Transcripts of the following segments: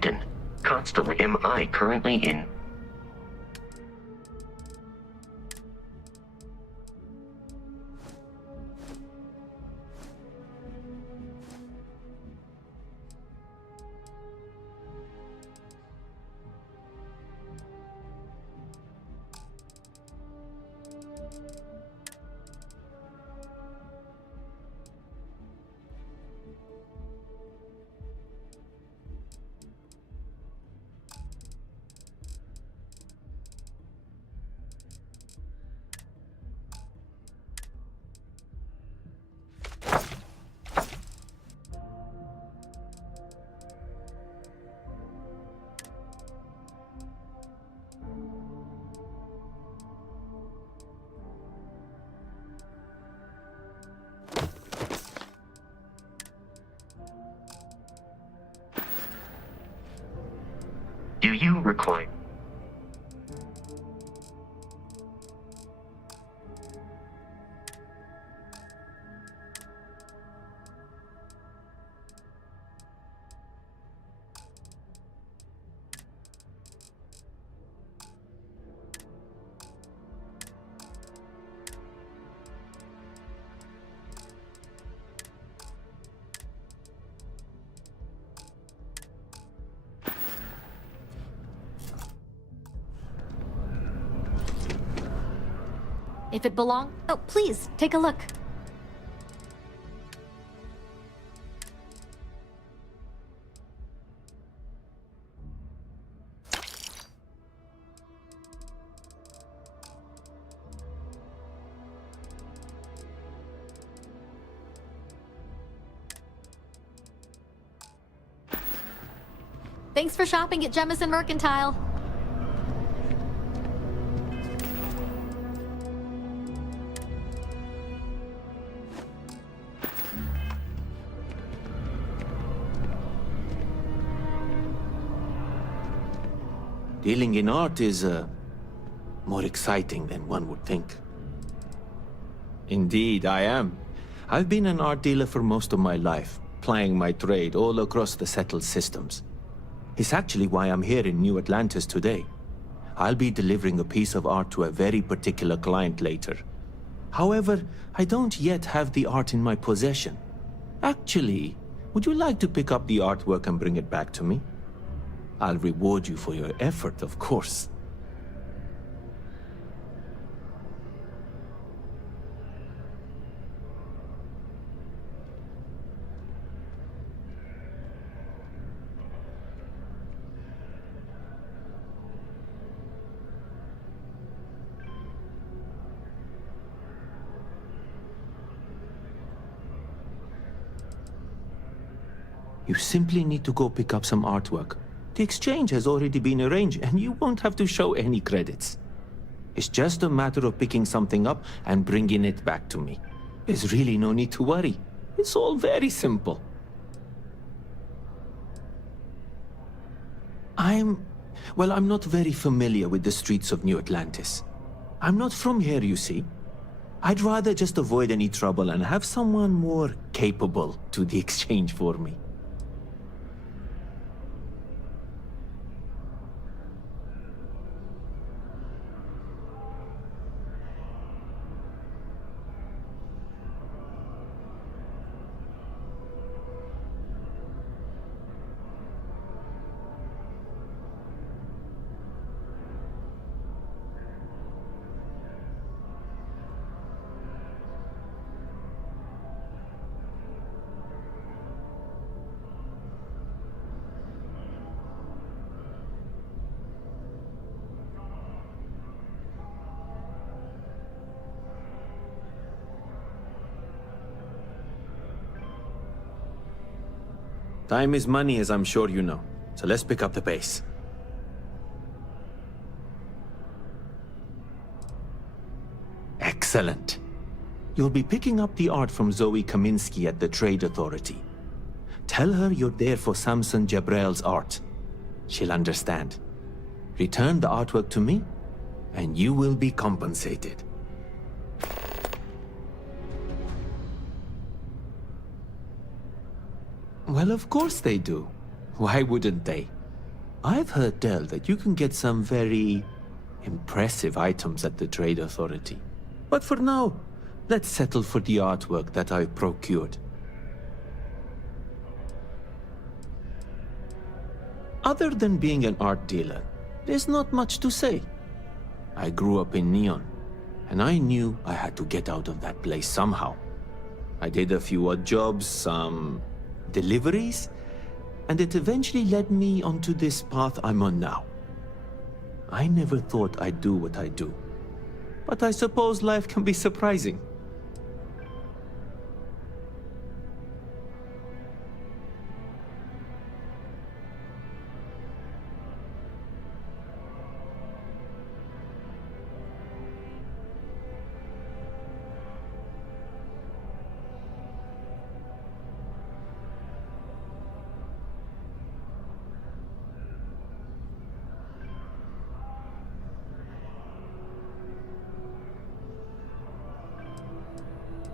Captain. Constantly am I currently in... Do you require... If it belong... Oh, please, take a look. Thanks for shopping at Jemison Mercantile. Dealing in art is, more exciting than one would think. Indeed, I am. I've been an art dealer for most of my life, plying my trade all across the settled systems. It's actually why I'm here in New Atlantis today. I'll be delivering a piece of art to a very particular client later. However, I don't yet have the art in my possession. Actually, would you like to pick up the artwork and bring it back to me? I'll reward you for your effort, of course. You simply need to go pick up some artwork. The exchange has already been arranged, and you won't have to show any credits. It's just a matter of picking something up and bringing it back to me. There's really no need to worry. It's all very simple. I'm not very familiar with the streets of New Atlantis. I'm not from here, you see. I'd rather just avoid any trouble and have someone more capable do the exchange for me. Time is money, as I'm sure you know. So let's pick up the pace. Excellent. You'll be picking up the art from Zoe Kaminsky at the Trade Authority. Tell her you're there for Samson Jabrel's art. She'll understand. Return the artwork to me, and you will be compensated. Well, of course they do. Why wouldn't they? I've heard tell that you can get some very impressive items at the Trade Authority. But for now, let's settle for the artwork that I've procured. Other than being an art dealer, there's not much to say. I grew up in Neon, and I knew I had to get out of that place somehow. I did a few odd jobs, some deliveries, and it eventually led me onto this path I'm on now. I never thought I'd do what I do, but I suppose life can be surprising.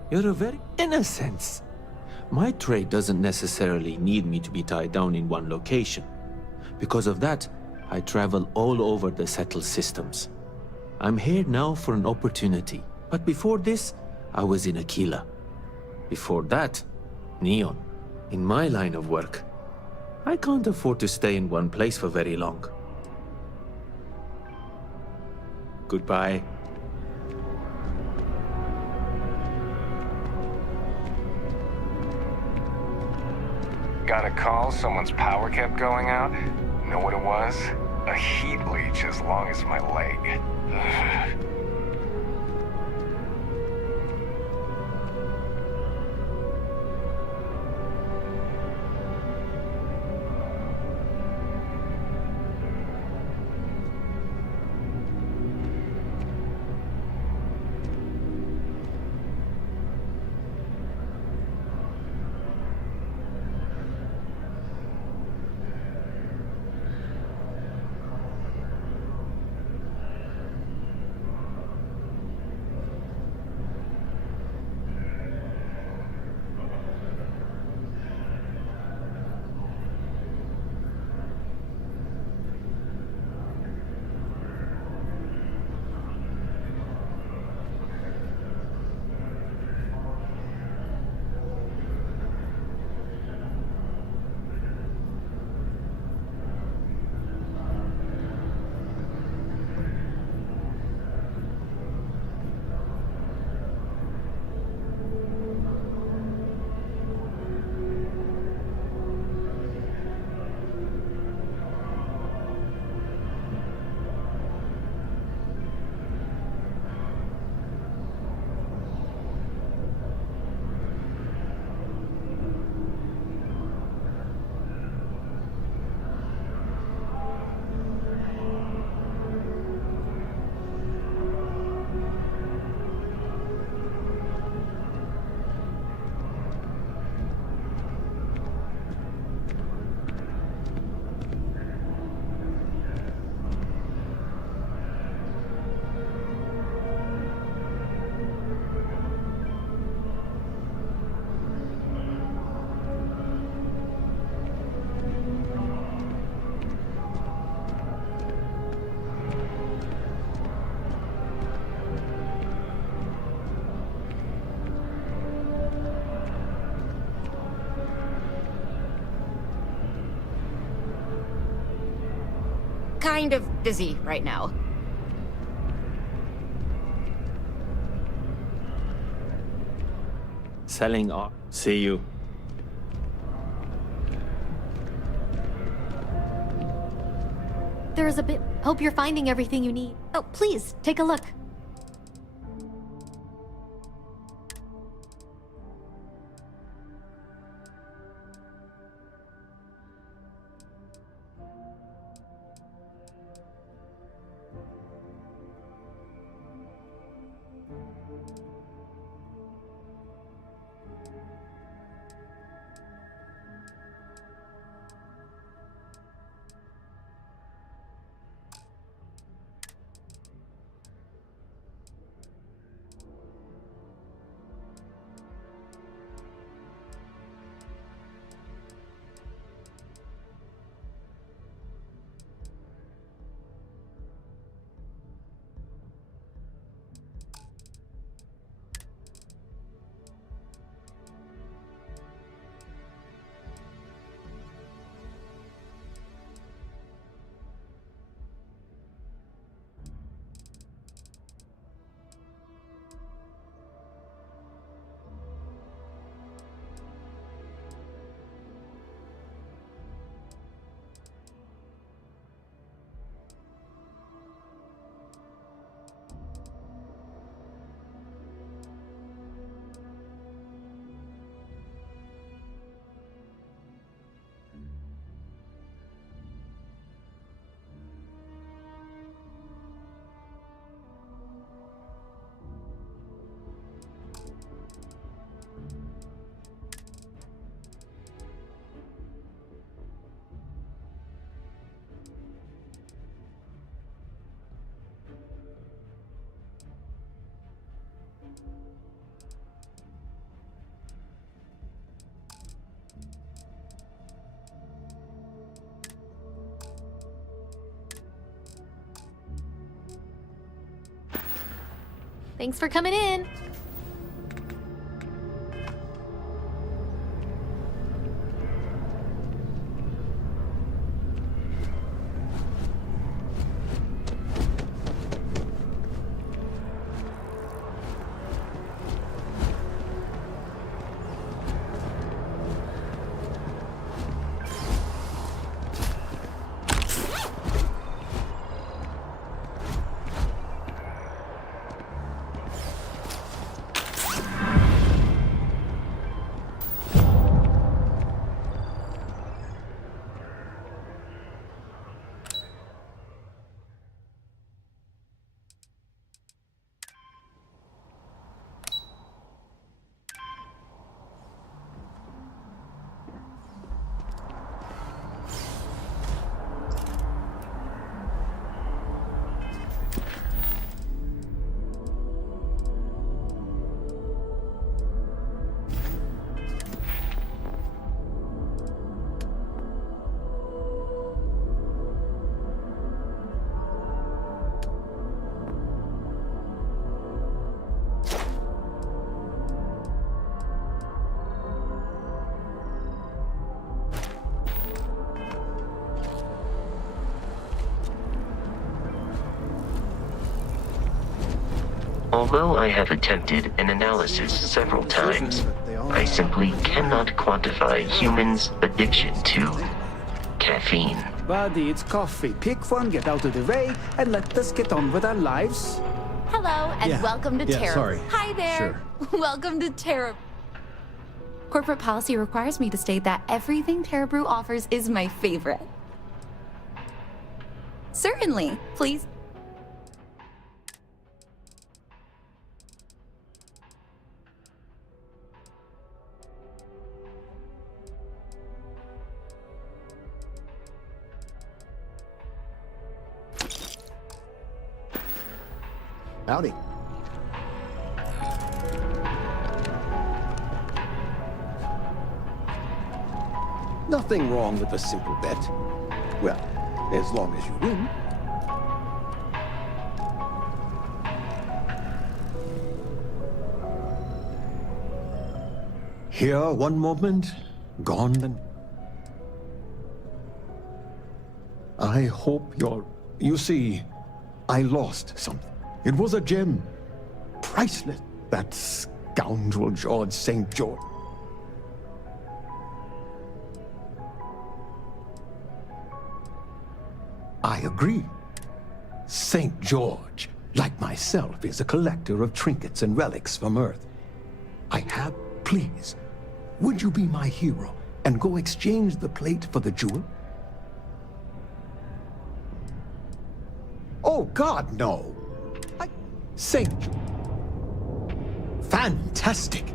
You're a very innocent. My trade doesn't necessarily need me to be tied down in one location. Because of that, I travel all over the settled systems. I'm here now for an opportunity, but before this, I was in Aquila. Before that, Neon. In my line of work, I can't afford to stay in one place for very long. Goodbye. Got a call, someone's power kept going out. Know what it was? A heat leech as long as my leg. Ugh. Kind of busy right now. Selling art. See you. There is a bit. Hope you're finding everything you need. Oh, please, take a look. Thanks for coming in. Although I have attempted an analysis several times, I simply cannot quantify humans' addiction to caffeine. Buddy, it's coffee. Pick one, get out of the way, and let us get on with our lives. Hello, and Yeah. welcome to Yeah, Terra. sorry. Hi there. Welcome to Terra. Corporate policy requires me to state that everything Terra Brew offers is my favorite. Certainly. Please. Howdy. Nothing wrong with a simple bet. Well, as long as you win. Here one moment, gone then. I hope you're... You see, I lost something. It was a gem. Priceless. That scoundrel George St. George. I agree. St. George, like myself, is a collector of trinkets and relics from Earth. I have, please, would you be my hero and go exchange the plate for the jewel? Oh, God, no. St. George. Fantastic.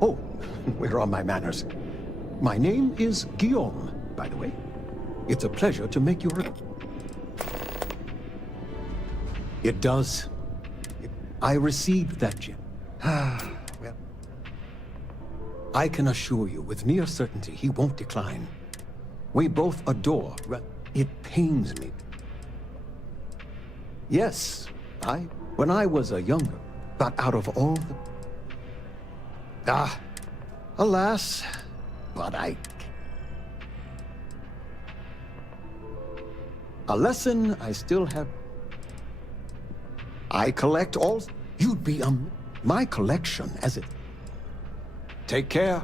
Oh, where are my manners? My name is Guillaume, by the way. It's a pleasure to make your... It does. I received that gem. Well, I can assure you with near certainty he won't decline. We both adore... It pains me. Yes, when I was a younger, but out of all the... alas, but a lesson I still have... I collect all... You'd be, my collection as it... Take care.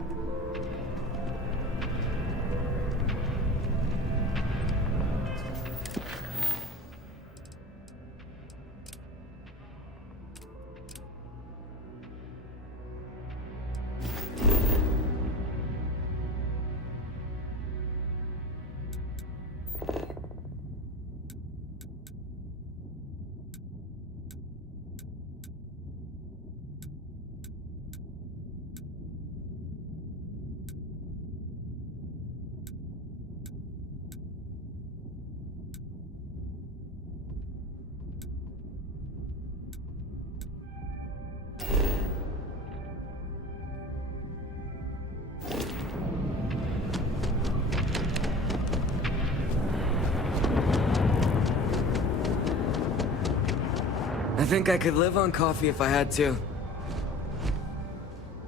think I could live on coffee if I had to.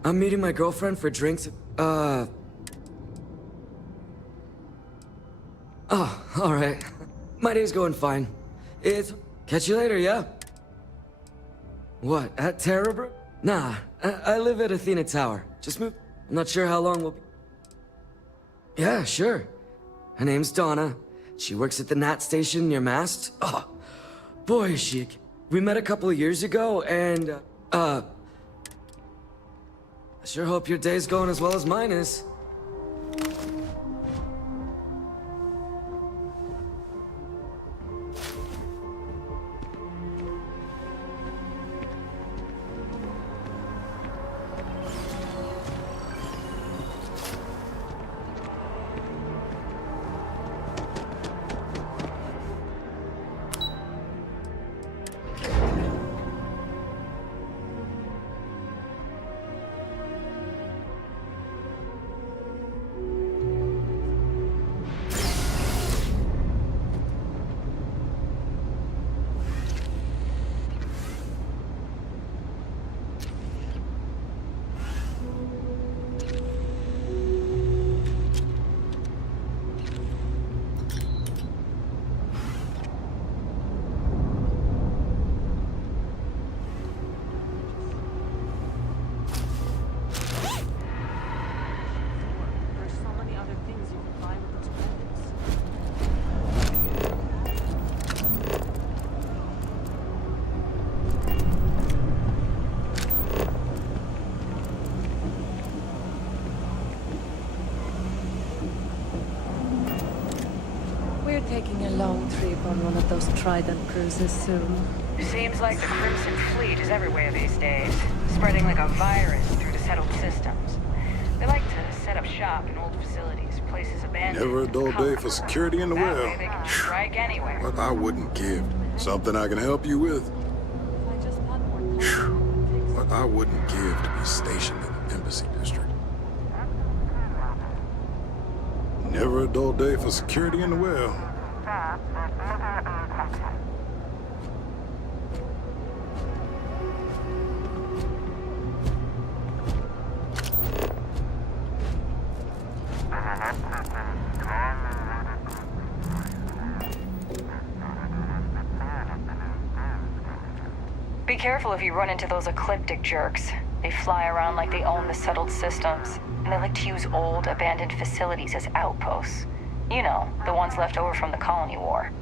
I'm meeting my girlfriend for drinks. Oh, alright. My day's going fine. Catch you later, yeah? What, at Terra? Nah, I live at Athena Tower. Just moved. I'm not sure how long we'll be. Yeah, sure. Her name's Donna. She works at the Nat station near Mast. Oh, boy, is she... We met a couple of years ago, and, I sure hope your day's going as well as mine is. We're taking a long trip on one of those Trident cruises soon. Seems like the Crimson Fleet is everywhere these days, spreading like a virus through the settled systems. They like to set up shop in old facilities, places abandoned. Never a dull day for security in the That well. way they can strike anywhere. But I wouldn't give. Something I can help you with. What I wouldn't give to be stationed in the Embassy District. Never a dull day for security in the well. Be careful if you run into those ecliptic jerks. They fly around like they own the settled systems, and they like to use old, abandoned facilities as outposts. You know, the ones left over from the Colony War.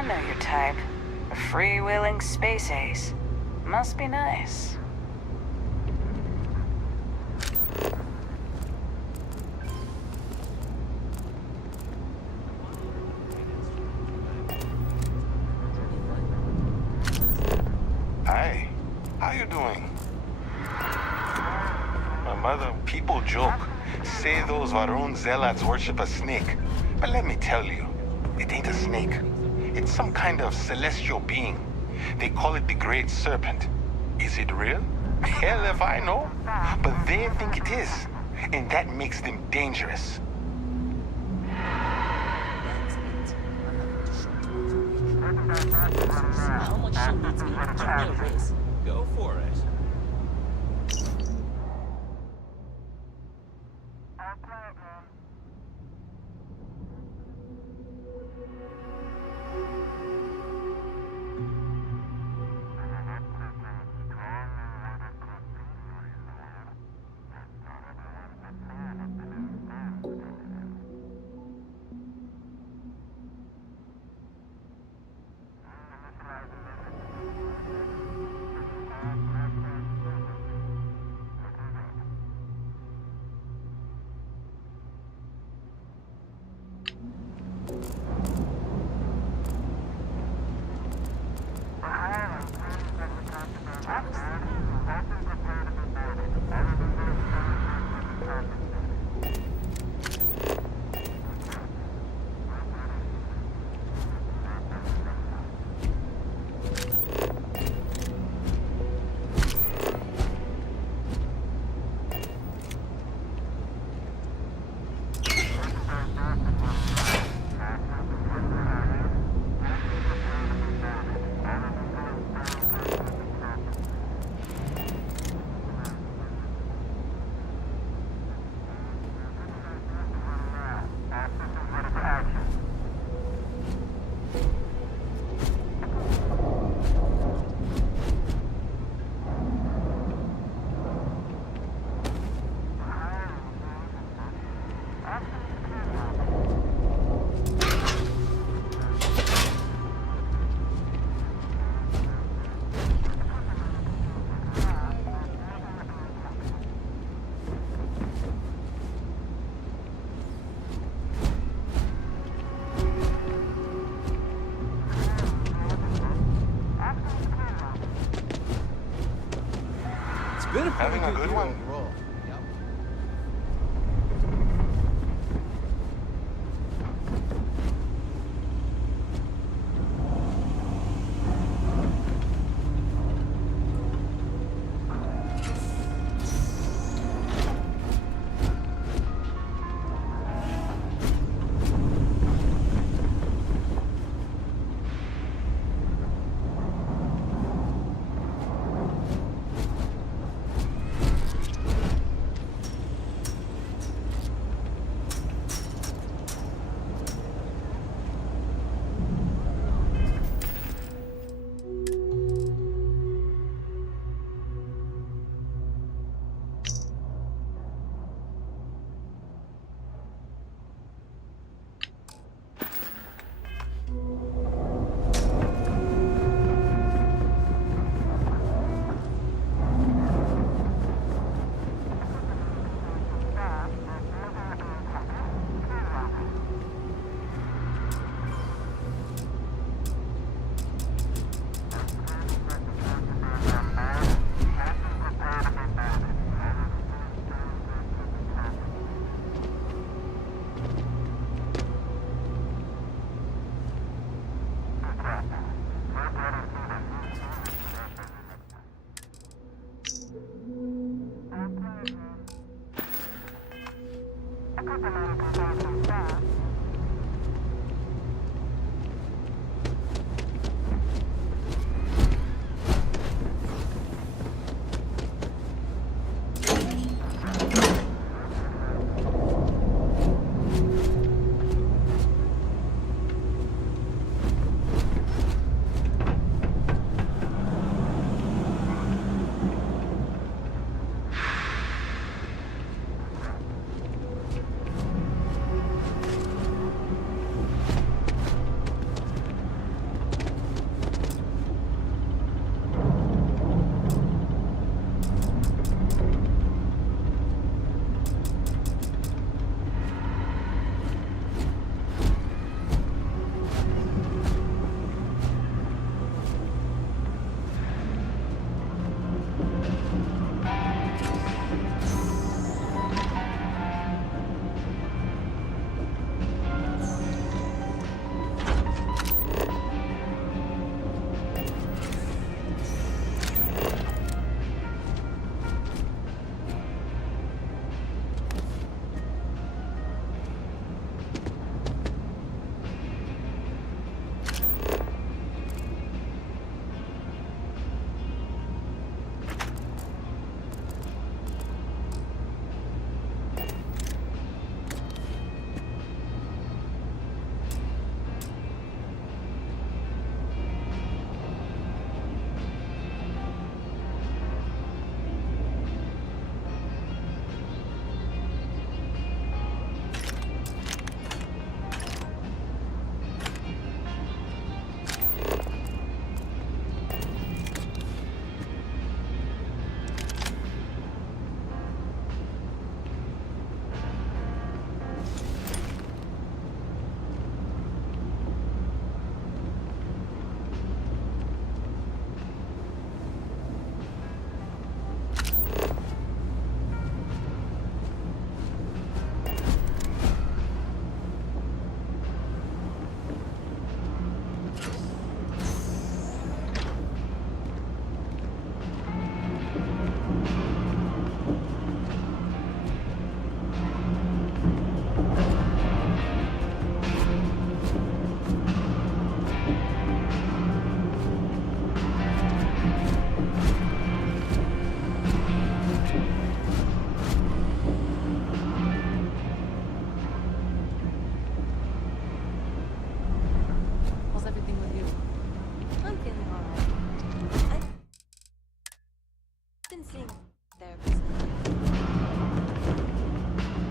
I know your type. A freewheeling space ace. Must be nice. Hi. How you doing? My mother, people joke. Say those Varun zealots worship a snake. But let me tell you, it ain't a snake. It's some kind of celestial being. They call it the Great Serpent. Is it real? Hell if I know. But they think it is. And that makes them dangerous. How much she needs me? Give me a raise. Go for it. Having a good one.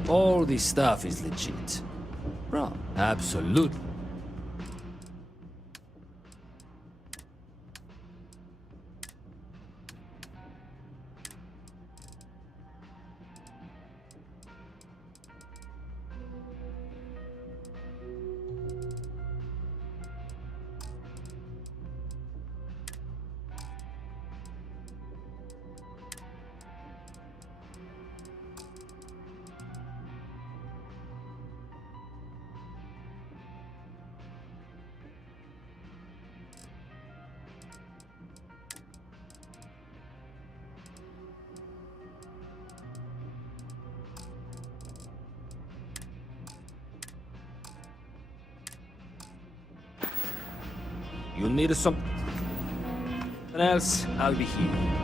All this stuff is legit. Bro, absolutely. You need something else, I'll be here.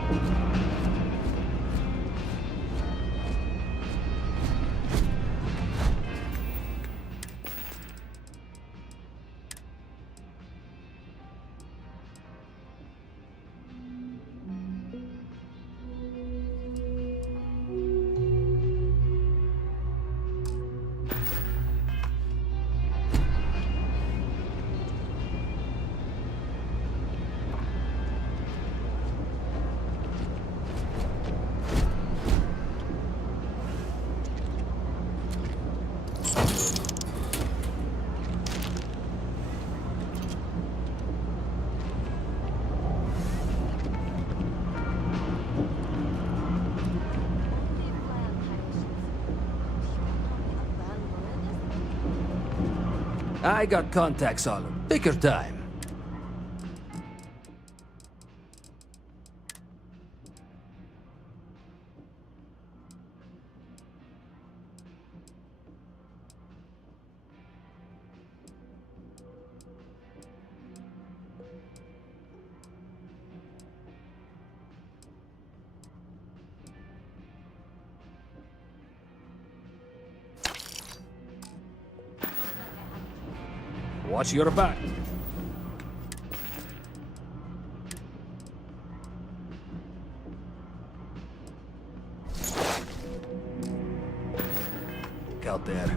I got contacts all over. Take your time. Watch your back. Look out there.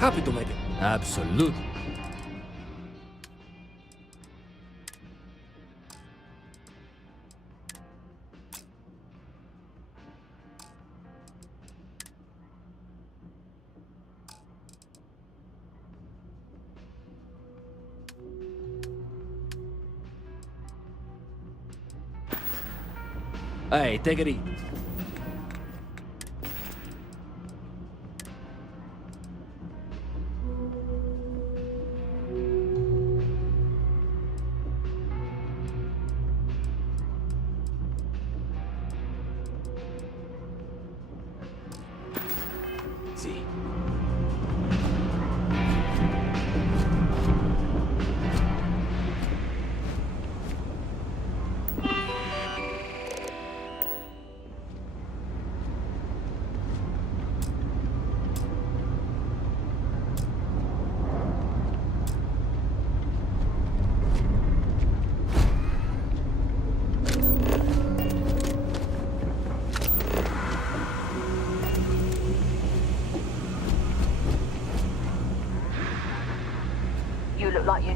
Happy to make it. Absolutely. Hey, take it easy. See.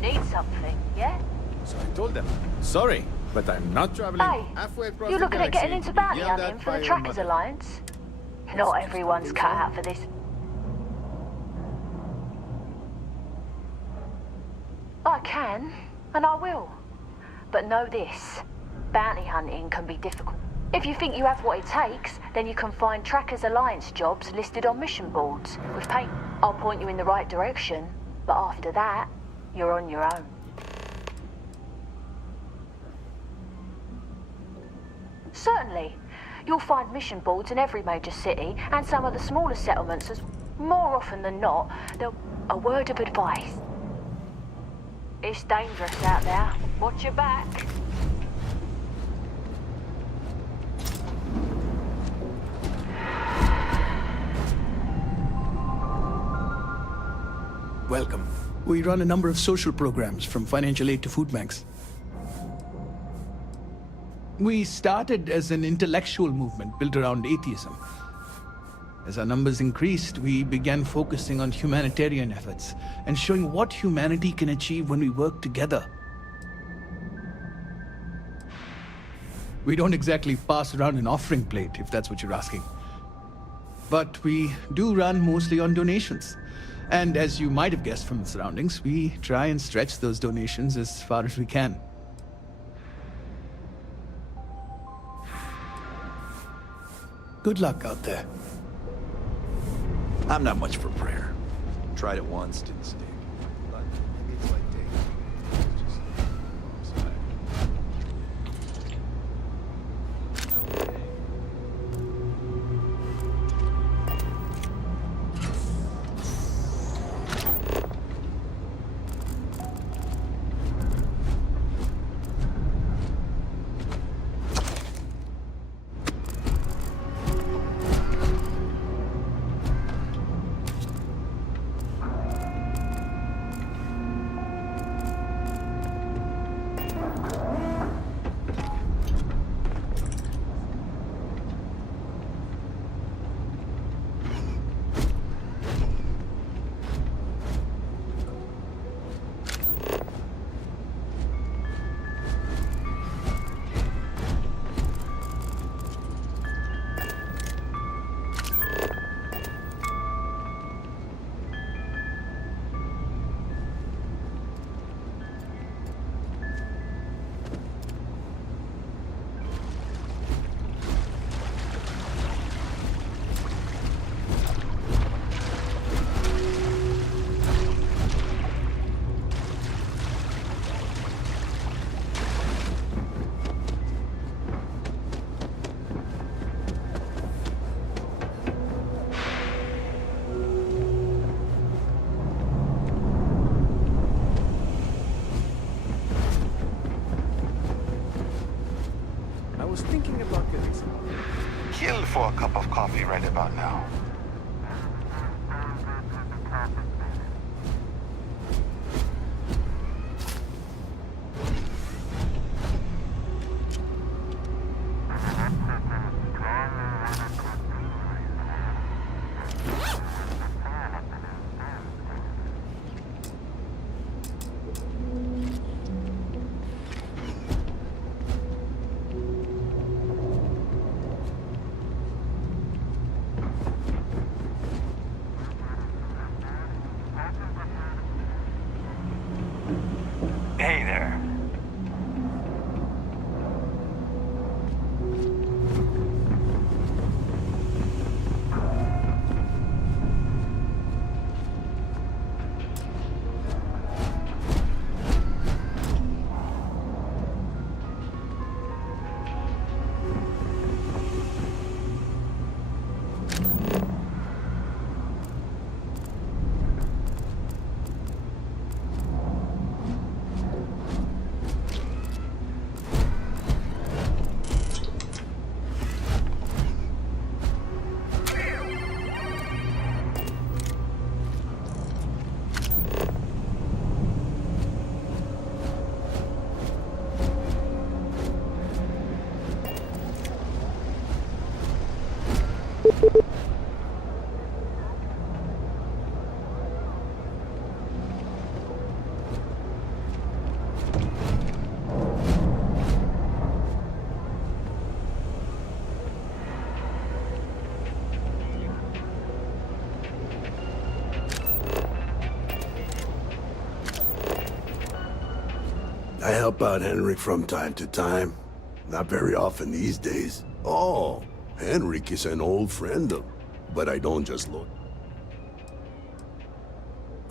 need something, yeah? So I told them, sorry, but I'm not traveling Hey, halfway across you the looking at galaxy getting into to be bounty yelled hunting at for by the your Trackers mother. Alliance? Not everyone's cut out for this. I can, and I will. But know this, bounty hunting can be difficult. If you think you have what it takes, then you can find Trackers Alliance jobs listed on mission boards with pay. I'll point you in the right direction, but after that, you're on your own. Certainly. You'll find mission boards in every major city and some of the smaller settlements as more often than not, they'll... A word of advice. It's dangerous out there. Watch your back. Welcome. We run a number of social programs, from financial aid to food banks. We started as an intellectual movement built around atheism. As our numbers increased, we began focusing on humanitarian efforts and showing what humanity can achieve when we work together. We don't exactly pass around an offering plate, if that's what you're asking. But we do run mostly on donations. And as you might have guessed from the surroundings, we try and stretch those donations as far as we can. Good luck out there. I'm not much for prayer. Tried it once, didn't stick. But maybe it's like dating. Just falls back. I was thinking about getting some. Kill for a cup of coffee right about now. I help out Henrik from time to time. Not very often these days. Oh, Henrik is an old friend of... But I don't just look.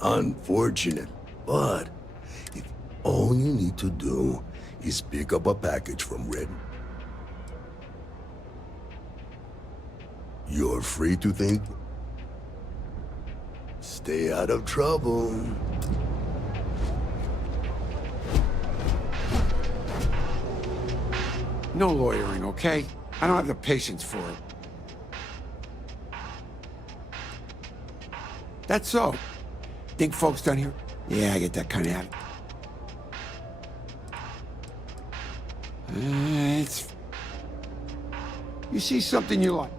Unfortunate, but if all you need to do is pick up a package from Red, you're free to think. Stay out of trouble. No lawyering, okay? I don't have the patience for it. That's so. Think folks down here? Yeah, I get that kind of habit. It's... You see something you like.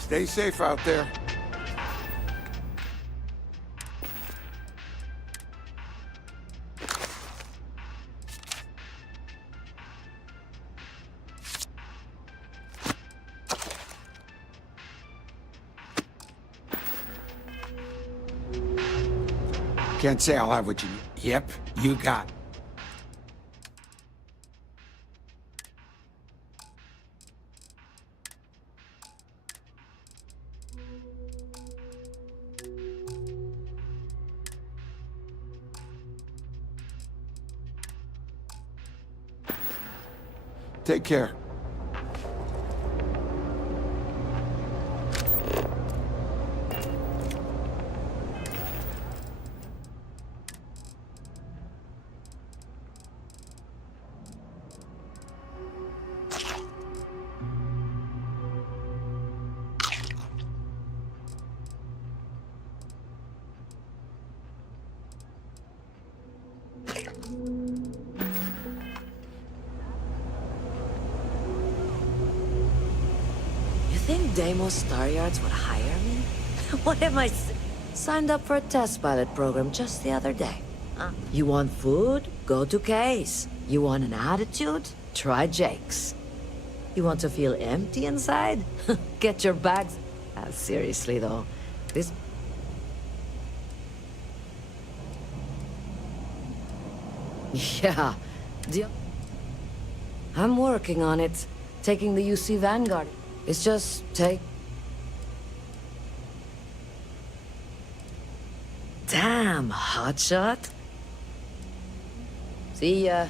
Stay safe out there. Can't say I'll have what you need. Yep, you got it. Take care. Think Deimos Star Yards would hire me? What am I signed up for a test pilot program just the other day. You want food? Go to Kay's. You want an attitude? Try Jake's. You want to feel empty inside? Get your bags... seriously though, this... Yeah, I'm working on it. Taking the UC Vanguard. It's just Damn, hotshot. See ya.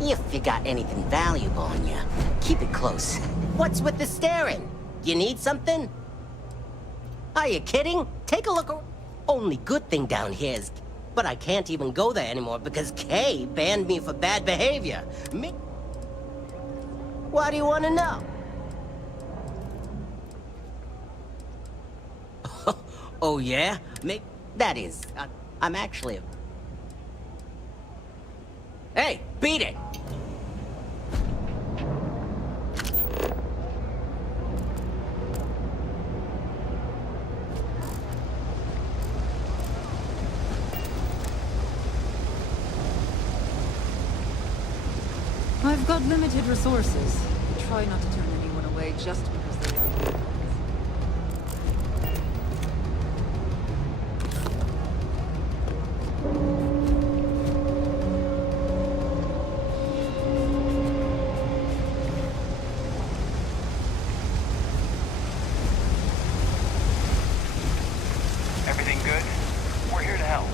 If you got anything valuable on you, keep it close. What's with the staring? You need something? Are you kidding? Take a look. Only good thing down here is... But I can't even go there anymore because Kay banned me for bad behavior. Why do you want to know? Oh, yeah? Maybe... That is... I'm actually a... Hey, beat it! I've got limited resources. Try not to turn anyone away just because they like you. Everything good? We're here to help.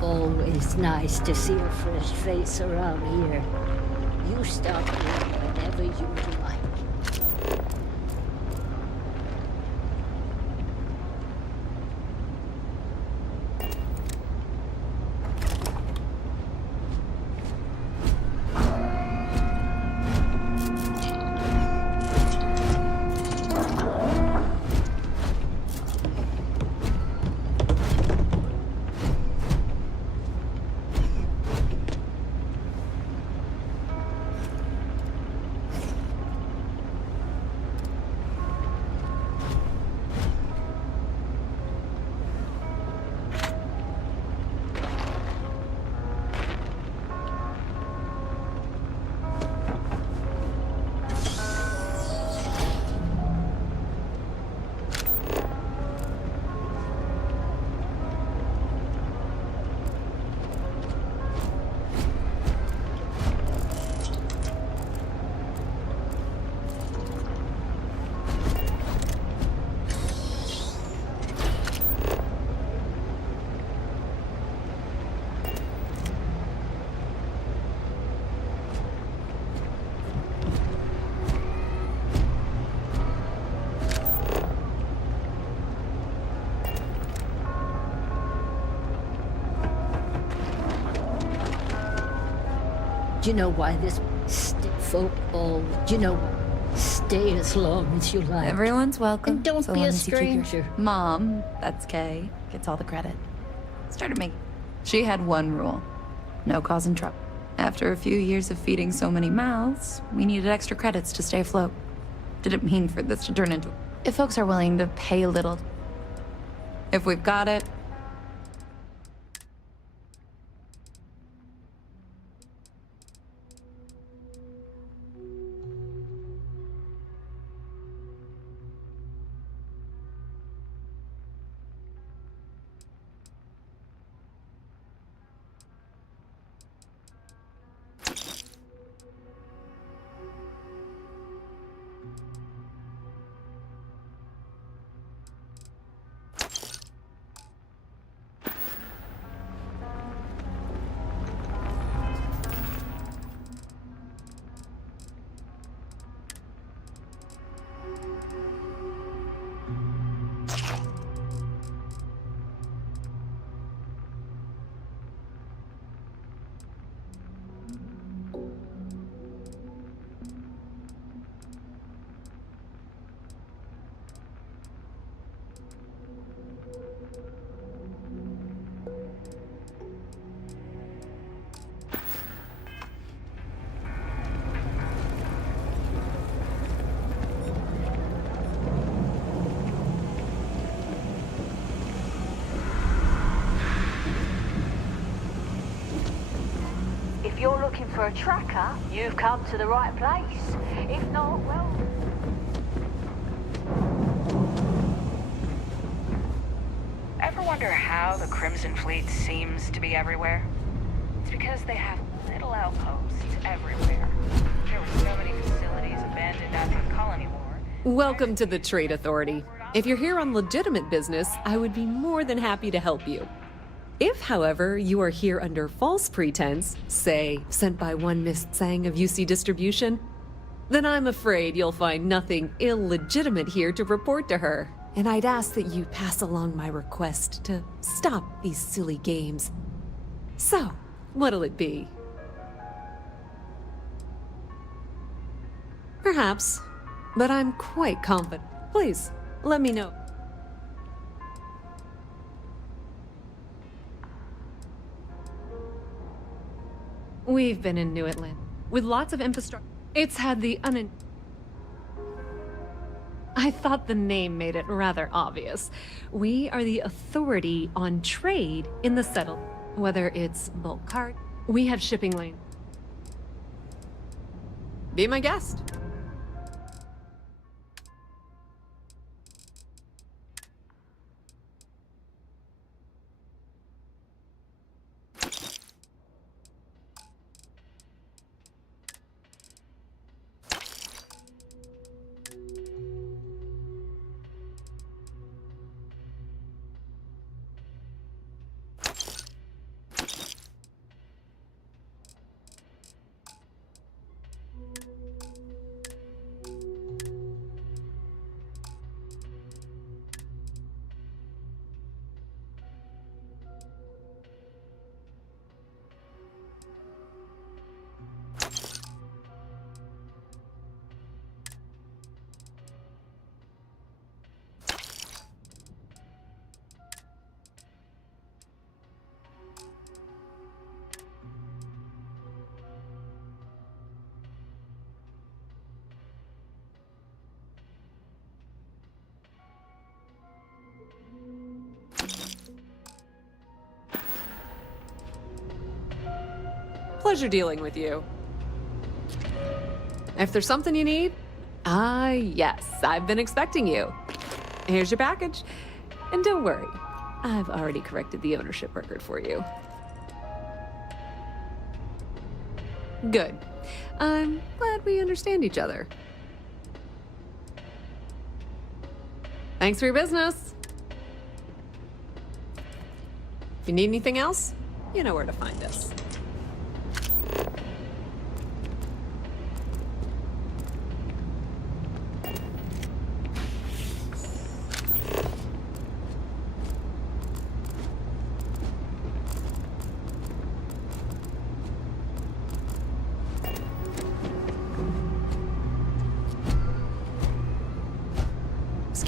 Always nice to see a fresh face around here. You stop in whenever you'd like. Do you know why this folk all... Do you know... Stay as long as you like. Everyone's welcome. And don't so be long a as you keep your stranger. Mom, that's Kay, gets all the credit. Started making... She had one rule. No causing trouble. After a few years of feeding so many mouths, we needed extra credits to stay afloat. Didn't mean for this to turn into... If folks are willing to pay a little... If we've got it... If you're looking for a tracker, you've come to the right place. If not, well... Ever wonder how the Crimson Fleet seems to be everywhere? It's because they have little outposts everywhere. There were so many facilities abandoned after the colony war. Welcome to the Trade Authority. If you're here on legitimate business, I would be more than happy to help you. If, however, you are here under false pretense, say, sent by one Miss Tsang of UC Distribution, then I'm afraid you'll find nothing illegitimate here to report to her. And I'd ask that you pass along my request to stop these silly games. So, what'll it be? Perhaps, but I'm quite confident. Please, let me know. We've been in New Atlanta, with lots of infrastructure. It's had the I thought the name made it rather obvious. We are the authority on trade in the settled. Whether it's bulk cart, we have shipping lane. Be my guest. Pleasure dealing with you. If there's something you need, yes, I've been expecting you. Here's your package. And don't worry, I've already corrected the ownership record for you. Good. I'm glad we understand each other. Thanks for your business. If you need anything else, you know where to find us.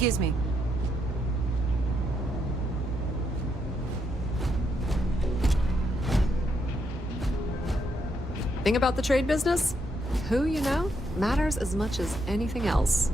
Excuse me. Thing about the trade business? Who you know matters as much as anything else.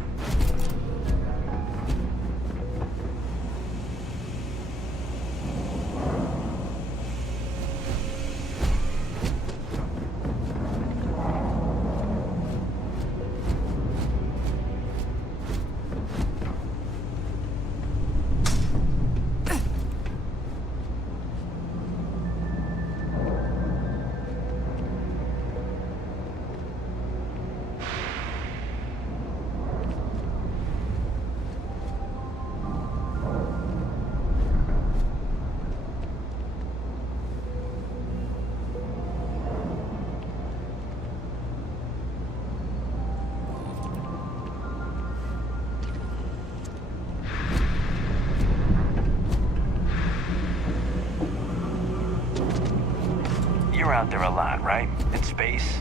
You're out there a lot, right? In space?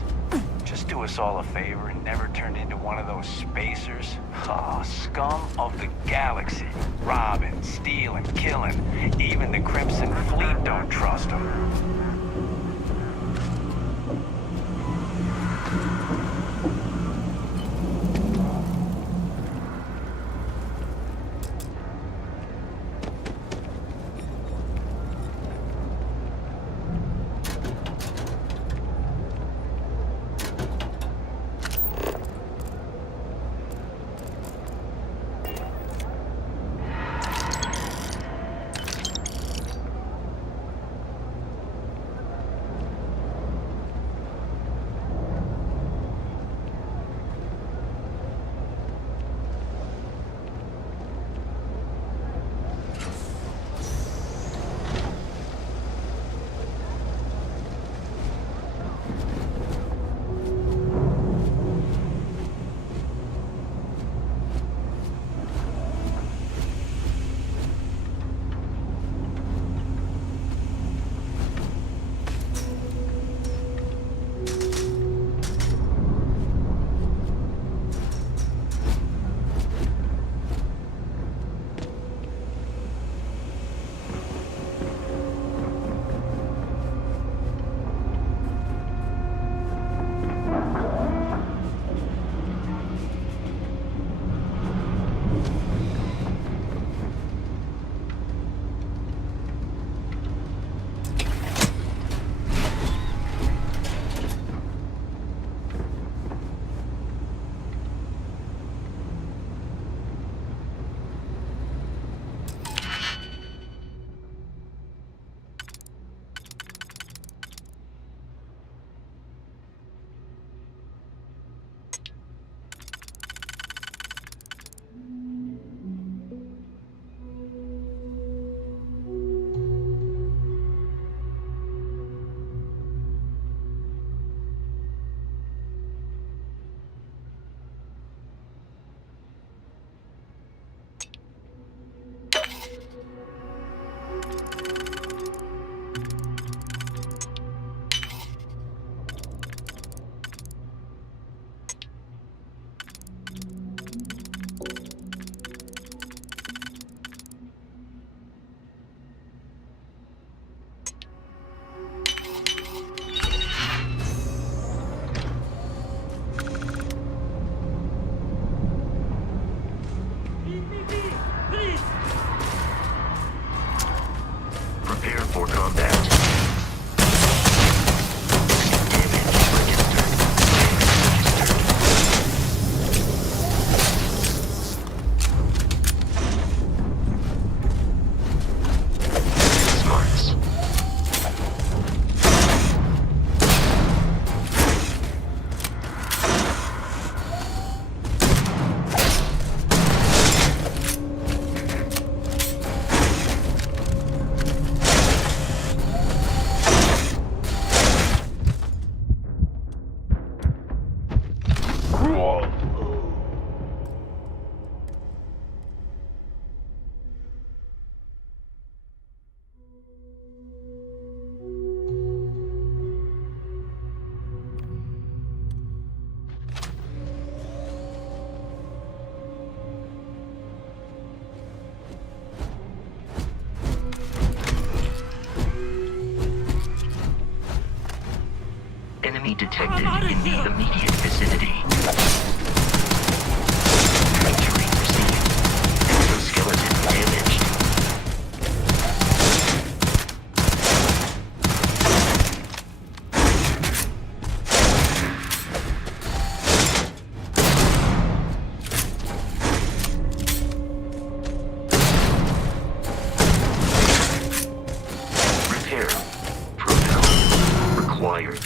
Just do us all a favor and never turn into one of those spacers. Oh, scum of the galaxy. Robbing, stealing, killing. Even the Crimson Fleet don't trust them. be detected in the immediate vicinity. Terrain received. Exoskeleton damaged. Repair. Protocol required.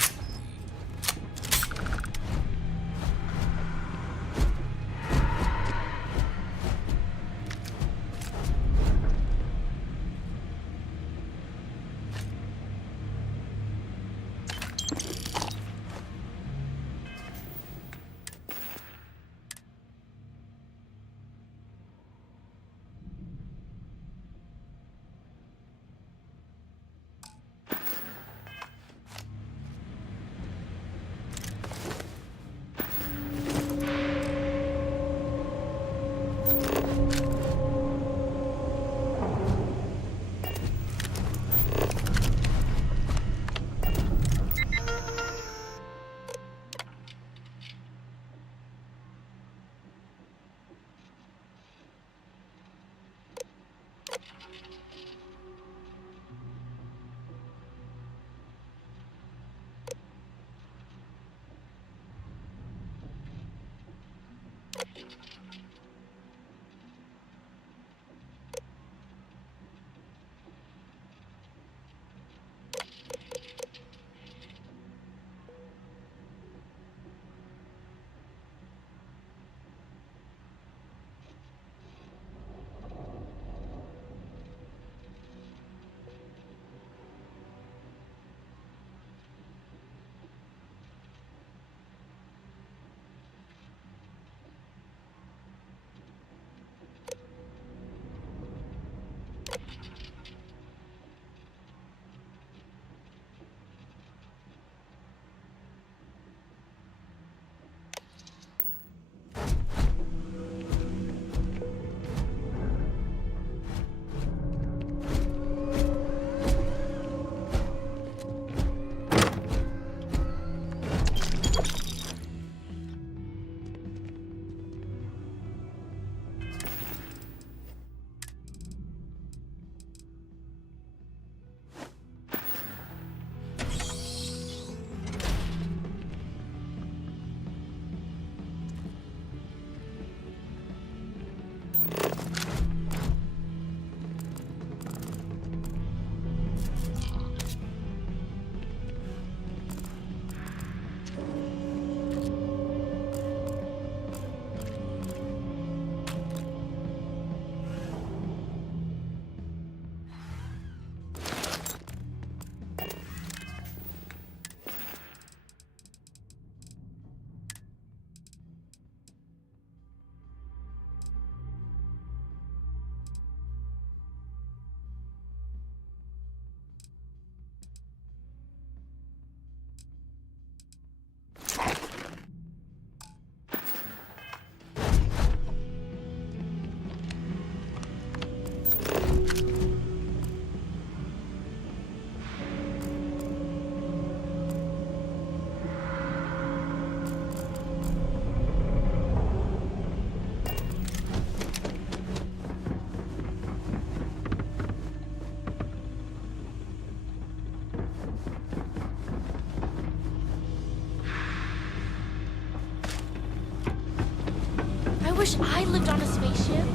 I wish I lived on a spaceship.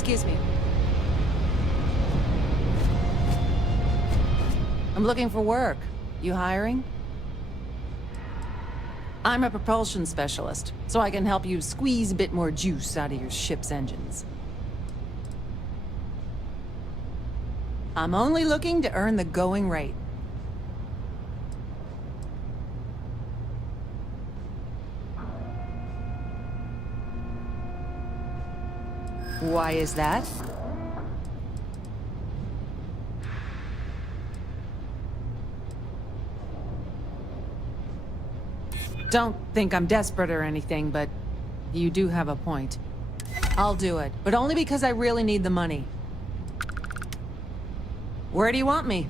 Excuse me. I'm looking for work. You hiring? I'm a propulsion specialist, so I can help you squeeze a bit more juice out of your ship's engines. I'm only looking to earn the going rate. Why is that? Don't think I'm desperate or anything, but you do have a point. I'll do it, but only because I really need the money. Where do you want me?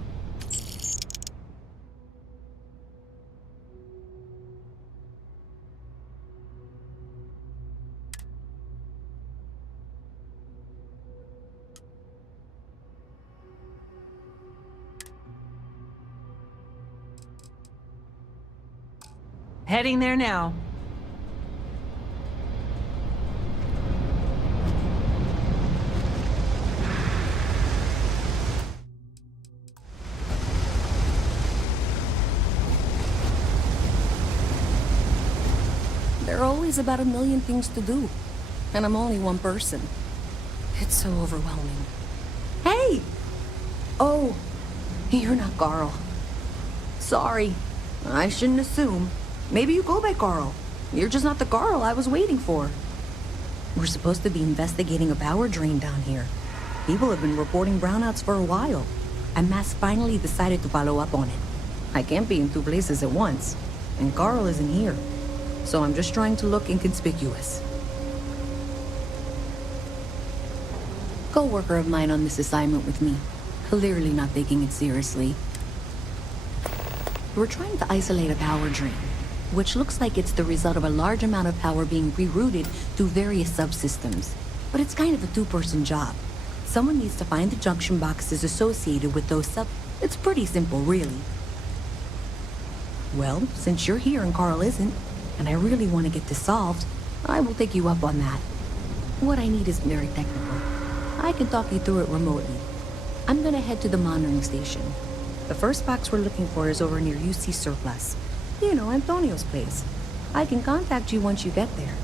Heading there now. There are always about a million things to do, and I'm only one person. It's so overwhelming. Hey! Oh, you're not Carl. Sorry, I shouldn't assume. Maybe you go by Carl. You're just not the Carl I was waiting for. We're supposed to be investigating a power drain down here. People have been reporting brownouts for a while, and Mass finally decided to follow up on it. I can't be in two places at once, and Carl isn't here. So I'm just trying to look inconspicuous. Co-worker of mine on this assignment with me, clearly not taking it seriously. We're trying to isolate a power drain, which looks like it's the result of a large amount of power being rerouted through various subsystems. But it's kind of a two-person job. Someone needs to find the junction boxes associated with those It's pretty simple, really. Well, since you're here and Carl isn't, and I really want to get this solved, I will take you up on that. What I need isn't very technical. I can talk you through it remotely. I'm gonna head to the monitoring station. The first box we're looking for is over near UC Surplus. You know, Antonio's place. I can contact you once you get there.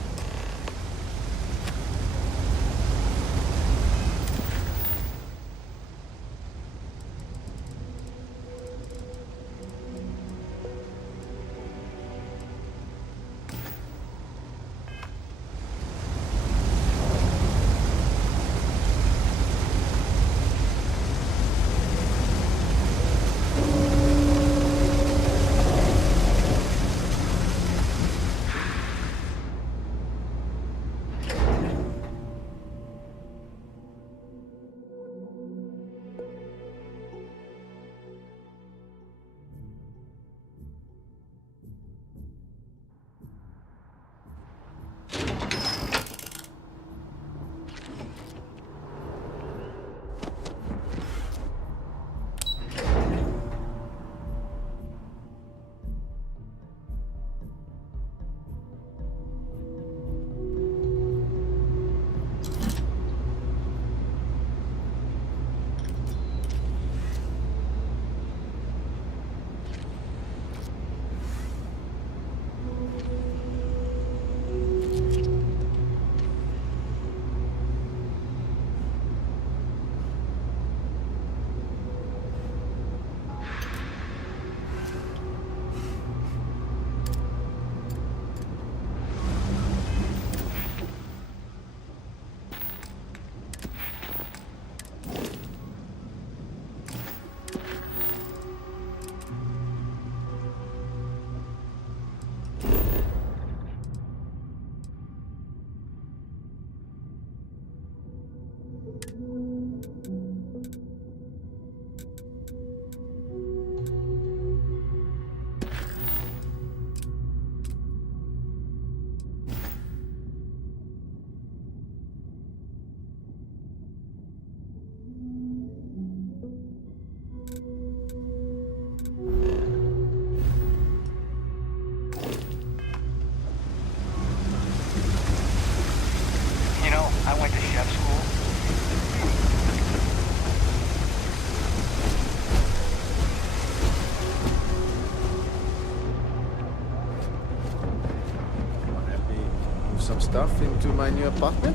stuff into my new apartment?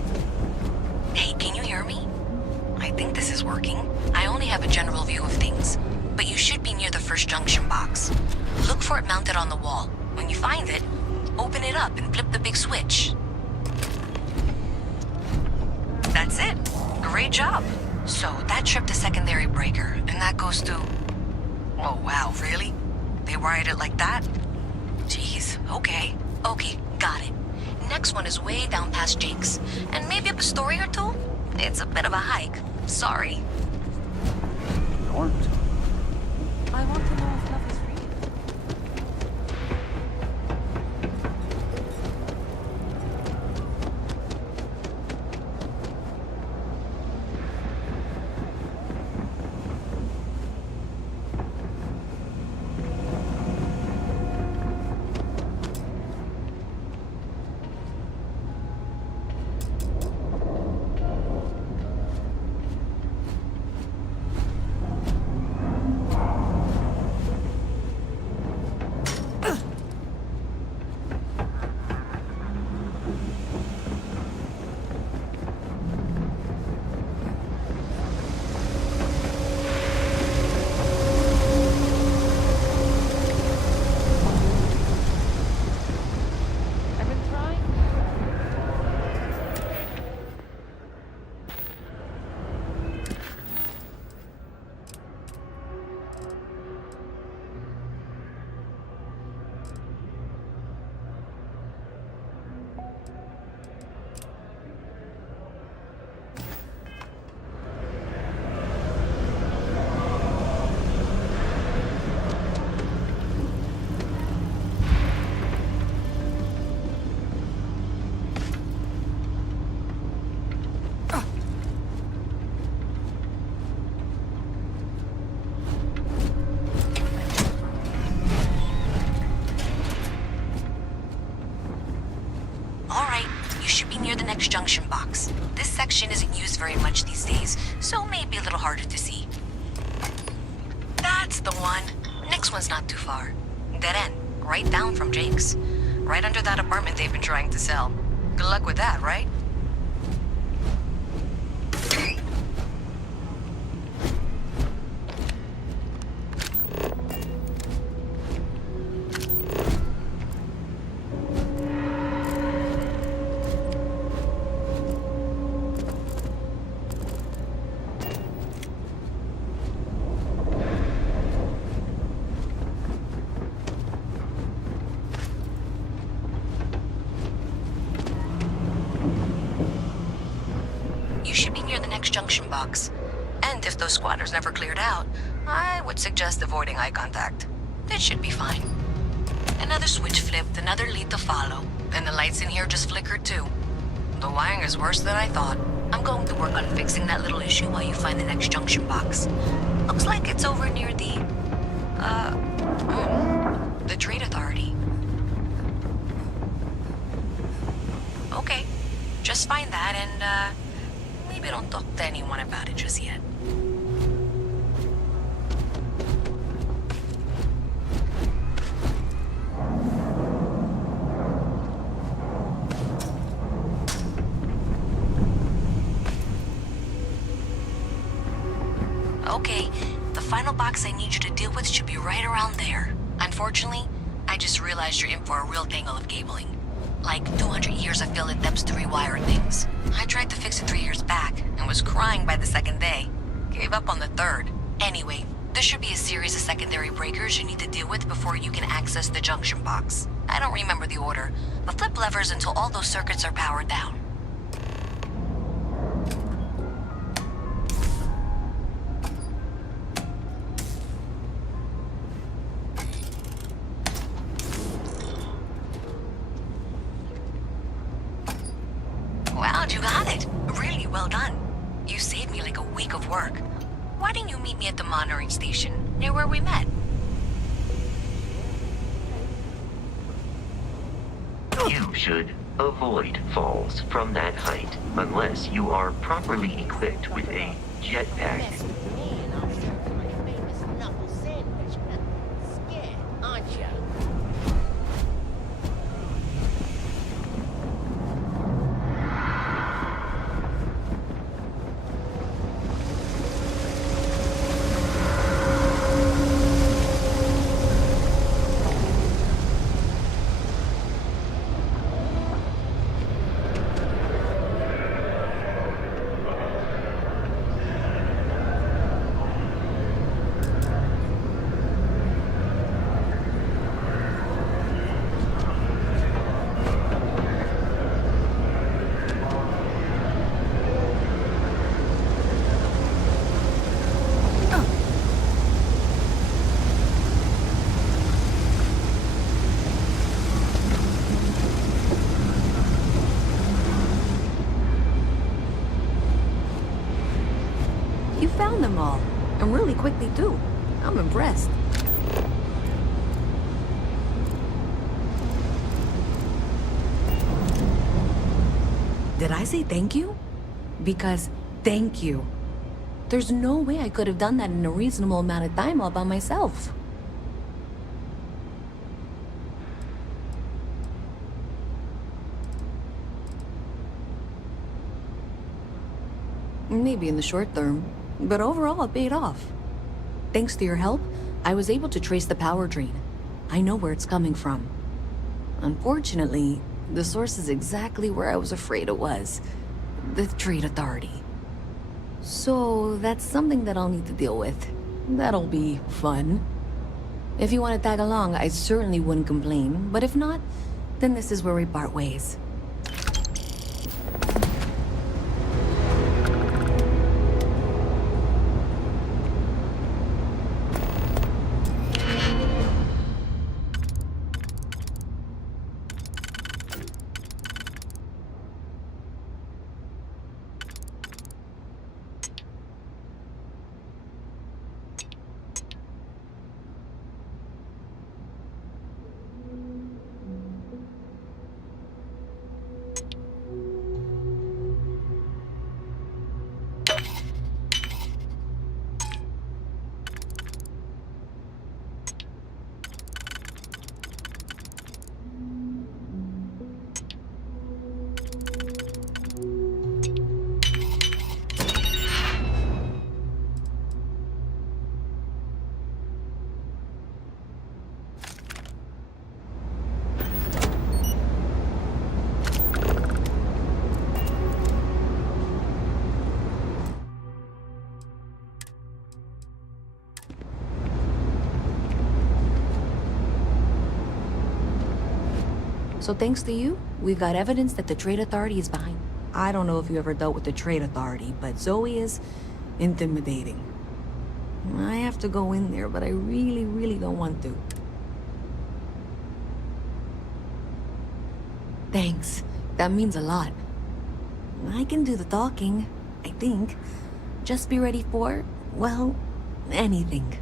Hey, can you hear me? I think this is working. I only have a general view of things, but you should be near the first junction box. Look for it mounted on the wall. When you find it, open it up and flip the big switch. That's it. Great job. So that trip to secondary breaker, and that goes to... Oh, wow, really? They wired it like that? Jeez, okay. Okay, got it. Next one is way down past Jake's, and maybe up a story or two? It's a bit of a hike. Sorry. Don't. I want to know if love is real. Near the next junction box. This section isn't used very much these days, so maybe a little harder to see. That's the one. Next one's not too far. Dead end, right down from Jake's. Right under that apartment they've been trying to sell. Good luck with that, right? Junction box. And if those squatters never cleared out, I would suggest avoiding eye contact. It should be fine. Another switch flipped, another lead to follow, and the lights in here just flickered too. The wiring is worse than I thought. I'm going to work on fixing that little issue while you find the next junction box. Looks like it's over near the Trade Authority. Okay, just find that and maybe don't talk to anyone about it just yet. Okay, the final box I need you to deal with should be right around there. Unfortunately, I just realized you're in for a real tangle of cabling. Like 200 years of filled depths to rewire things. I tried to fix it 3 years back and was crying by the second day. Gave up on the third. Anyway, there should be a series of secondary breakers you need to deal with before you can access the junction box. I don't remember the order, but flip levers until all those circuits are powered down. Wow, you got it. Really well done. You saved me like a week of work. Why didn't you meet me at the monitoring station, near where we met? You should avoid falls from that height unless you are properly equipped with a jetpack. found them all. And really quickly, too. I'm impressed. Did I say thank you? Because thank you. There's no way I could have done that in a reasonable amount of time all by myself. Maybe in the short term, but overall it paid off. Thanks to your help, I was able to trace the power drain. I know where it's coming from. Unfortunately, the source is exactly where I was afraid it was. The Trade Authority. So that's something that I'll need to deal with. That'll be fun. If you want to tag along, I certainly wouldn't complain, but if not, then this is where we part ways. So thanks to you, we've got evidence that the Trade Authority is behind. I don't know if you ever dealt with the Trade Authority, but Zoe is intimidating. I have to go in there, but I really, really don't want to. Thanks. That means a lot. I can do the talking, I think. Just be ready for, well, anything.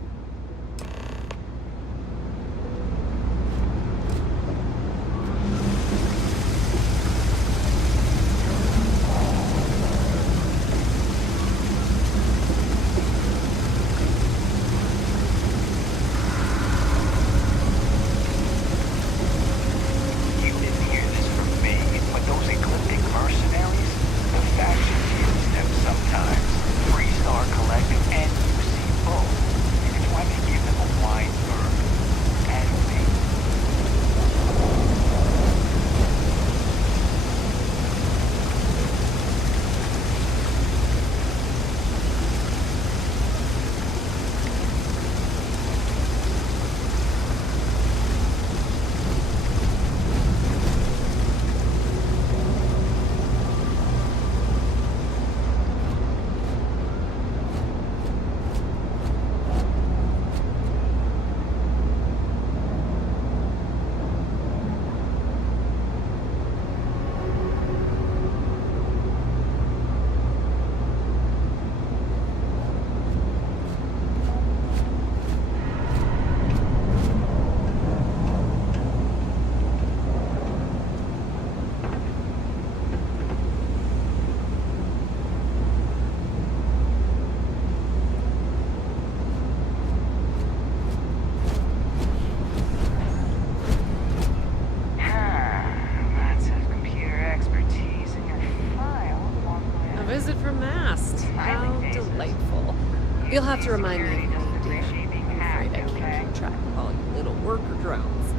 You'll have to remind me of your name, dear. I'm afraid I can't keep track of all you little worker drones.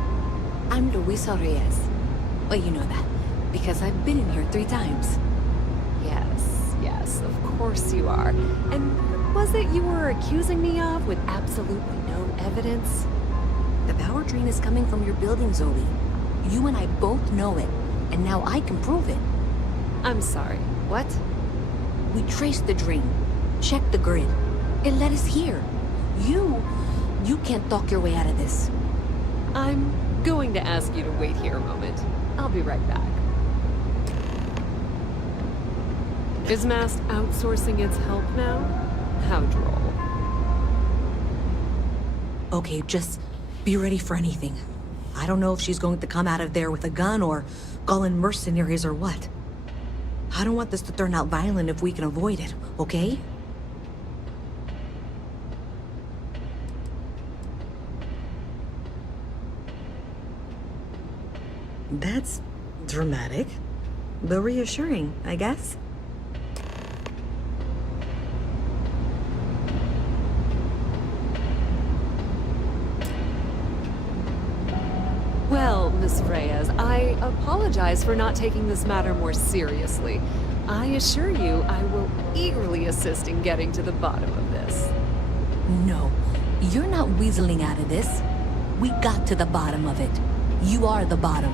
I'm Luisa Reyes. Well, you know that, because I've been in here 3 times. Yes, of course you are. And what was it you were accusing me of with absolutely no evidence? The power drain is coming from your building, Zoe. You and I both know it, and now I can prove it. I'm sorry, what? We traced the drain, checked the grid. It led us here. You can't talk your way out of this. I'm going to ask you to wait here a moment. I'll be right back. Is Mast outsourcing its help now? How droll. Okay, just be ready for anything. I don't know if she's going to come out of there with a gun or call in mercenaries or what. I don't want this to turn out violent if we can avoid it, okay? That's dramatic, but reassuring, I guess. Well, Miss Reyes, I apologize for not taking this matter more seriously. I assure you I will eagerly assist in getting to the bottom of this. No, you're not weaseling out of this. We got to the bottom of it. You are the bottom.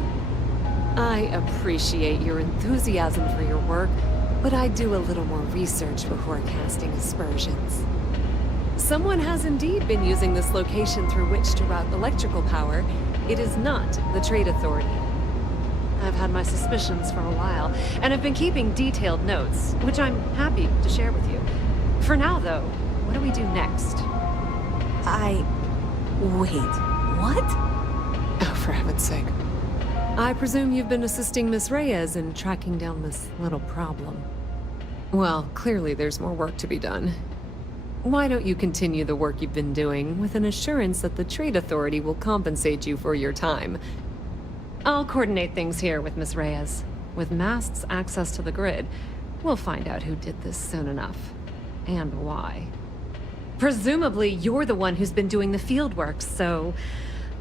I appreciate your enthusiasm for your work, but I do a little more research before casting aspersions. Someone has indeed been using this location through which to route electrical power. It is not the Trade Authority. I've had my suspicions for a while, and have been keeping detailed notes, which I'm happy to share with you. For now, though, what do we do next? Wait, what? Oh, for heaven's sake. I presume you've been assisting Miss Reyes in tracking down this little problem. Well, clearly there's more work to be done. Why don't you continue the work you've been doing with an assurance that the Trade Authority will compensate you for your time? I'll coordinate things here with Miss Reyes. With Mast's access to the grid, we'll find out who did this soon enough. And why. Presumably, you're the one who's been doing the field work, so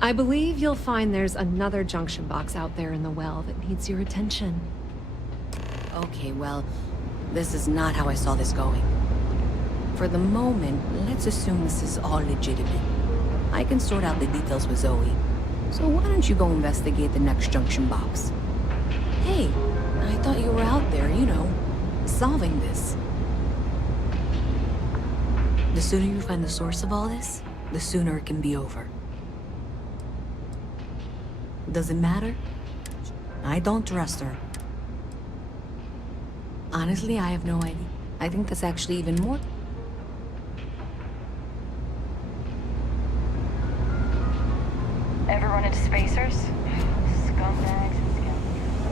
I believe you'll find there's another junction box out there in the well that needs your attention. Okay, well, this is not how I saw this going. For the moment, let's assume this is all legitimate. I can sort out the details with Zoe. So why don't you go investigate the next junction box? Hey, I thought you were out there, you know, solving this. The sooner you find the source of all this, the sooner it can be over. Does it matter? I don't trust her. Honestly, I have no idea. I think that's actually even more... Ever run into spacers? Scumbags and scoundrels.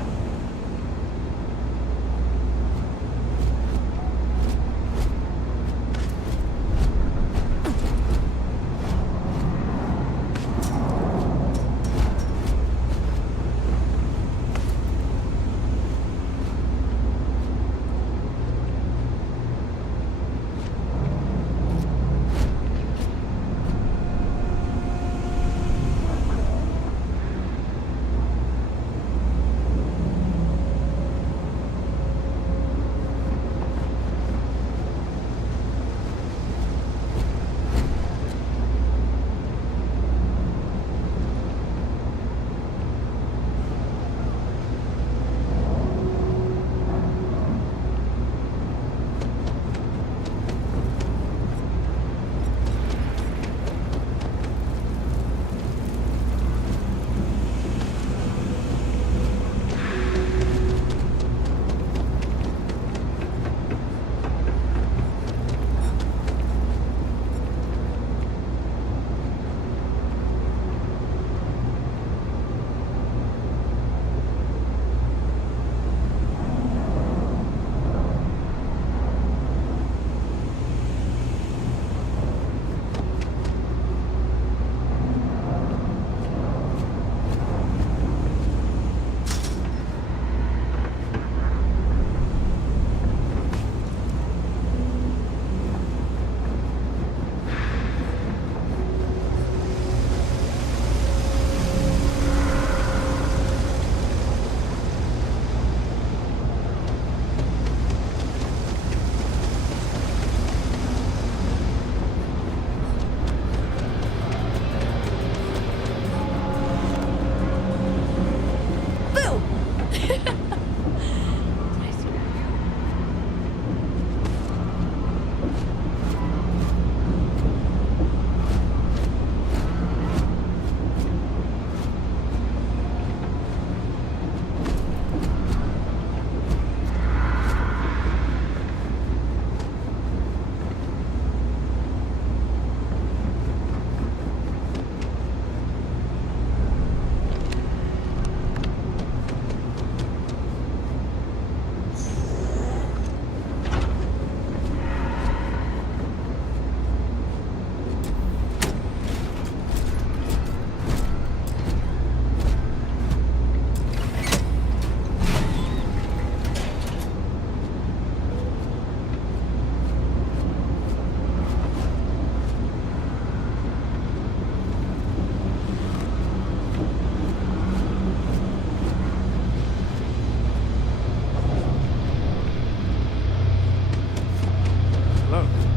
Hello.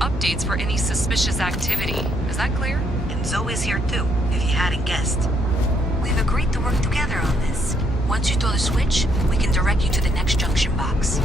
updates for any suspicious activity. Is that clear? And Zoe's here too, if you hadn't guessed. We've agreed to work together on this. Once you throw the switch, we can direct you to the next junction box.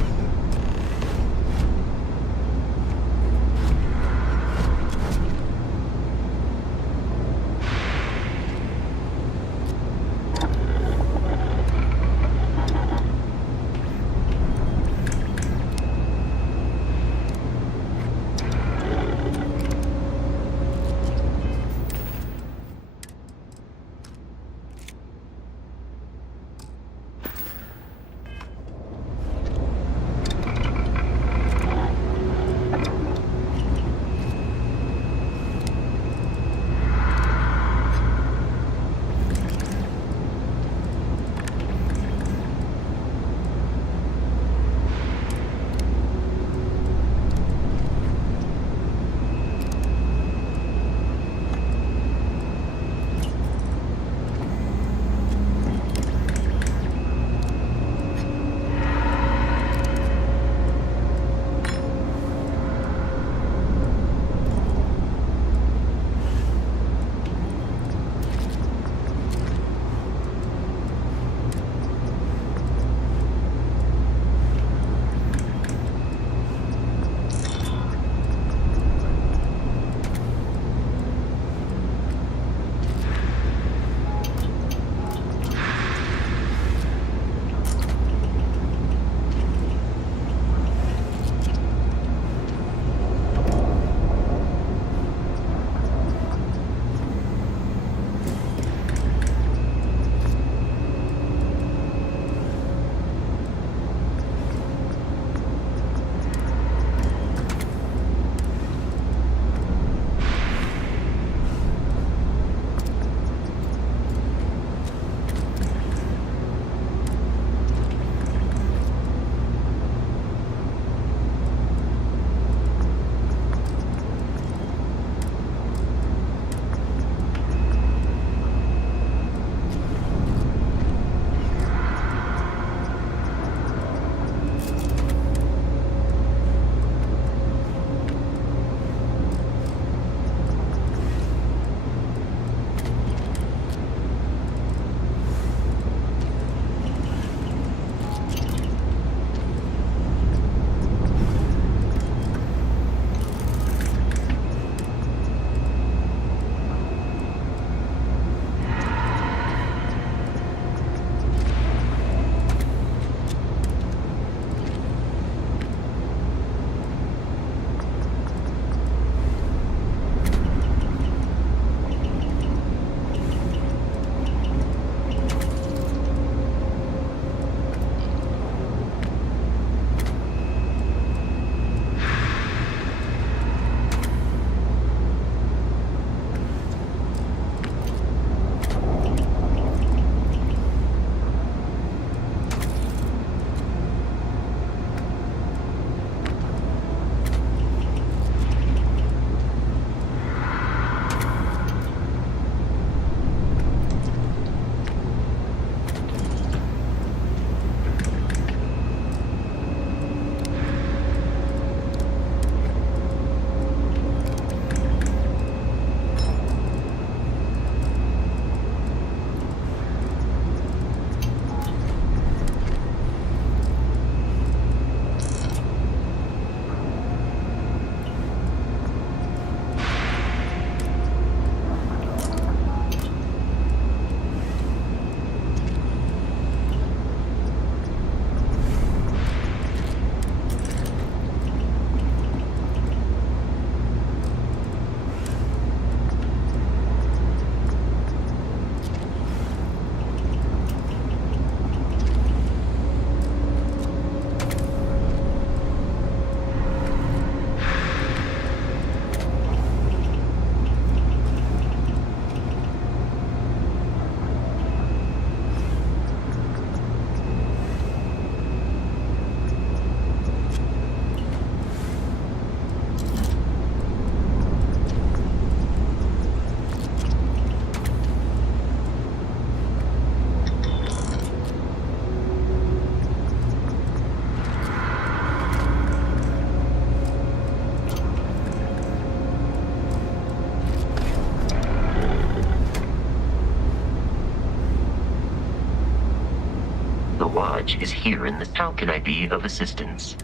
The lodge is here in this. How can I be of assistance?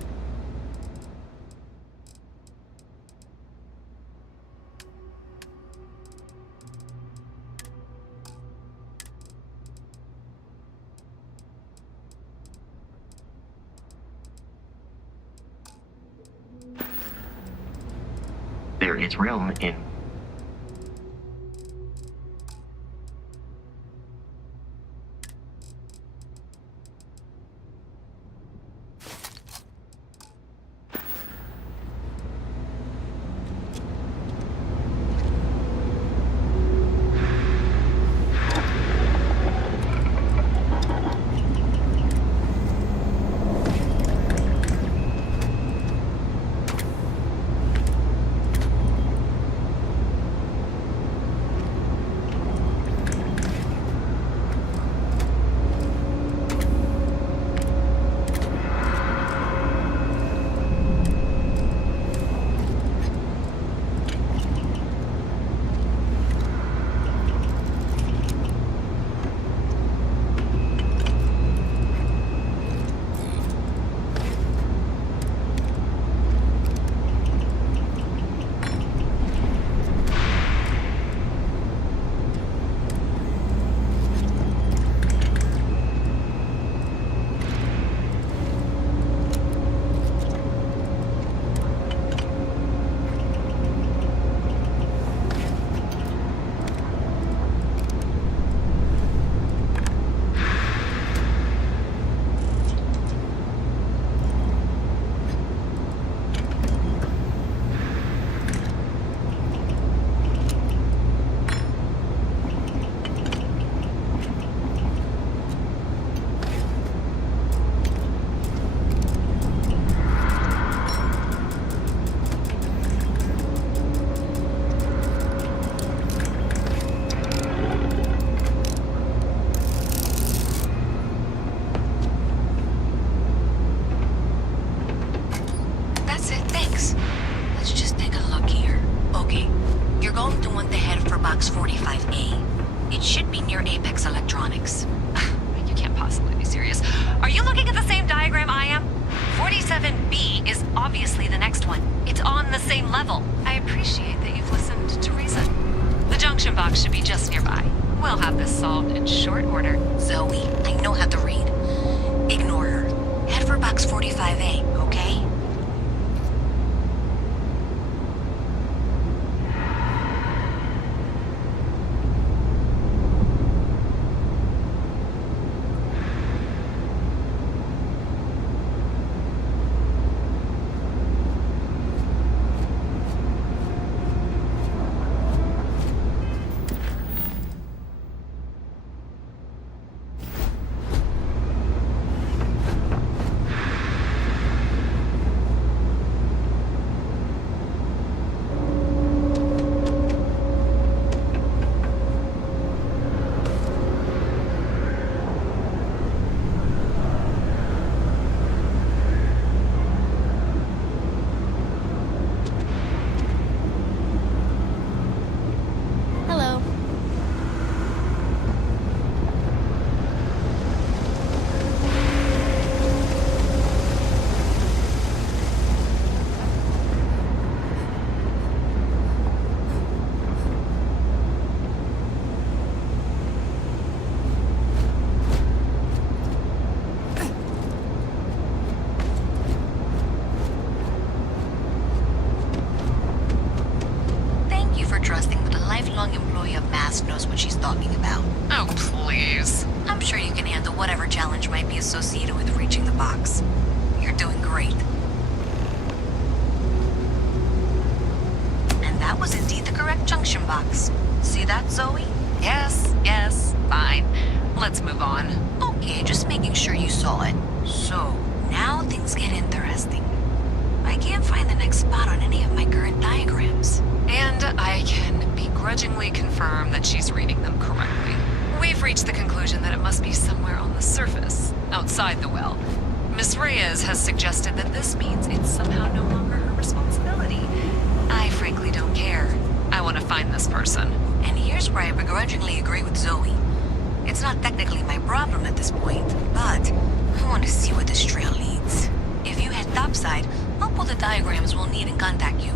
There is room in... Associated with reaching the box. You're doing great. And that was indeed the correct junction box. See that, Zoe? Yes, fine. Let's move on. Okay, just making sure you saw it. So, now things get interesting. I can't find the next spot on any of my current diagrams. And I can begrudgingly confirm that she's reading them correctly. We've reached the conclusion that it must be somewhere on the surface, outside the well. Miss Reyes has suggested that this means it's somehow no longer her responsibility. I frankly don't care. I want to find this person. And here's where I begrudgingly agree with Zoe. It's not technically my problem at this point, but I want to see where this trail leads. If you head topside, I'll pull the diagrams we'll need and contact you.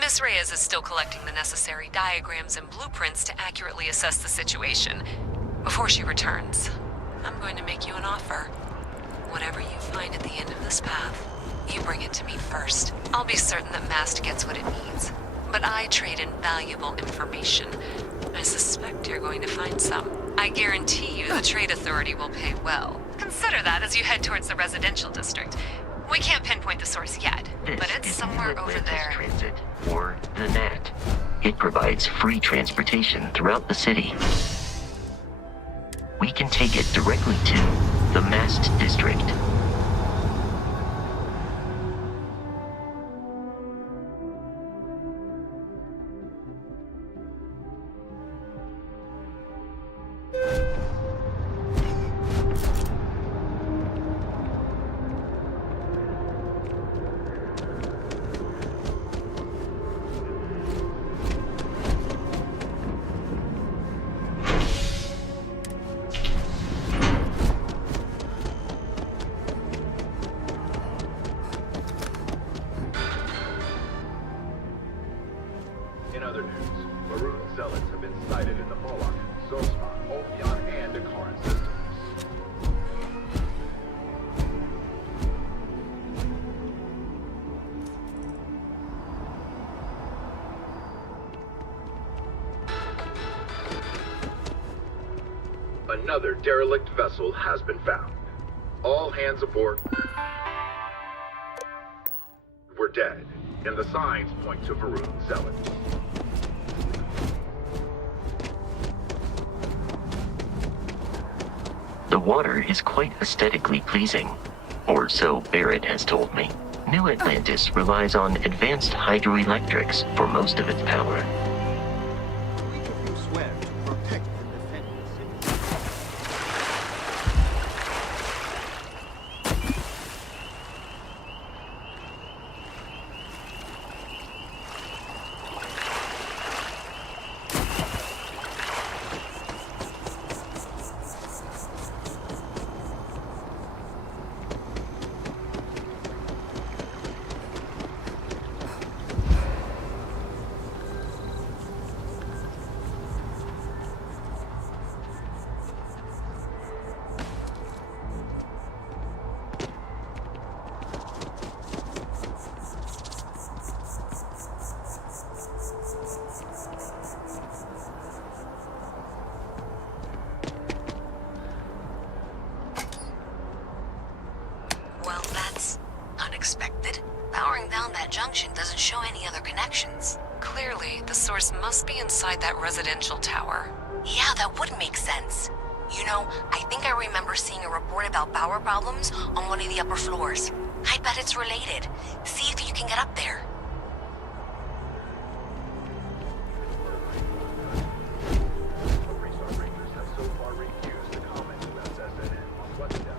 Miss Reyes is still collecting the necessary diagrams and blueprints to accurately assess the situation. Before she returns, I'm going to make you an offer. Whatever you find at the end of this path, you bring it to me first. I'll be certain that Mast gets what it needs. But I trade in valuable information. I suspect you're going to find some. I guarantee you the Trade Authority will pay well. Consider that as you head towards the residential district. We can't pinpoint the source yet, but it's somewhere over there. Transit, or the NAT. It provides free transportation throughout the city. We can take it directly to the Mast District. In other news, Maroon Zealots have been sighted in the Moloch, Zosma, Ophion, and Akaran systems. Another derelict vessel has been found. All hands aboard. We're dead, and the signs point to Maroon Zealots. The water is quite aesthetically pleasing, or so Barrett has told me. New Atlantis relies on advanced hydroelectrics for most of its power. You swear to protect and defend the city. Well, that's unexpected. Powering down that junction doesn't show any other connections. Clearly, the source must be inside that residential tower. Yeah, that would make sense. You know, I think I remember seeing a report about power problems on one of the upper floors. I bet it's related. See if you can get up there. Rangers have so far refused to comment about SNN on what's down.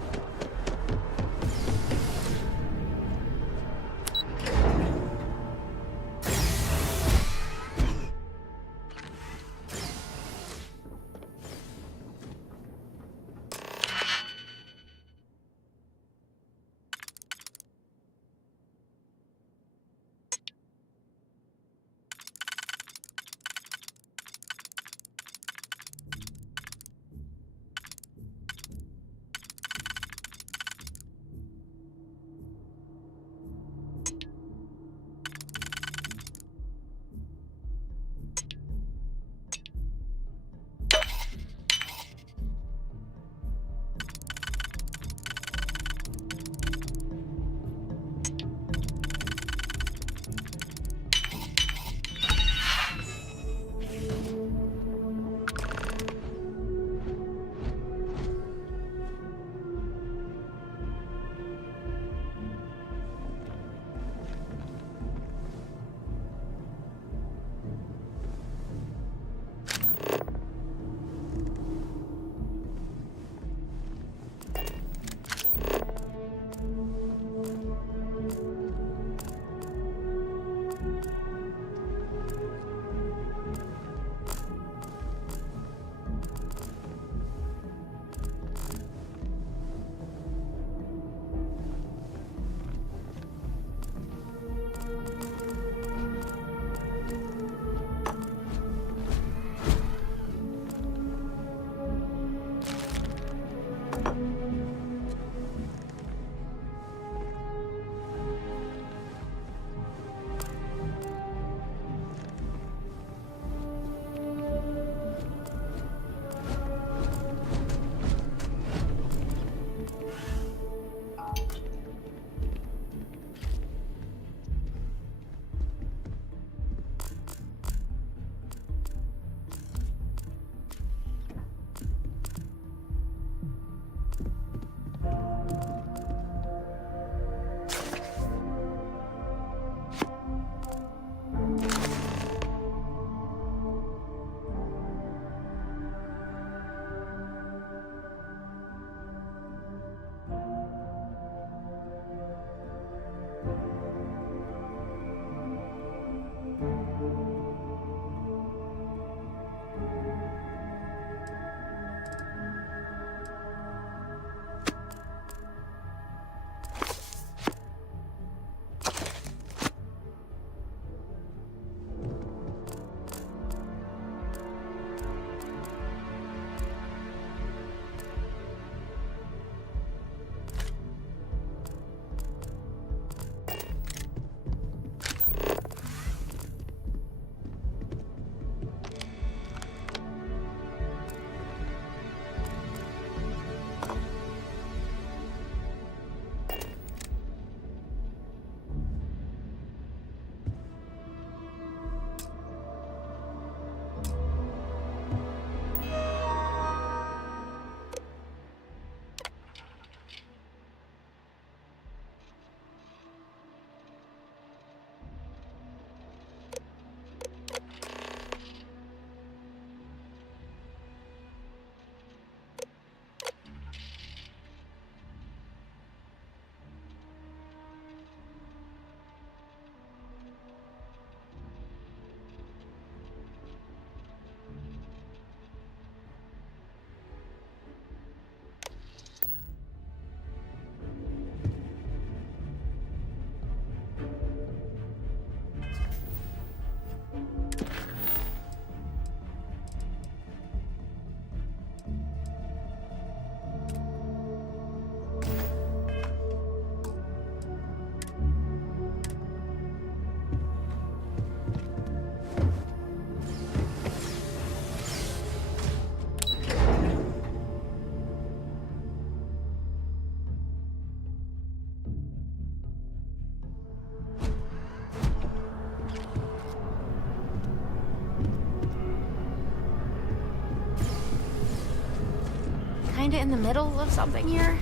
Kinda in the middle of something here?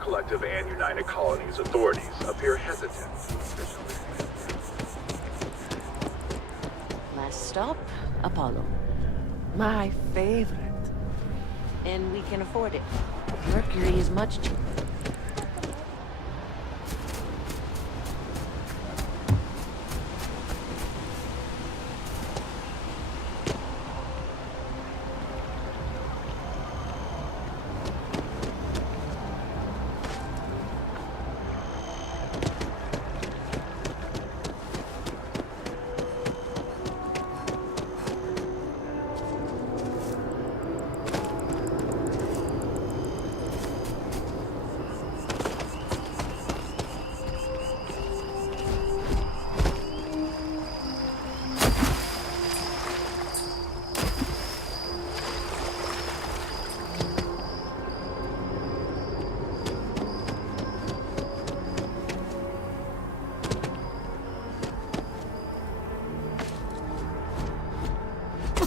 Collective and United Colonies authorities appear hesitant. Last stop, Apollo. My favorite. And we can afford it. Mercury is much cheaper.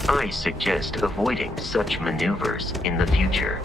I suggest avoiding such maneuvers in the future.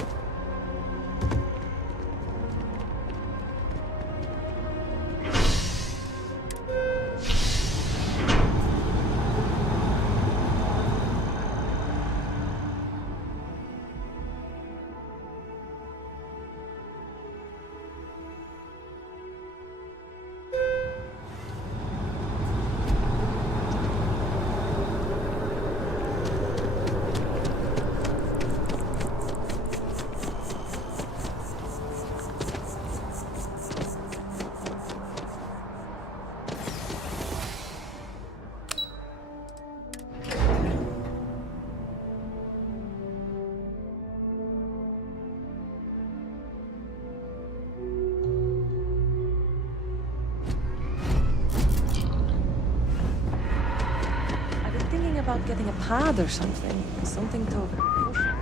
getting a pad or something. Something to push it.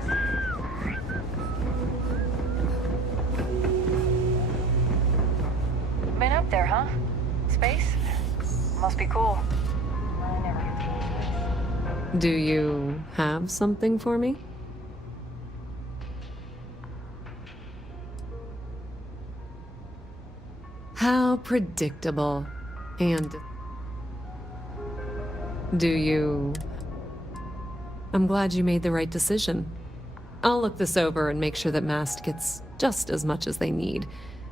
Been up there, huh? Space? Must be cool. I never get to. Do you have something for me? How predictable. And... do you... I'm glad you made the right decision. I'll look this over and make sure that Mast gets just as much as they need,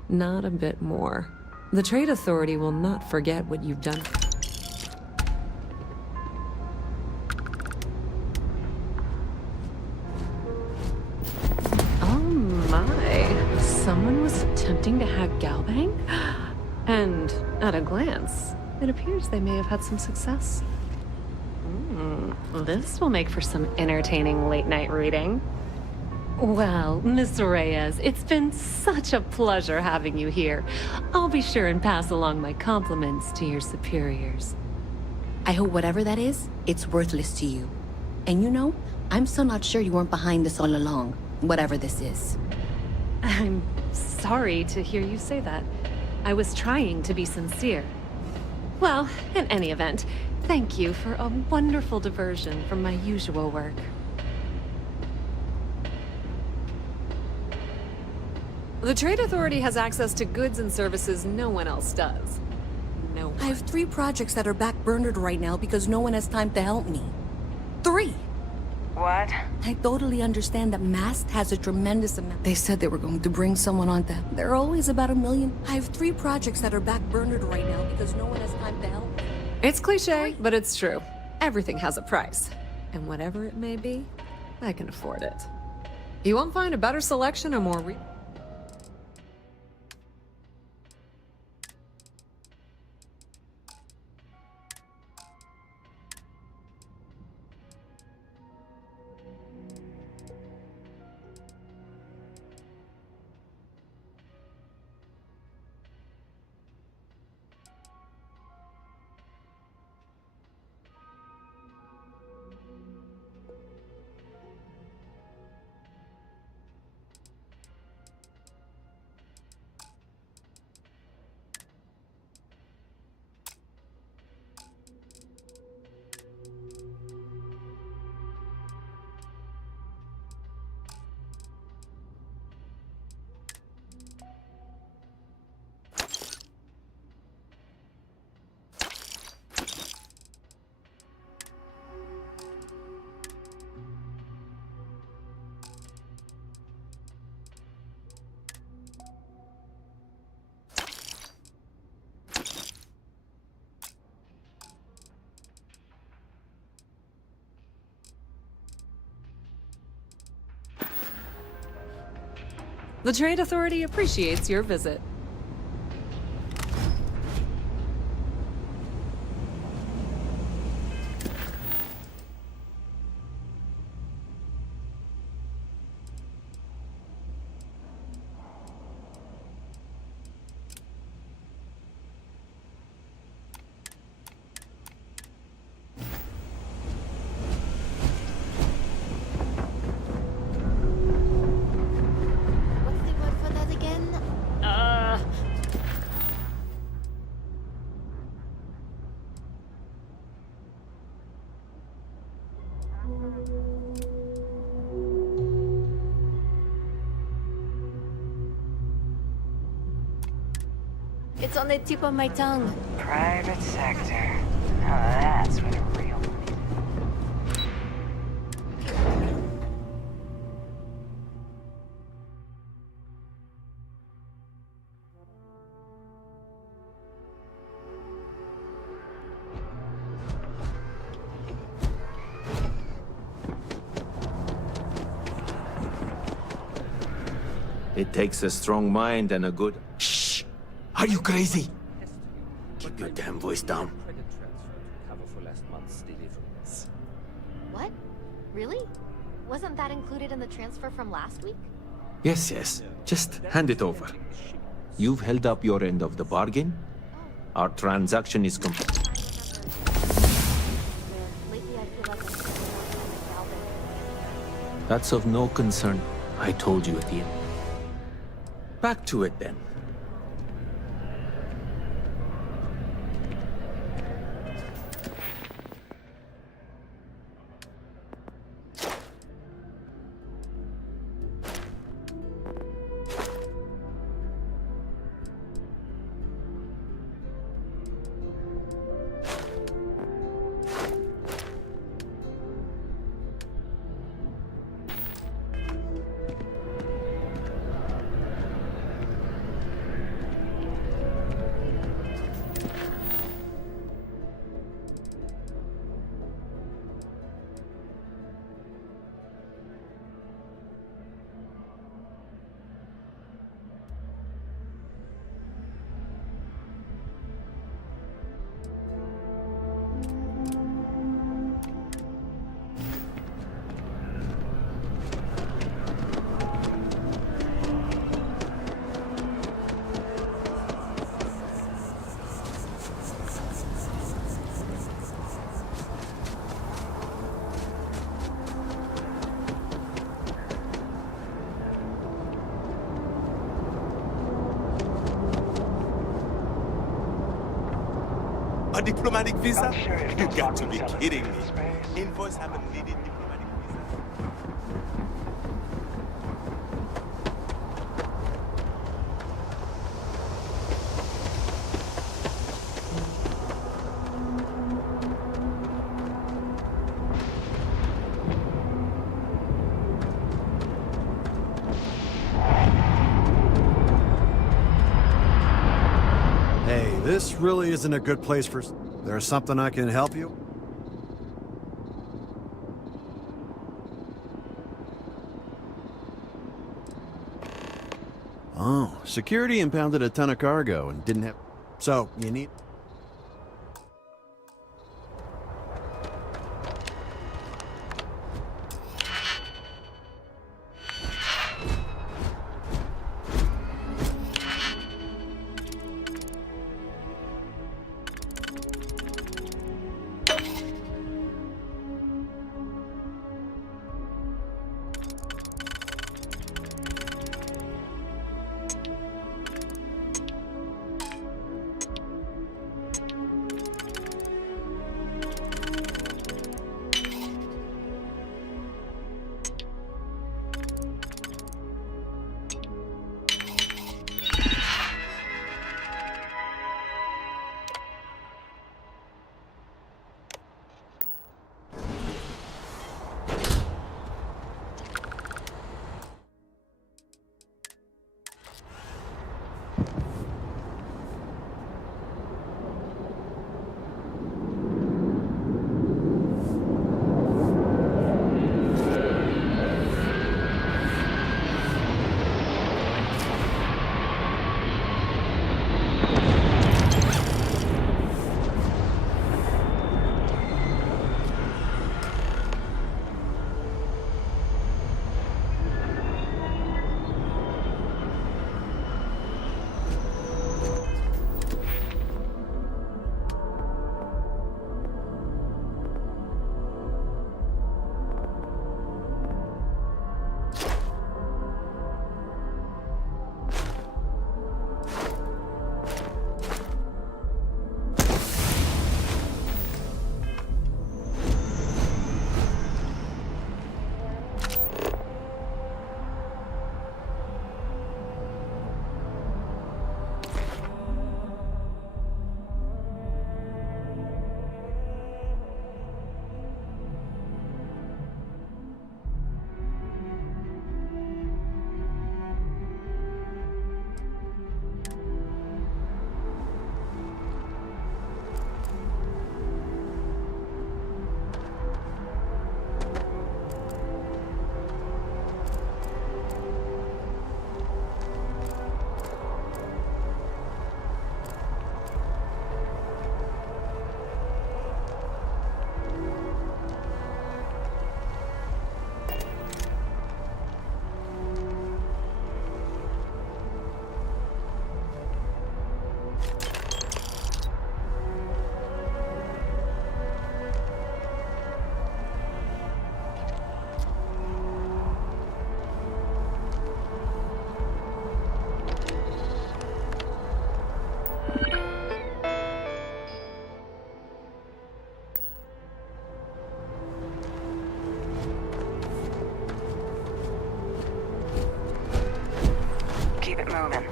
not a bit more. The Trade Authority will not forget what you've done. Oh my, someone was attempting to hack Galbang? And at a glance, it appears they may have had some success. This will make for some entertaining late-night reading. Well, Miss Reyes, it's been such a pleasure having you here. I'll be sure and pass along my compliments to your superiors. I hope whatever that is, it's worthless to you. And you know, I'm still not sure you weren't behind this all along, whatever this is. I'm sorry to hear you say that. I was trying to be sincere. Well, in any event, thank you for a wonderful diversion from my usual work. The Trade Authority has access to goods and services no one else does. No one. I have 3 projects that are backburnered right now because no one has time to help me. 3! What? I totally understand that Mast has a tremendous amount. They said they were going to bring someone on that. There are always about 1 million. I have 3 projects that are backburnered right now because no one has time to help me. It's cliche, but it's true. Everything has a price. And whatever it may be, I can afford it. You won't find a better selection or more The Trade Authority appreciates your visit. It's on the tip of my tongue. Private sector. Now that's what a real money It takes a strong mind and a good... Shh! Are you crazy? Keep your damn voice down. What? Really? Wasn't that included in the transfer from last week? Yes, yes. Just hand it over. You've held up your end of the bargain. Our transaction is complete. Lately I feel like I'm That's of no concern. I told you at the end. Back to it then. A diplomatic visa? You got to be kidding me. Invoice haven't needed diplomatic visa. Hey, this really isn't a good place for... There's something I can help you? Oh, security impounded a ton of cargo and didn't have... So, you need... moving.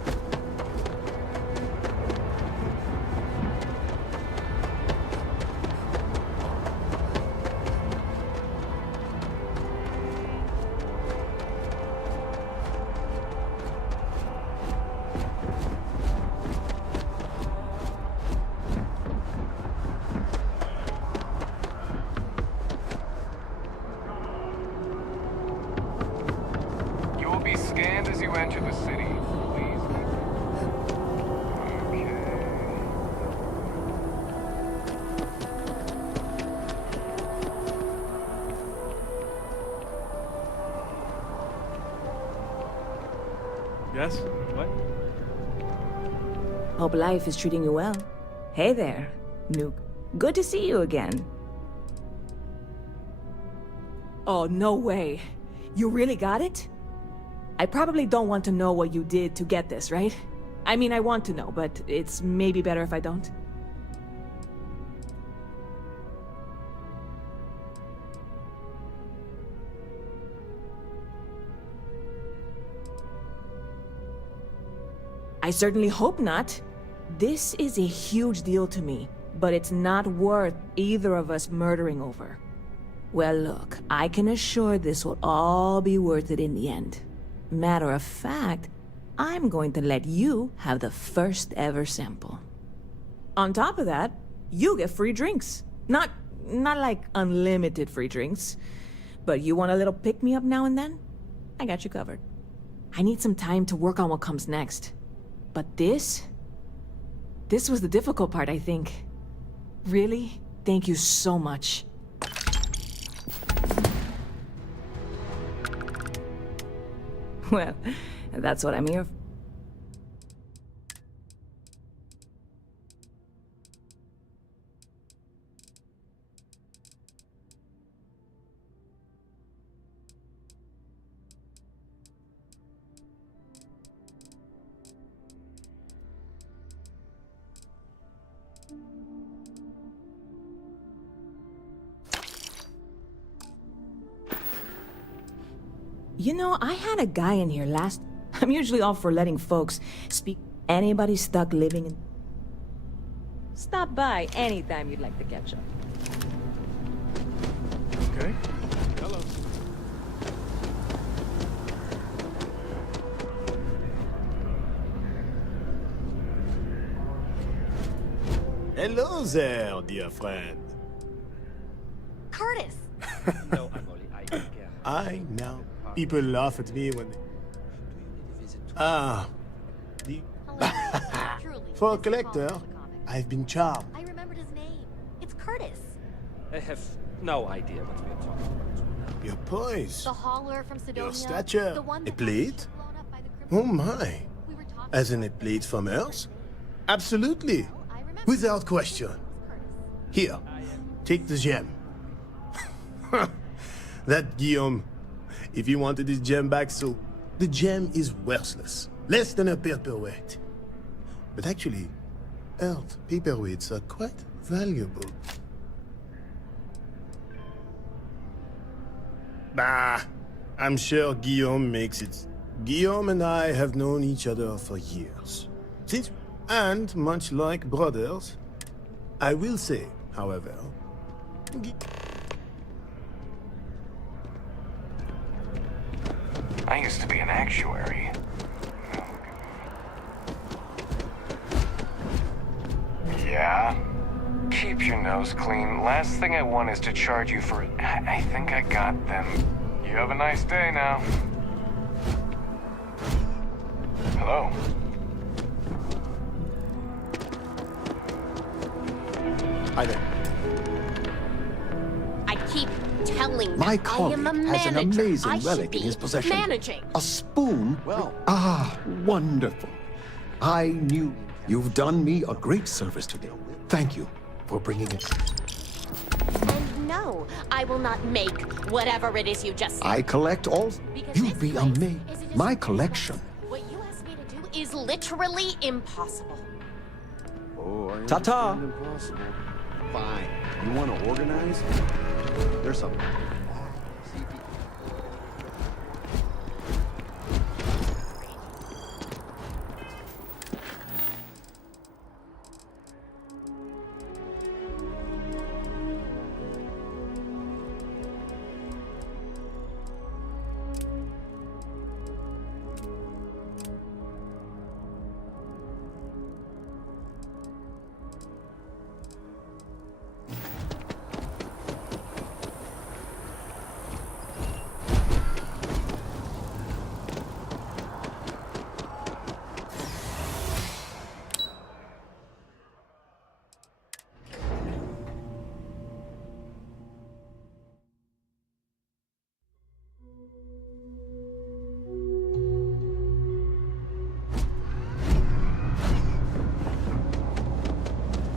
You will be scanned as you enter the city. Please. Okay. Yes? What? Hope life is treating you well. Hey there, Nuke. Good to see you again. Oh, no way. You really got it? I probably don't want to know what you did to get this, right? I mean, I want to know, but it's maybe better if I don't. I certainly hope not. This is a huge deal to me, but it's not worth either of us murdering over. Well, look, I can assure this will all be worth it in the end. Matter of fact, I'm going to let you have the first ever sample. On top of that, you get free drinks. Not like unlimited free drinks, but you want a little pick-me-up now and then? I got you covered. I need some time to work on what comes next. But this was the difficult part, I think. Really, thank you so much. Well, that's what I'm here for. You know, I had a guy in here last... I'm usually all for letting folks speak. Anybody stuck living in... Stop by anytime you'd like to catch up. Okay. Hello. Hello there, dear friend. Curtis! No, I know. People laugh at me when they... For a collector, I've been charmed. I remembered his name. It's Curtis. I have no idea what we are talking about. Your poise. The hauler from Sidonia. Your stature. The one A that plate? blown up by the criminal. Oh my. As in a plate from Earth? Absolutely. Without question. Here, take the gem. That Guillaume, if he wanted his gem back, so the gem is worthless. Less than a paperweight. But actually, Earth paperweights are quite valuable. Bah, I'm sure Guillaume makes it. Guillaume and I have known each other for years. And much like brothers, I will say, however, I used to be an actuary. Yeah? Keep your nose clean. Last thing I want is to charge you for... I think I got them. You have a nice day now. Hello? Hi there. I keep telling them My I colleague am a has an manager. amazing I should relic in be his possession. managing. A spoon? Well. Ah, wonderful. I knew you've done me a great service today. Thank you for bringing it. And no, I will not make whatever it is you just said. I collect all... Because You'd this be place amazed. is a My disgrace. collection. What you asked me to do is literally impossible. Oh, I Ta-ta. understand impossible. Fine. You want to organize? There's something.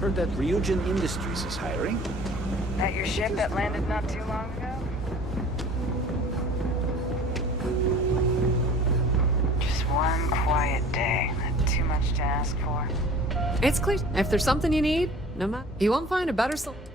heard that Ryujin Industries is hiring. That your ship that landed not too long ago? Just one quiet day. Too much to ask for. It's clear. If there's something you need, no matter, you won't find a better solution.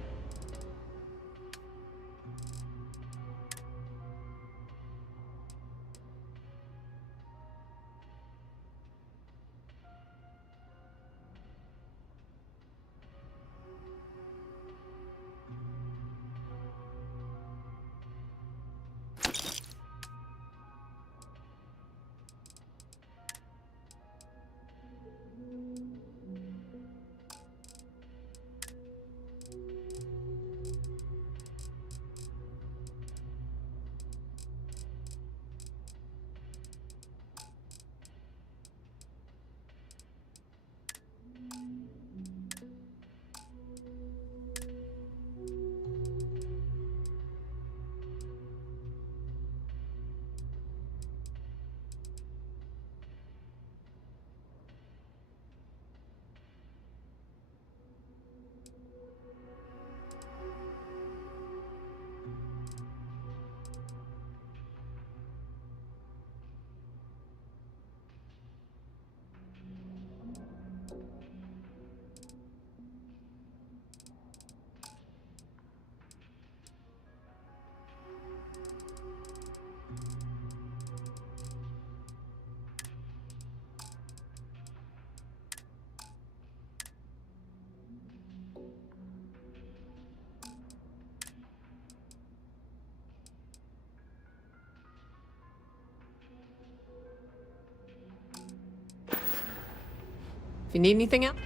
If you need anything else.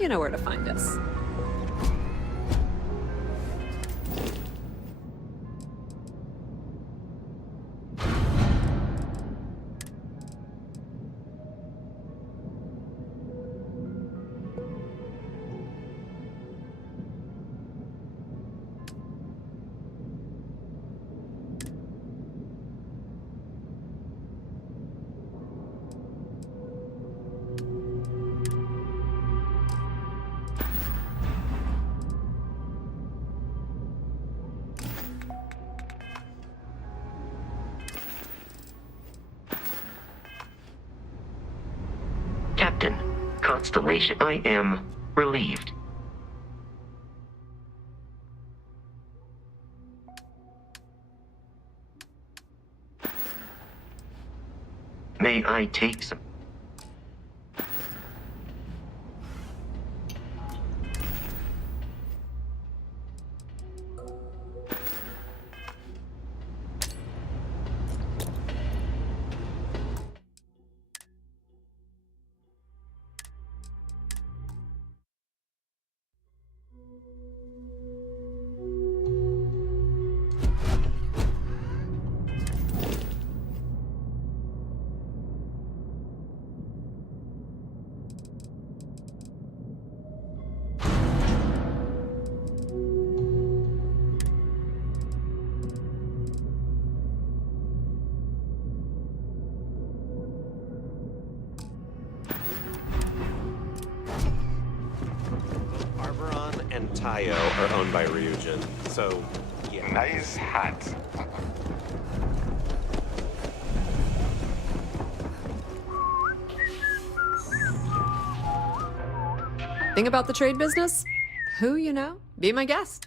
You know where to find us. Captain, Constellation, I am relieved. May I take some? And Tayo are owned by Ryujin, so yeah. Nice hat. Thing about the trade business? Who you know? Be my guest.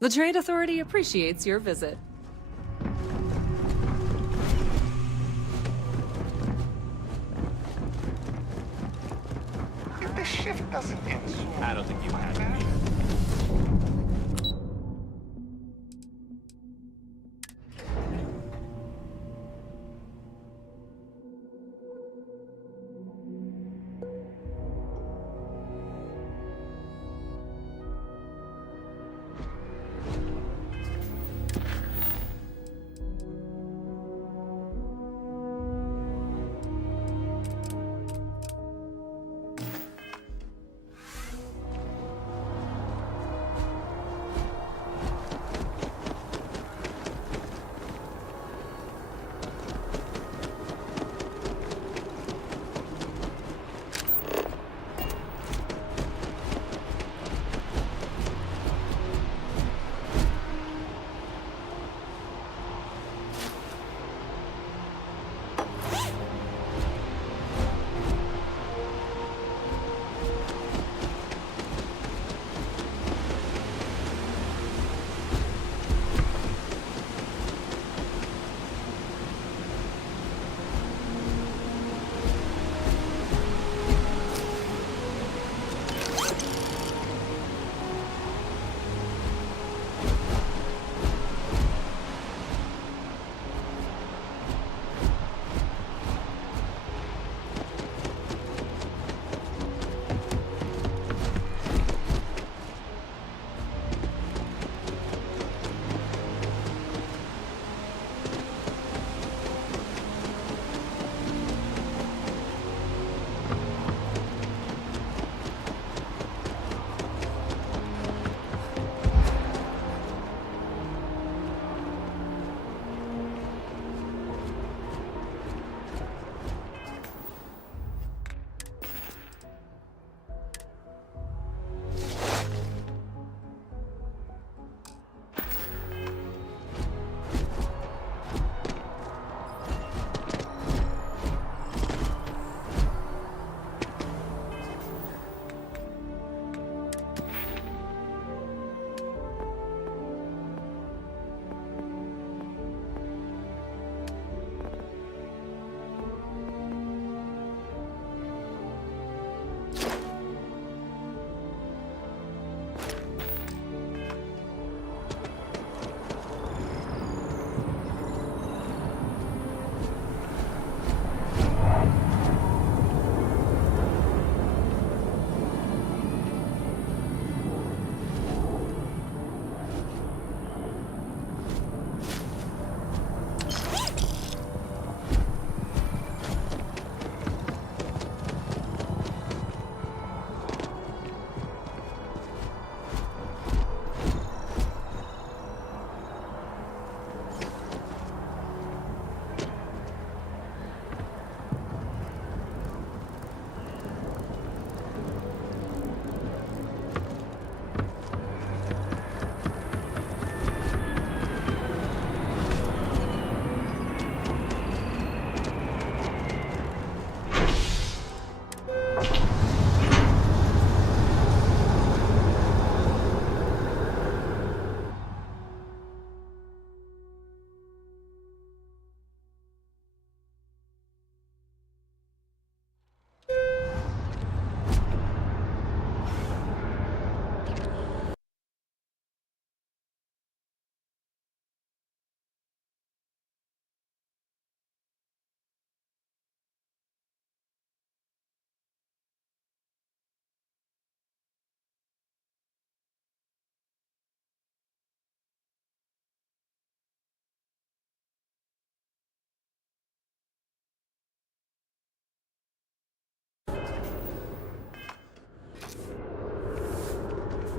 The Trade Authority appreciates your visit. If this shift doesn't end soon, I don't think you had to be.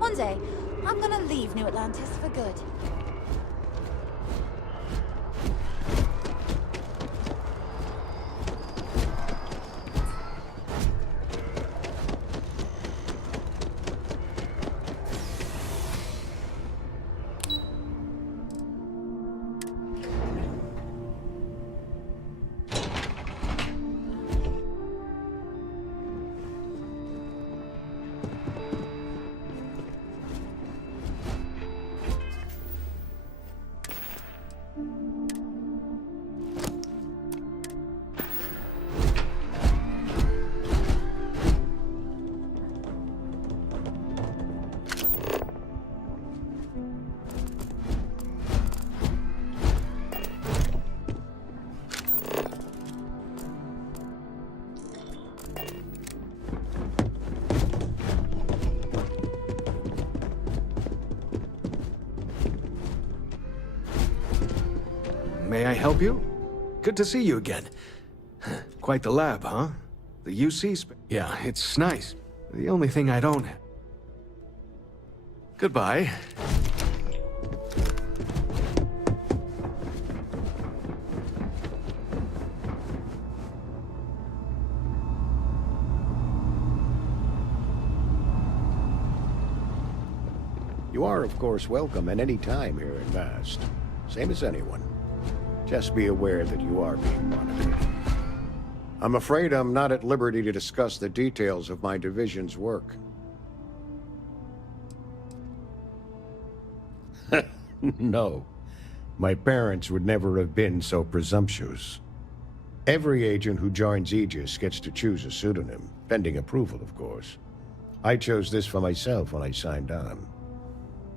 One day, I'm gonna leave New Atlantis for good. may I help you? Good to see you again. Quite the lab, huh? The UC yeah, it's nice. The only thing I don't have. Goodbye. You are, of course, welcome at any time here in Mast. Same as anyone. Just be aware that you are being monitored. I'm afraid I'm not at liberty to discuss the details of my division's work. No. My parents would never have been so presumptuous. Every agent who joins Aegis gets to choose a pseudonym, pending approval, of course. I chose this for myself when I signed on.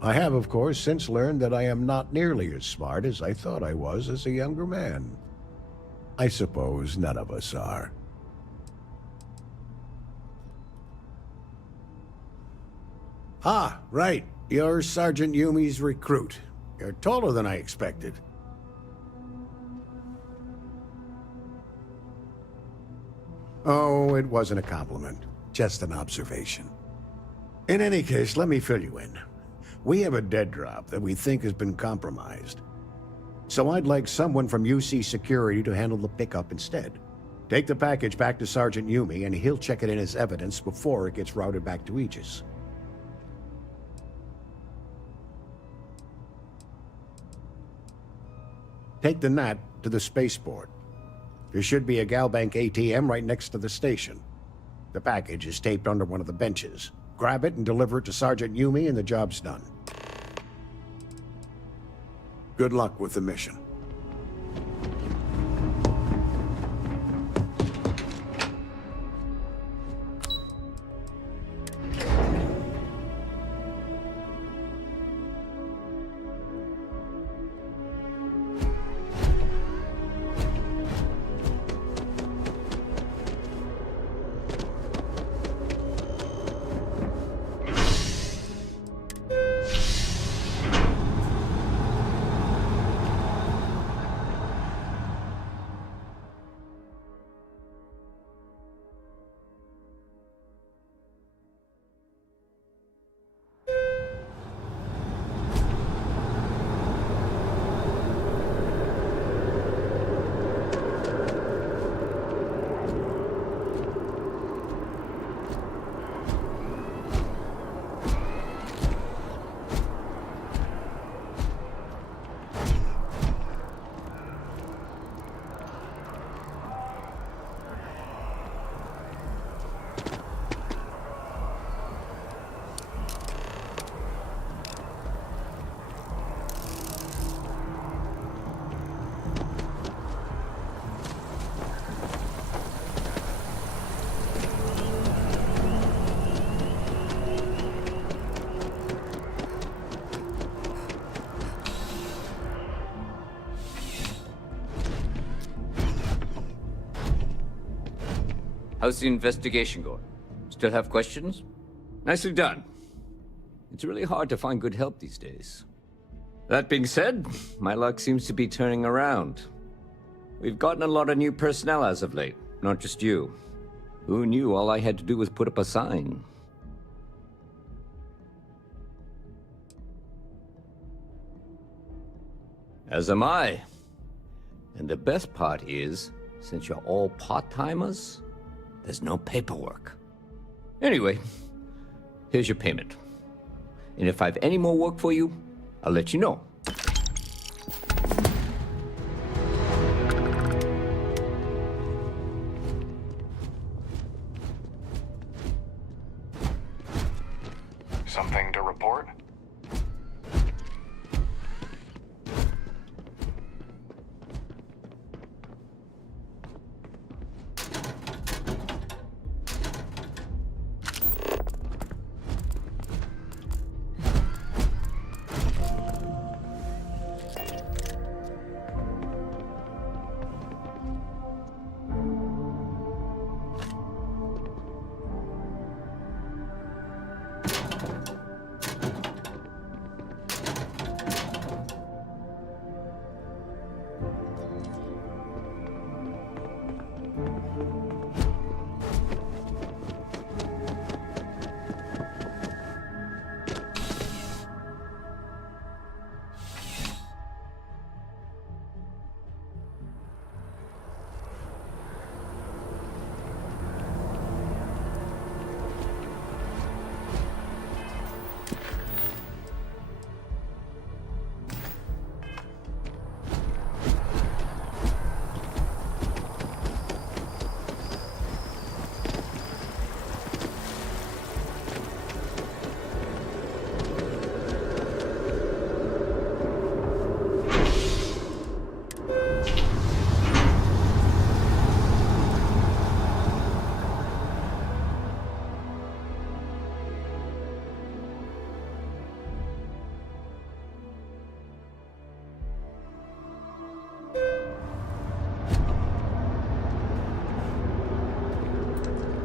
I have, of course, since learned that I am not nearly as smart as I thought I was as a younger man. I suppose none of us are. Ah, right. You're Sergeant Yumi's recruit. You're taller than I expected. Oh, it wasn't a compliment. Just an observation. In any case, let me fill you in. We have a dead drop that we think has been compromised. So I'd like someone from UC Security to handle the pickup instead. Take the package back to Sergeant Yumi and he'll check it in as evidence before it gets routed back to Aegis. Take the Nat to the spaceport. There should be a Galbank ATM right next to the station. The package is taped under one of the benches. Grab it and deliver it to Sergeant Yumi and the job's done. Good luck with the mission. How's the investigation going? Still have questions? Nicely done. It's really hard to find good help these days. That being said, my luck seems to be turning around. We've gotten a lot of new personnel as of late, not just you. Who knew all I had to do was put up a sign? As am I. And the best part is, since you're all part-timers, there's no paperwork. Anyway, here's your payment. And if I have any more work for you, I'll let you know. Something to report?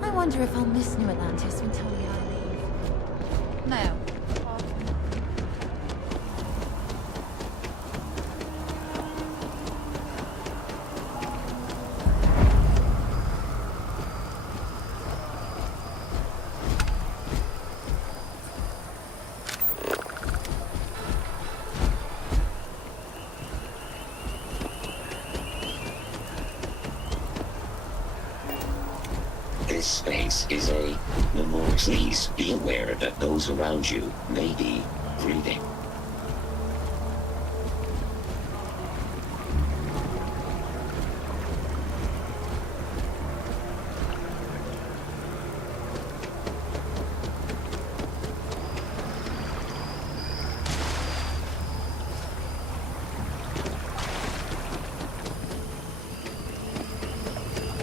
I wonder if I'll miss New Atlantis when Tony and I leave. No. This space is a... Please be aware that those around you may be breathing.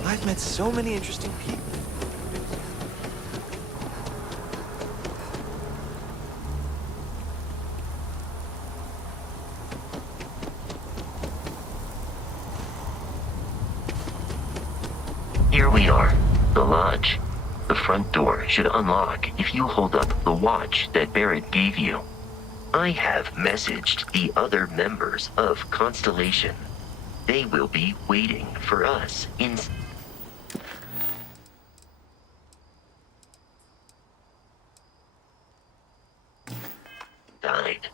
I've met so many interesting people. Here we are, the lodge. The front door should unlock if you hold up the watch that Barrett gave you. I have messaged the other members of Constellation. They will be waiting for us in... Died.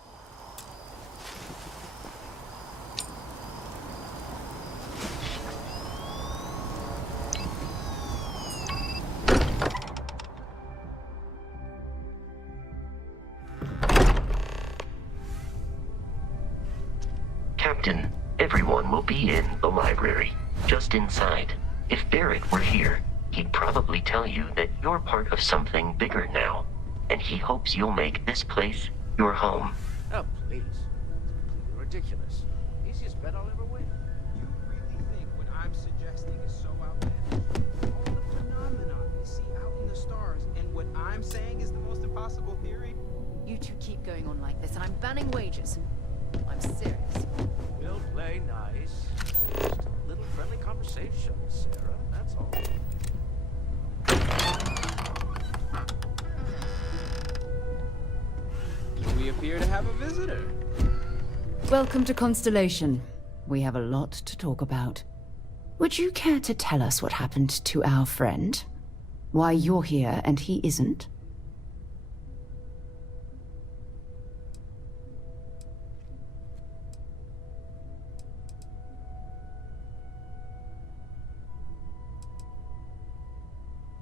Captain, everyone will be in the library, just inside. If Barrett were here, he'd probably tell you that you're part of something bigger now, and he hopes you'll make this place your home. Oh, please. You're ridiculous. Easiest bet I'll ever win. You really think what I'm suggesting is so outlandish? All the phenomena we see out in the stars, and what I'm saying is the most impossible theory? You two keep going on like this, and I'm banning wages. I'm serious. We'll play nice. Just a little friendly conversation, Sarah. That's all. We appear to have a visitor. Welcome to Constellation. We have a lot to talk about. Would you care to tell us what happened to our friend? Why you're here and he isn't?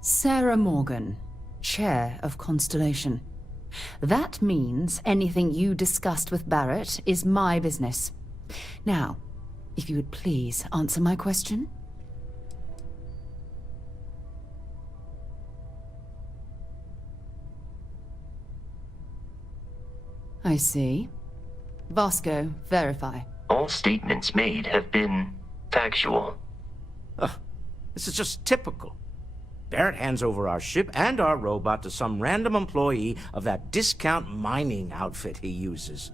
Sarah Morgan, Chair of Constellation. That means anything you discussed with Barrett is my business. Now, if you would please answer my question. I see. Vasco, verify. All statements made have been factual. This is just typical. Barrett hands over our ship and our robot to some random employee of that discount mining outfit he uses.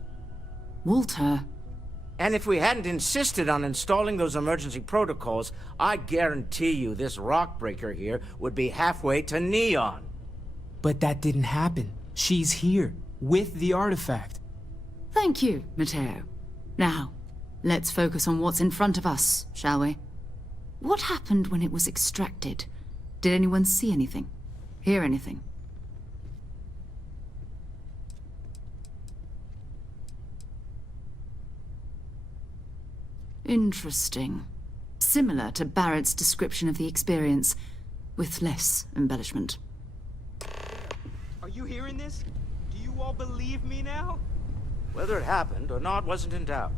Walter. And if we hadn't insisted on installing those emergency protocols, I guarantee you this rock breaker here would be halfway to Neon. But that didn't happen. She's here, with the artifact. Thank you, Matteo. Now, let's focus on what's in front of us, shall we? What happened when it was extracted? Did anyone see anything? Hear anything? Interesting. Similar to Barrett's description of the experience, with less embellishment. Are you hearing this? Do you all believe me now? Whether it happened or not wasn't in doubt.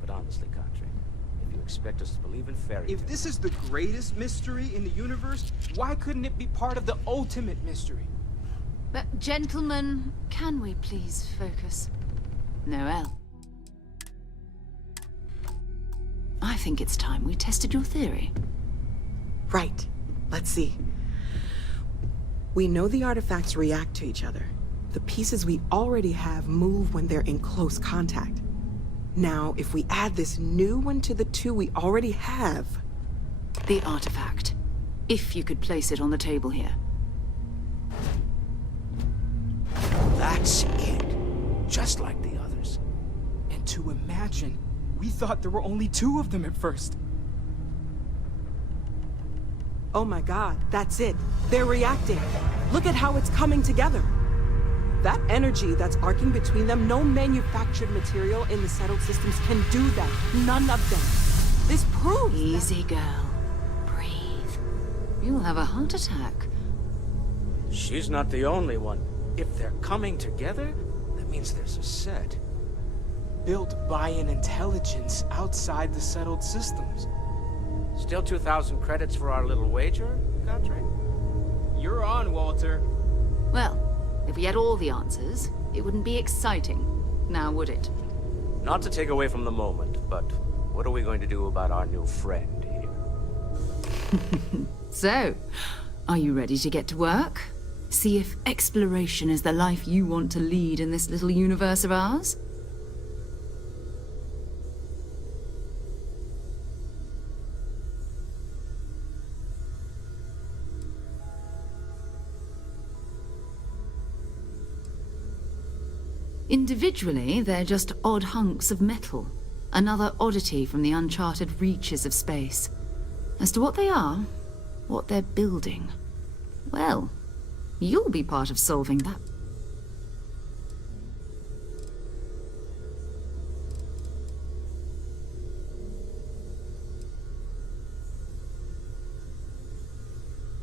But honestly, Country, if you expect us to believe in fairy tales... If this is the greatest mystery in the universe, why couldn't it be part of the ultimate mystery? But, gentlemen, can we please focus? Noel. I think it's time we tested your theory. Right. Let's see. We know the artifacts react to each other. The pieces we already have move when they're in close contact. Now, if we add this new one to the two we already have... The artifact. If you could place it on the table here. That's it. Just like the others. And to imagine, we thought there were only 2 of them at first. Oh my god, that's it. They're reacting. Look at how it's coming together. That energy that's arcing between them, no manufactured material in the settled systems can do that. None of them. This proves Easy, girl. Breathe. You'll have a heart attack. She's not the only one. If they're coming together, that means there's a set. Built by an intelligence outside the settled systems. Still 2,000 credits for our little wager, Gottfried? You're on, Walter. Well, if we had all the answers, it wouldn't be exciting, now would it? Not to take away from the moment, but what are we going to do about our new friend here? So, are you ready to get to work? See if exploration is the life you want to lead in this little universe of ours? Individually, they're just odd hunks of metal. Another oddity from the uncharted reaches of space. As to what they are, what they're building, well, you'll be part of solving that.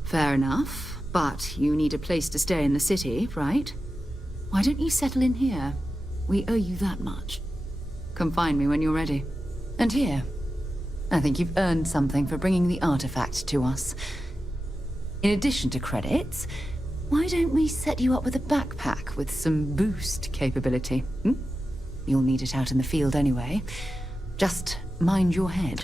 Fair enough, but you need a place to stay in the city, right? Why don't you settle in here? We owe you that much. Come find me when you're ready. And here, I think you've earned something for bringing the artifact to us. In addition to credits, why don't we set you up with a backpack with some boost capability? You'll need it out in the field anyway. Just mind your head.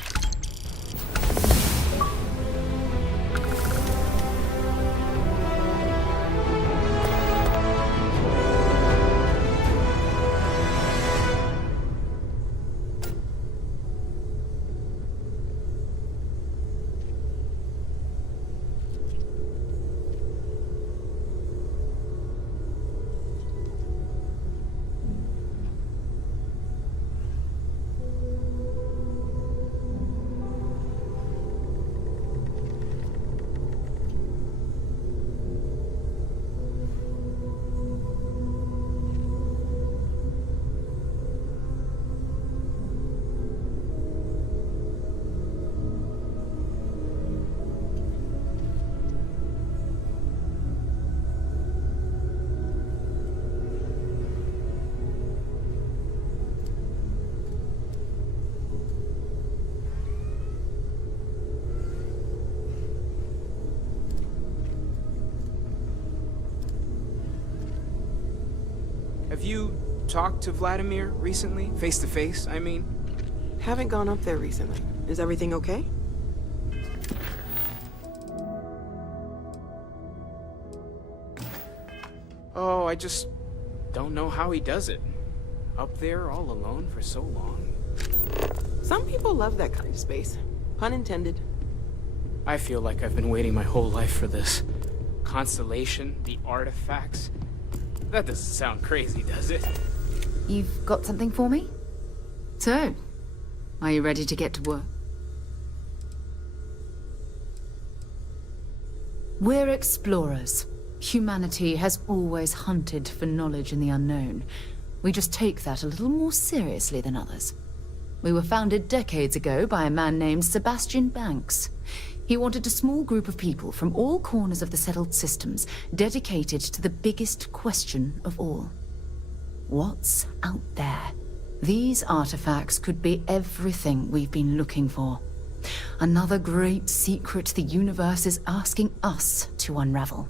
Have you talked to Vladimir recently? Face to face, I mean? Haven't gone up there recently. Is everything okay? Oh, I just don't know how he does it. Up there all alone for so long. Some people love that kind of space. Pun intended. I feel like I've been waiting my whole life for this. Constellation, the artifacts. That doesn't sound crazy, does it? You've got something for me? So, are you ready to get to work? We're explorers. Humanity has always hunted for knowledge in the unknown. We just take that a little more seriously than others. We were founded decades ago by a man named Sebastian Banks. He wanted a small group of people from all corners of the settled systems dedicated to the biggest question of all. What's out there? These artifacts could be everything we've been looking for. Another great secret the universe is asking us to unravel.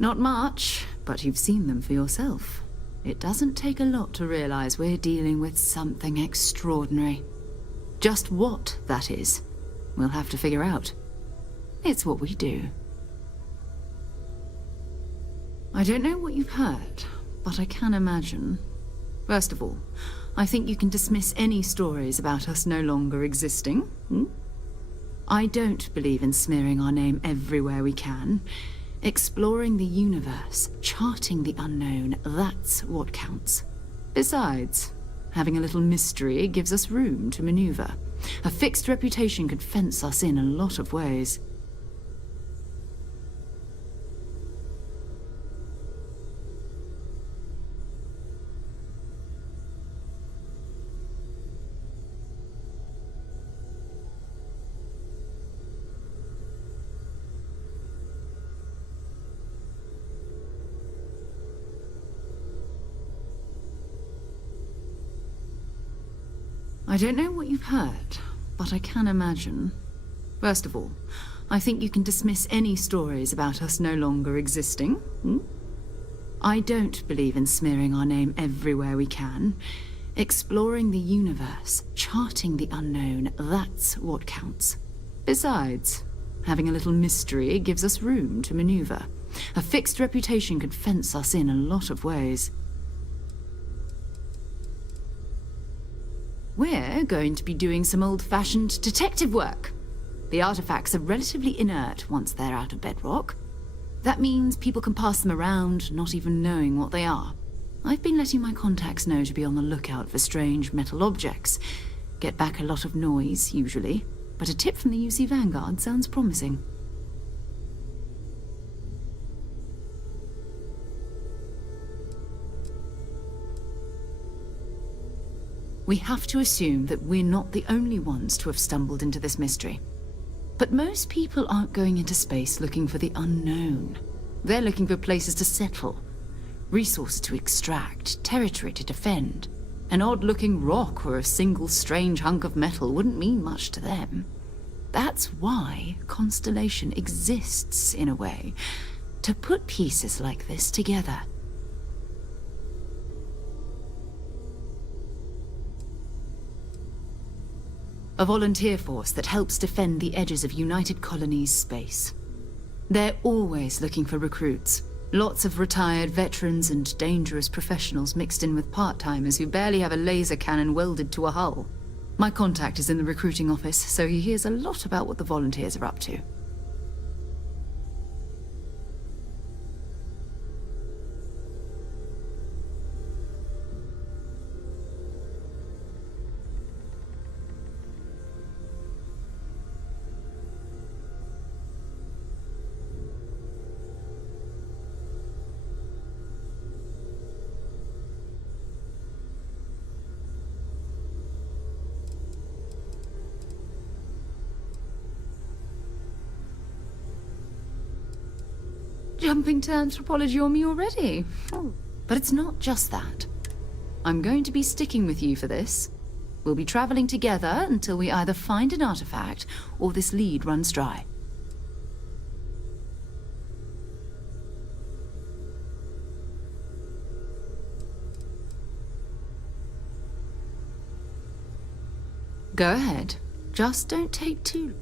Not much, but you've seen them for yourself. It doesn't take a lot to realize we're dealing with something extraordinary. Just what that is, we'll have to figure out. It's what we do. I don't know what you've heard, but I can imagine. First of all, I think you can dismiss any stories about us no longer existing. I don't believe in smearing our name everywhere we can. Exploring the universe, charting the unknown, that's what counts. Besides, having a little mystery gives us room to maneuver. A fixed reputation could fence us in a lot of ways. I don't know what you've heard, but I can imagine. First of all, I think you can dismiss any stories about us no longer existing. I don't believe in smearing our name everywhere we can. Exploring the universe, charting the unknown, that's what counts. Besides, having a little mystery gives us room to maneuver. A fixed reputation could fence us in a lot of ways. We're going to be doing some old-fashioned detective work. The artifacts are relatively inert once they're out of bedrock. That means people can pass them around, not even knowing what they are. I've been letting my contacts know to be on the lookout for strange metal objects. Get back a lot of noise, usually, but a tip from the UC Vanguard sounds promising. We have to assume that we're not the only ones to have stumbled into this mystery. But most people aren't going into space looking for the unknown. They're looking for places to settle, resources to extract, territory to defend. An odd-looking rock or a single strange hunk of metal wouldn't mean much to them. That's why Constellation exists, in a way, to put pieces like this together. A volunteer force that helps defend the edges of United Colonies space. They're always looking for recruits. Lots of retired veterans and dangerous professionals mixed in with part-timers who barely have a laser cannon welded to a hull. My contact is in the recruiting office, so he hears a lot about what the volunteers are up to. Jumping to anthropology on me already. But it's not just that. I'm going to be sticking with you for this. We'll be traveling together until we either find an artifact or this lead runs dry. Go ahead. Just don't take too long.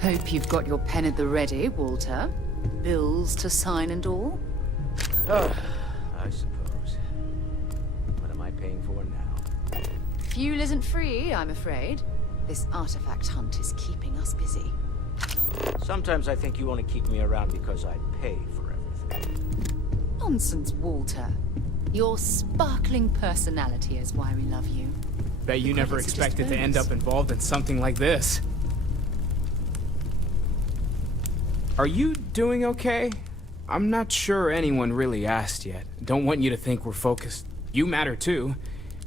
Hope you've got your pen at the ready, Walter. Bills to sign and all? I suppose. What am I paying for now? fuel isn't free, I'm afraid. This artifact hunt is keeping us busy. Sometimes I think you only keep me around because I pay for everything. Nonsense, Walter. Your sparkling personality is why we love you. Bet you never expected to end up involved in something like this. Are you doing okay? I'm not sure anyone really asked yet. Don't want you to think we're focused. You matter too.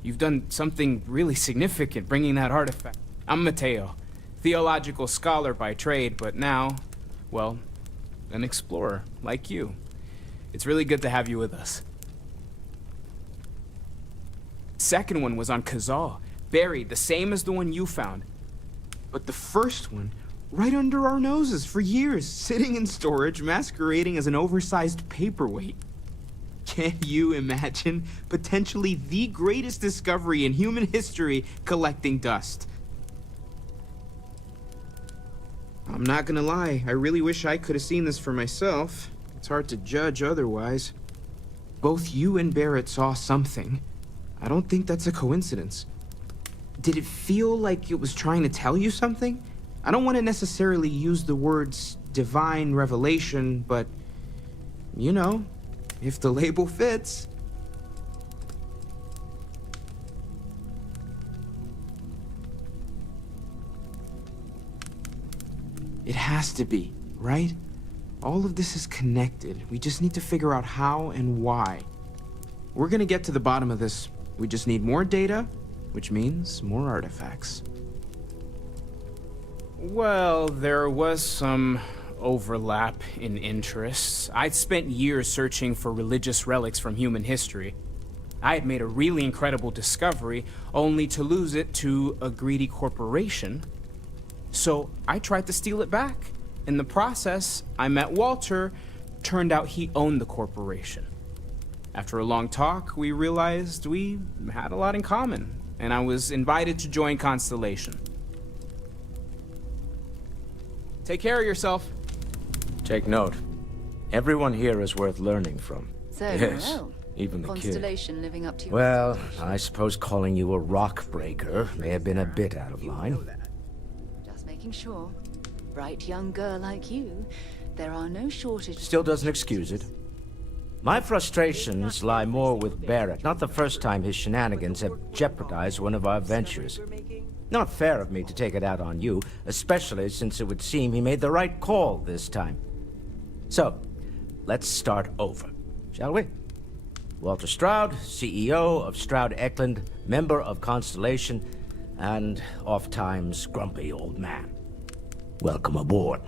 You've done something really significant bringing that artifact. I'm Mateo, theological scholar by trade, but now, well, an explorer like you. It's really good to have you with us. Second one was on Kazal, buried the same as the one you found. But the first one, right under our noses for years, sitting in storage, masquerading as an oversized paperweight. Can you imagine potentially the greatest discovery in human history collecting dust? I'm not gonna lie, I really wish I could have seen this for myself. It's hard to judge otherwise. Both you and Barrett saw something. I don't think that's a coincidence. Did it feel like it was trying to tell you something? I don't want to necessarily use the words divine revelation, but, you know, if the label fits. It has to be, right? All of this is connected. We just need to figure out how and why. We're gonna get to the bottom of this. We just need more data, which means more artifacts. Well, there was some overlap in interests. I'd spent years searching for religious relics from human history. I had made a really incredible discovery, only to lose it to a greedy corporation. So I tried to steal it back. In the process, I met Walter. Turned out he owned the corporation. After a long talk, we realized we had a lot in common, and I was invited to join Constellation. Take care of yourself. Take note. Everyone here is worth learning from. So, yes, well, even the kid. Constellation living up to your Well, expectations. I suppose calling you a rock breaker may have been a bit out of line. Just making sure. Bright young girl like you, there are no shortages. Still doesn't excuse it. My frustrations lie more with Barrett. Not the first time his shenanigans have jeopardized one of our ventures. Not fair of me to take it out on you, especially since it would seem he made the right call this time. So, let's start over, shall we? Walter Stroud, CEO of Stroud Eklund, member of Constellation, and oft-times grumpy old man. Welcome aboard.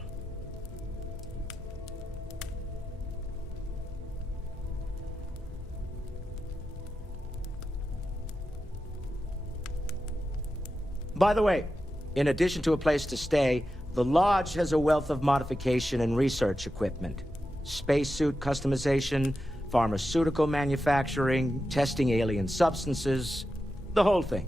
By the way, in addition to a place to stay, the Lodge has a wealth of modification and research equipment. Spacesuit customization, pharmaceutical manufacturing, testing alien substances, the whole thing.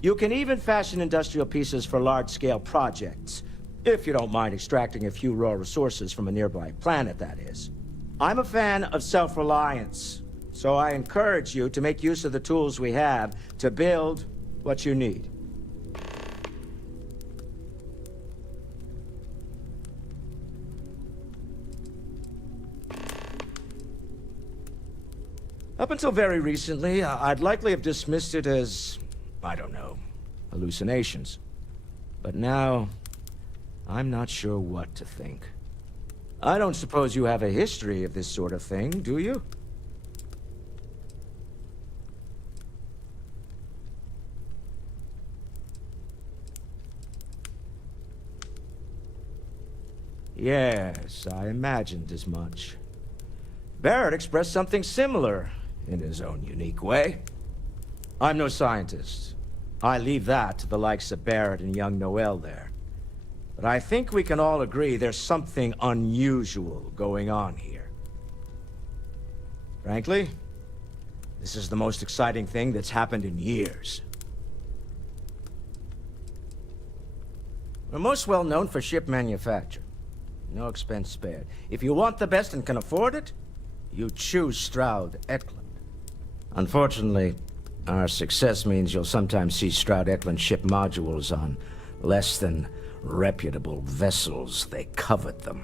You can even fashion industrial pieces for large-scale projects, if you don't mind extracting a few raw resources from a nearby planet, that is. I'm a fan of self-reliance, so I encourage you to make use of the tools we have to build what you need. Up until very recently, I'd likely have dismissed it as, I don't know, hallucinations. But now, I'm not sure what to think. I don't suppose you have a history of this sort of thing, do you? Yes, I imagined as much. Barrett expressed something similar, in his own unique way. I'm no scientist. I leave that to the likes of Barrett and young Noel there. But I think we can all agree there's something unusual going on here. Frankly, this is the most exciting thing that's happened in years. We're most well known for ship manufacture. No expense spared. If you want the best and can afford it, you choose Stroud Eklund. Unfortunately, Our success means you'll sometimes see Stroud-Eklund ship modules on less than reputable vessels. They covet them.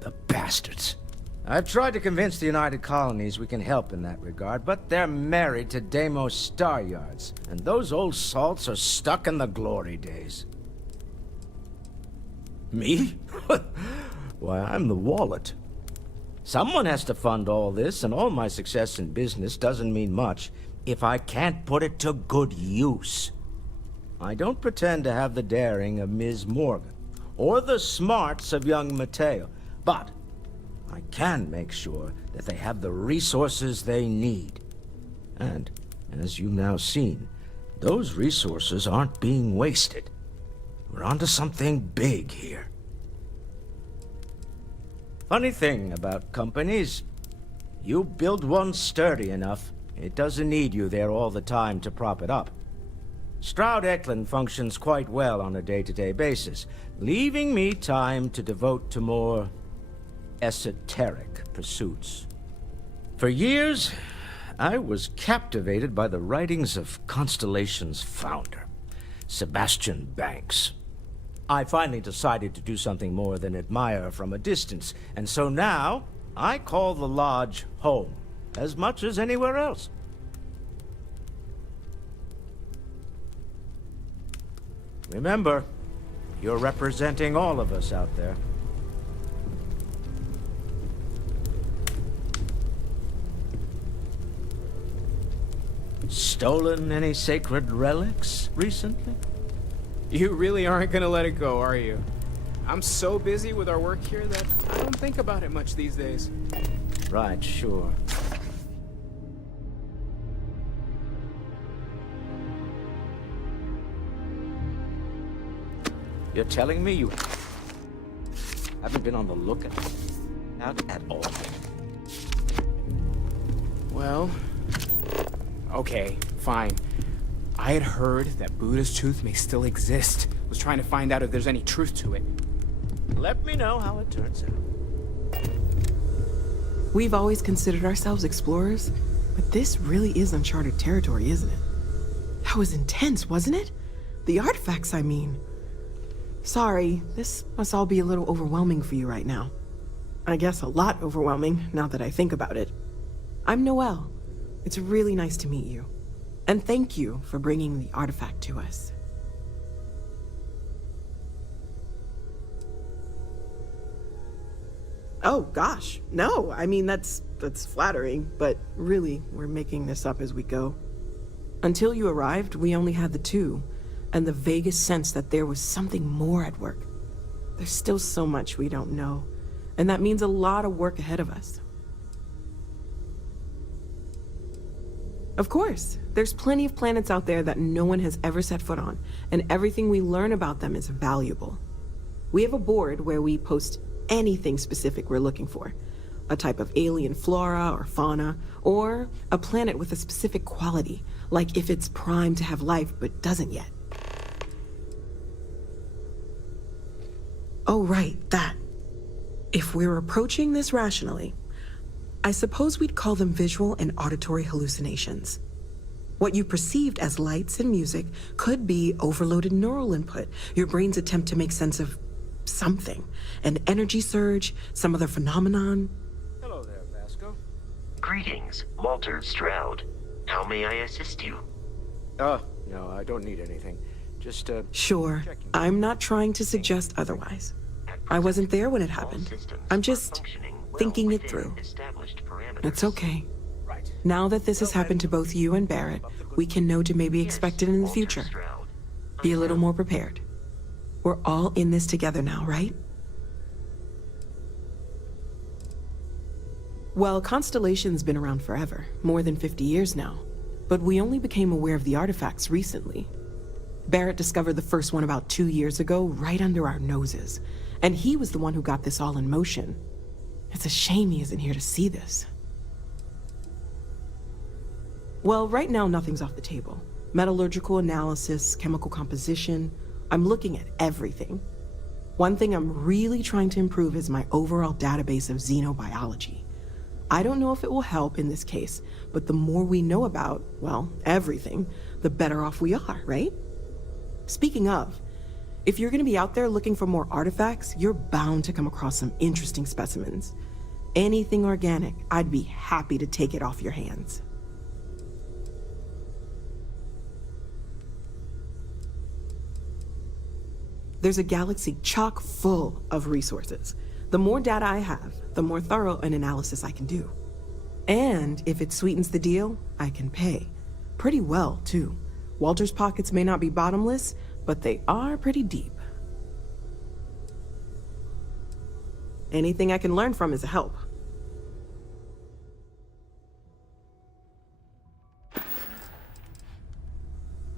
The bastards. I've tried to convince the United Colonies we can help in that regard, but they're married to Deimos Star Yards, and those old salts are stuck in the glory days. Me? Why, I'm the wallet. Someone has to fund all this, and all my success in business doesn't mean much if I can't put it to good use. I don't pretend to have the daring of Ms. Morgan, or the smarts of young Mateo, but I can make sure that they have the resources they need. And, as you've now seen, those resources aren't being wasted. We're onto something big here. Funny thing about companies, you build one sturdy enough, it doesn't need you there all the time to prop it up. Stroud-Eklund functions quite well on a day-to-day basis, leaving me time to devote to more esoteric pursuits. For years, I was captivated by the writings of Constellation's founder, Sebastian Banks. I finally decided to do something more than admire from a distance, and so now I call the Lodge home, as much as anywhere else. Remember, you're representing all of us out there. Stolen any sacred relics recently? You really aren't gonna let it go, are you? I'm so busy with our work here that I don't think about it much these days. Right, sure. You're telling me you haven't been on the lookout at all? Well, okay, fine. I had heard that Buddha's tooth may still exist. Was trying to find out if there's any truth to it. Let me know how it turns out. We've always considered ourselves explorers, but this really is uncharted territory, isn't it? That was intense, wasn't it? The artifacts, I mean. Sorry, this must all be a little overwhelming for you right now. I guess a lot overwhelming, now that I think about it. I'm Noelle. It's really nice to meet you. And thank you for bringing the artifact to us. Oh, gosh. No, I mean, that's flattering, but really, we're making this up as we go. Until you arrived, we only had the two, and the vaguest sense that there was something more at work. There's still so much we don't know, and that means a lot of work ahead of us. Of course, there's plenty of planets out there that no one has ever set foot on, and everything we learn about them is valuable. We have a board where we post anything specific we're looking for. A type of alien flora or fauna, or a planet with a specific quality, like if it's primed to have life but doesn't yet. Oh, right, that. If we're approaching this rationally, I suppose we'd call them visual and auditory hallucinations. What you perceived as lights and music could be overloaded neural input, your brain's attempt to make sense of something. An energy surge, some other phenomenon. Hello there, Vasco. Greetings, Walter Stroud. How may I assist you? No, I don't need anything. Just, Sure, I'm not trying to suggest otherwise. I wasn't there when it happened. I'm just thinking it through. It's okay. Now that this has happened to both you and Barrett, we can know to maybe expect it in the future. Be a little more prepared. We're all in this together now, right? Well, Constellation's been around forever, more than 50 years now. But we only became aware of the artifacts recently. Barrett discovered the first one about 2 years ago, right under our noses. And he was the one who got this all in motion. It's a shame he isn't here to see this. Well, right now nothing's off the table. Metallurgical analysis, chemical composition. I'm looking at everything. One thing I'm really trying to improve is my overall database of xenobiology. I don't know if it will help in this case, but the more we know about, well, everything, the better off we are, right? Speaking of, if you're gonna be out there looking for more artifacts, you're bound to come across some interesting specimens. Anything organic, I'd be happy to take it off your hands. There's a galaxy chock full of resources. The more data I have, the more thorough an analysis I can do. And if it sweetens the deal, I can pay. Pretty well, too. Walter's pockets may not be bottomless, but they are pretty deep. Anything I can learn from is a help.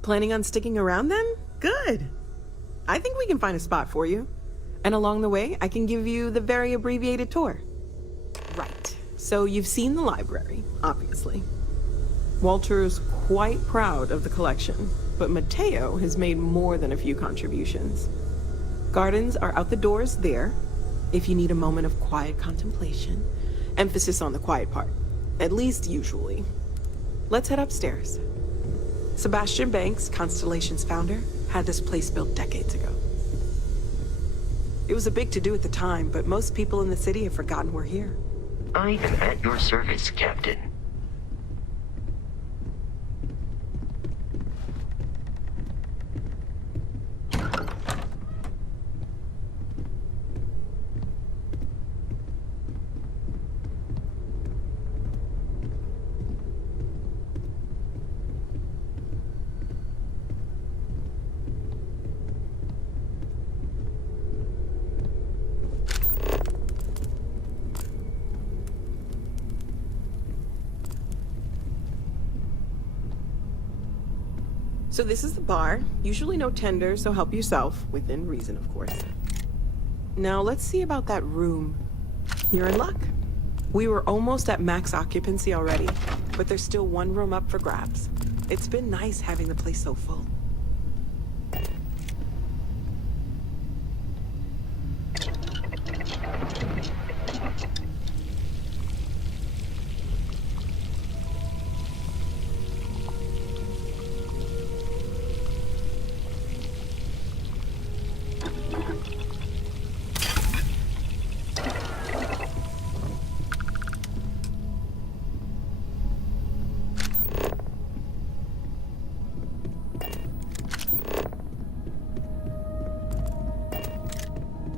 Planning on sticking around then? Good. I think we can find a spot for you. And along the way, I can give you the very abbreviated tour. Right. So you've seen the library, obviously. Walter's quite proud of the collection, but Mateo has made more than a few contributions. Gardens are out the doors there, if you need a moment of quiet contemplation. Emphasis on the quiet part, at least usually. Let's head upstairs. Sebastian Banks, Constellation's founder, had this place built decades ago. It was a big to-do at the time, but most people in the city have forgotten we're here. I am at your service, Captain. So this is the bar. Usually no tender, so help yourself, within reason, of course. Now let's see about that room. You're in luck. We were almost at max occupancy already, but there's still one room up for grabs. It's been nice having the place so full.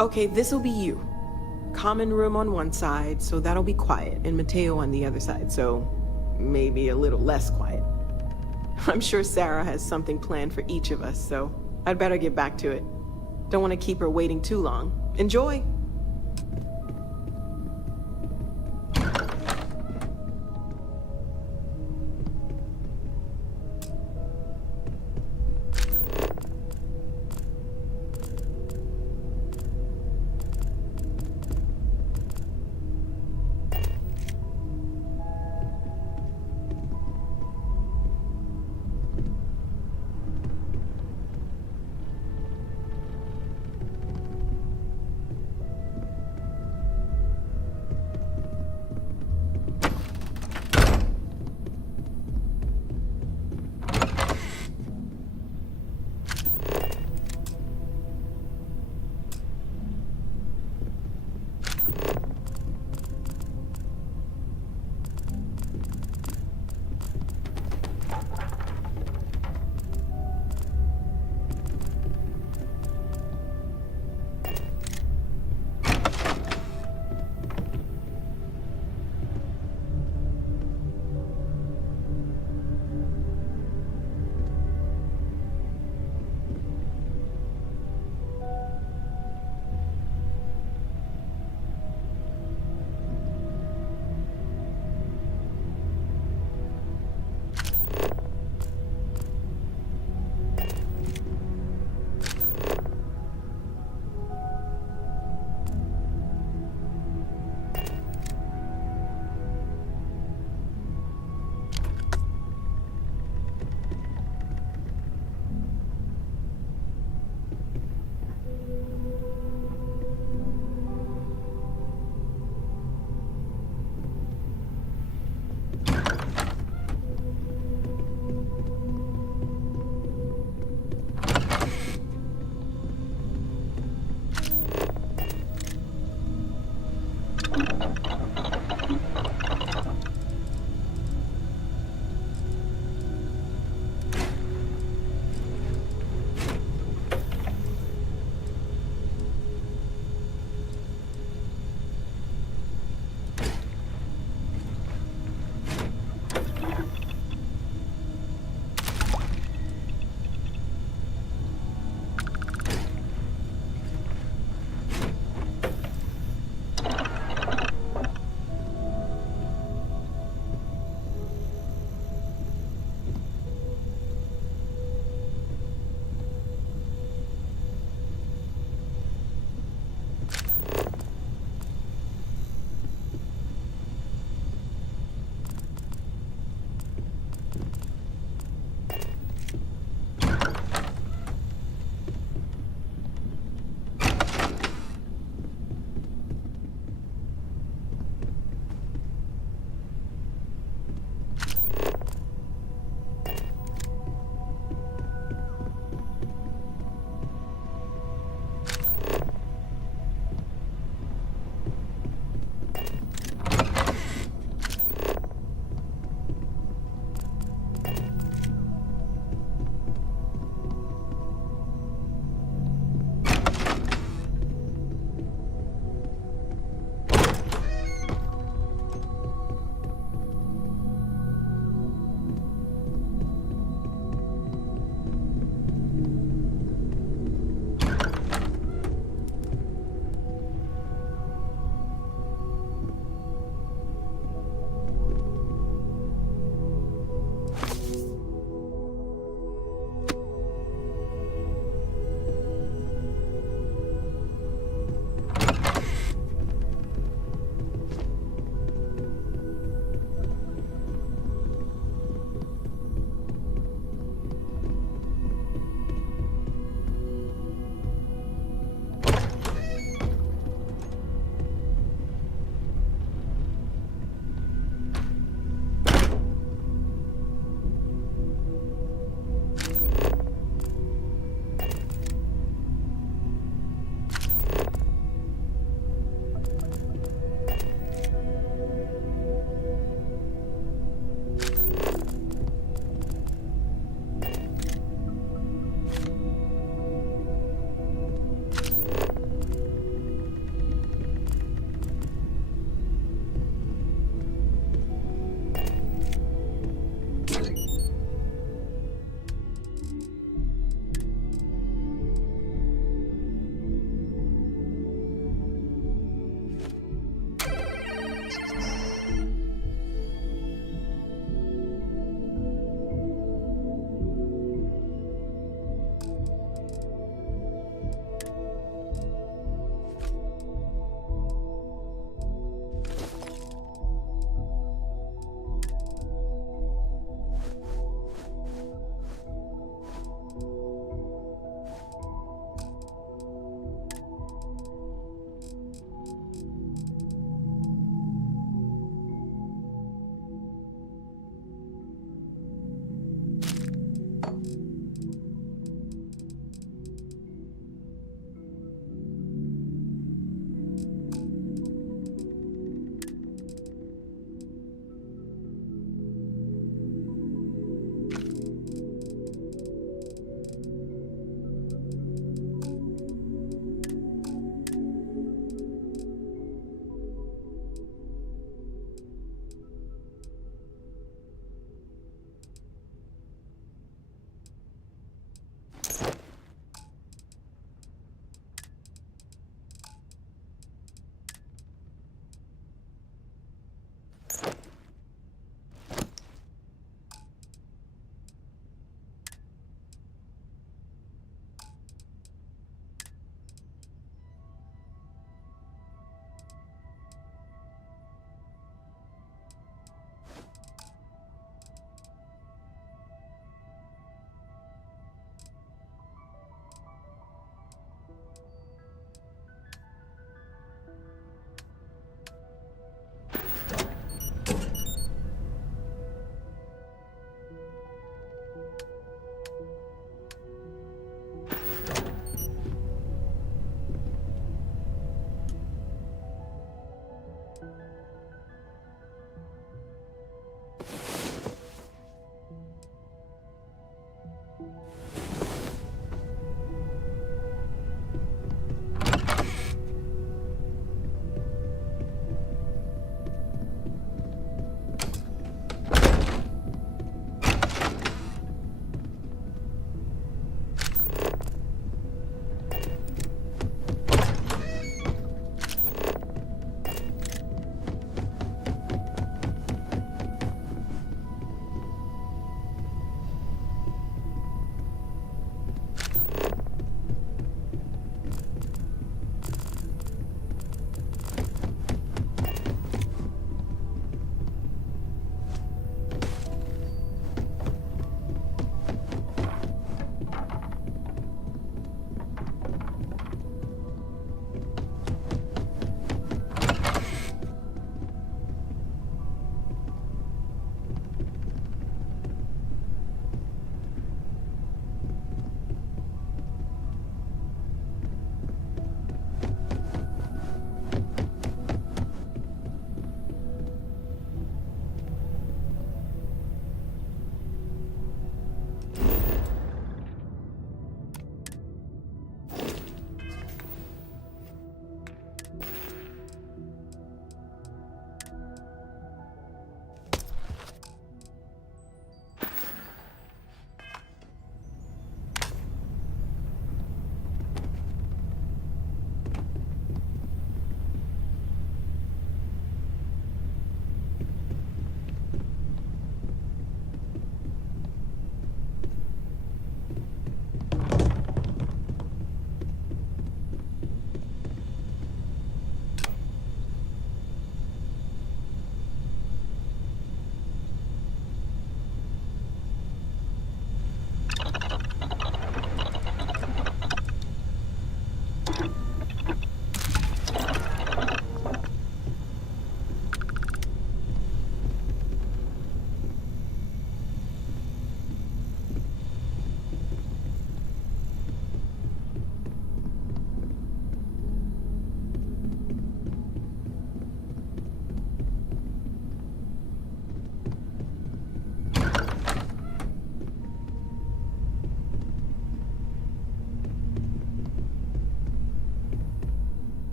Okay, this'll be you. Common room on one side, so that'll be quiet, and Mateo on the other side, so maybe a little less quiet. I'm sure Sarah has something planned for each of us, so I'd better get back to it. Don't want to keep her waiting too long. Enjoy!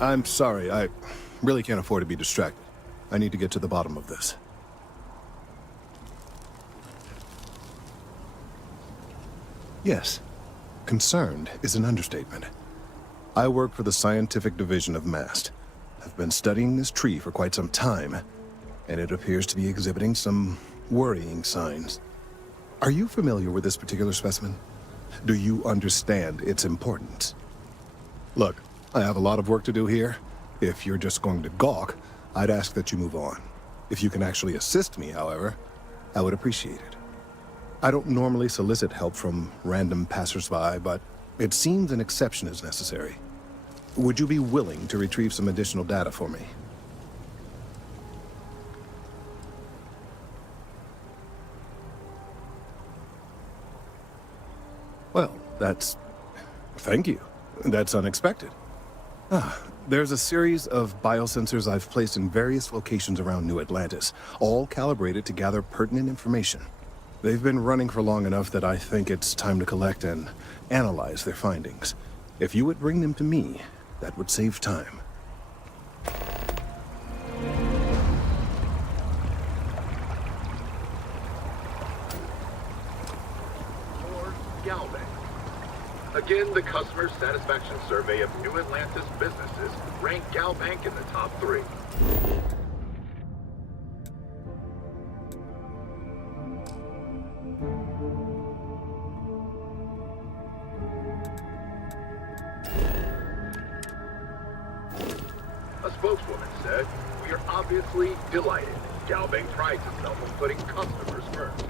I'm sorry, I really can't afford to be distracted. I need to get to the bottom of this. Yes, concerned is an understatement. I work for the scientific division of MAST. I've been studying this tree for quite some time, and it appears to be exhibiting some worrying signs. Are you familiar with this particular specimen? Do you understand its importance? Look, I have a lot of work to do here. If you're just going to gawk, I'd ask that you move on. If you can actually assist me, however, I would appreciate it. I don't normally solicit help from random passersby, but it seems an exception is necessary. Would you be willing to retrieve some additional data for me? Well, thank you. That's unexpected. There's a series of biosensors I've placed in various locations around New Atlantis, all calibrated to gather pertinent information. They've been running for long enough that I think it's time to collect and analyze their findings. If you would bring them to me, that would save time. Or Galbank. Again, the customer satisfaction survey of New Atlantis businesses ranked Galbank in the top 3. A spokeswoman said, "We are obviously delighted. Galbank prides itself on putting customers first."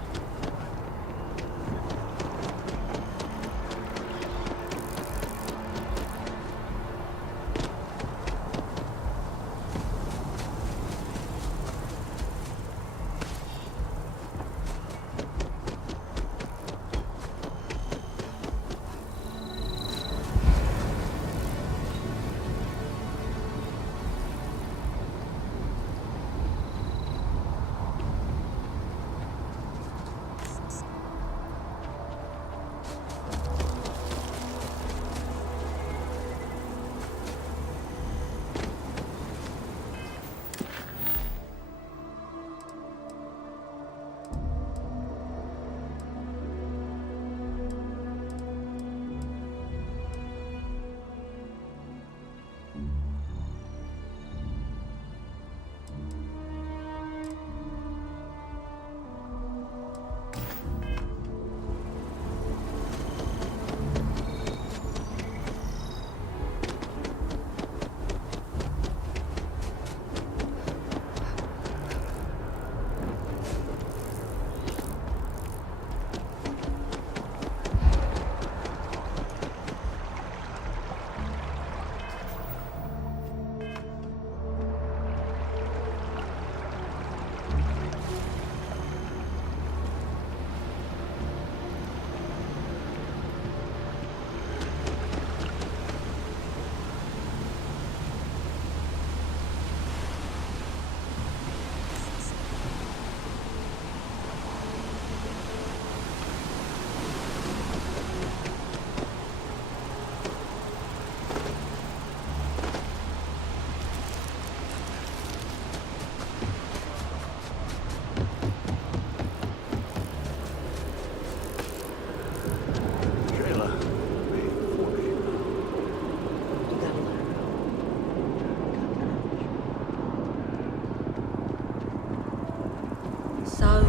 So,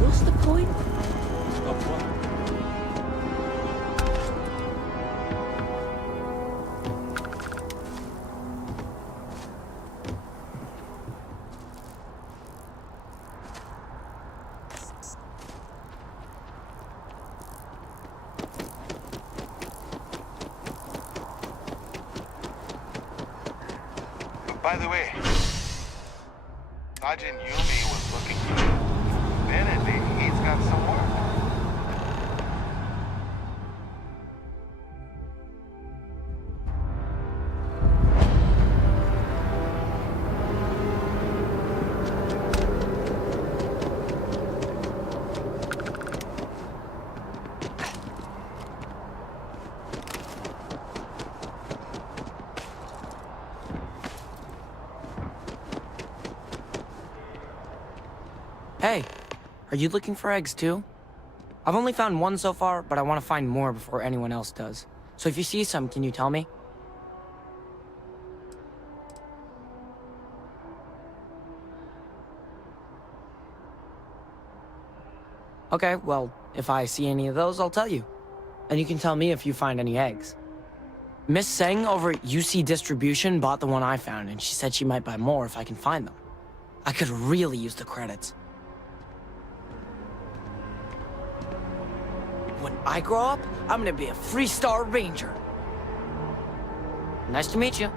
what's the point? Of what? By the way, Sergeant Yumi was looking for you. Benedict, he's got some work. Hey, are you looking for eggs too? I've only found one so far, but I want to find more before anyone else does. So if you see some, can you tell me? Okay, well, if I see any of those, I'll tell you. And you can tell me if you find any eggs. Miss Seng over at UC Distribution bought the one I found, and she said she might buy more if I can find them. I could really use the credits. When I grow up, I'm gonna be a Freestar Ranger. Nice to meet you.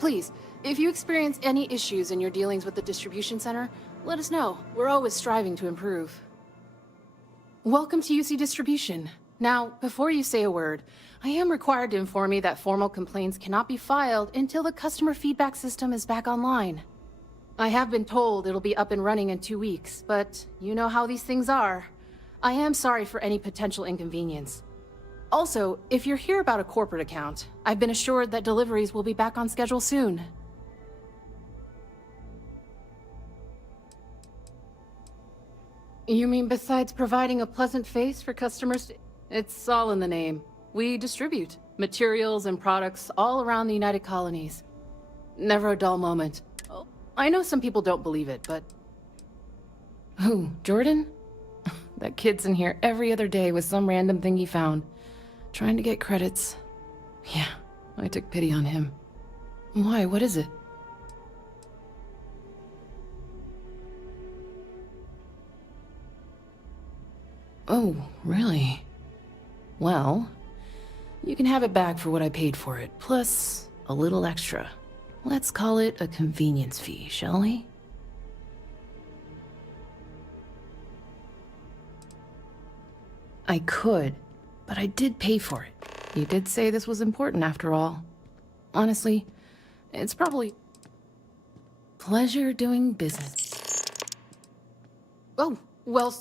Please, if you experience any issues in your dealings with the distribution center, let us know. We're always striving to improve. Welcome to UC Distribution. Now, before you say a word, I am required to inform you that formal complaints cannot be filed until the customer feedback system is back online. I have been told it'll be up and running in 2 weeks, but you know how these things are. I am sorry for any potential inconvenience. Also, if you're here about a corporate account, I've been assured that deliveries will be back on schedule soon. You mean besides providing a pleasant face for customers? It's all in the name. We distribute materials and products all around the United Colonies. Never a dull moment. Oh, I know some people don't believe it, but... Who, Jordan? That kid's in here every other day with some random thing he found. Trying to get credits. Yeah, I took pity on him. Why? What is it? Oh, really? Well, you can have it back for what I paid for it, plus a little extra. Let's call it a convenience fee, shall we? I could, but I did pay for it. You did say this was important after all. Honestly, it's probably... pleasure doing business. Oh, well...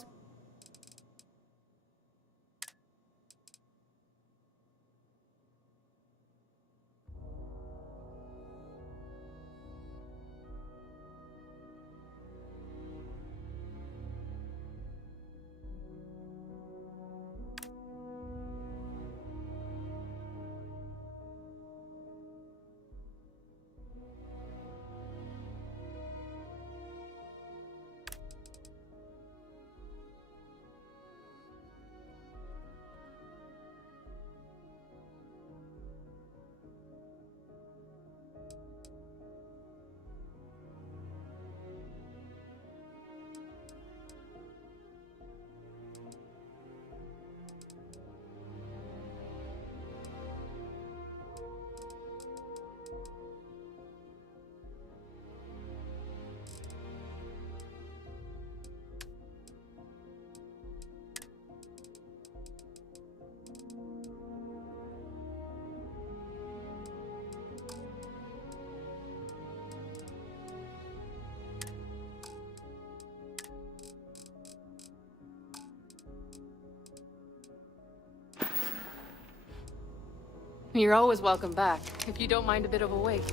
You're always welcome back, if you don't mind a bit of a wait.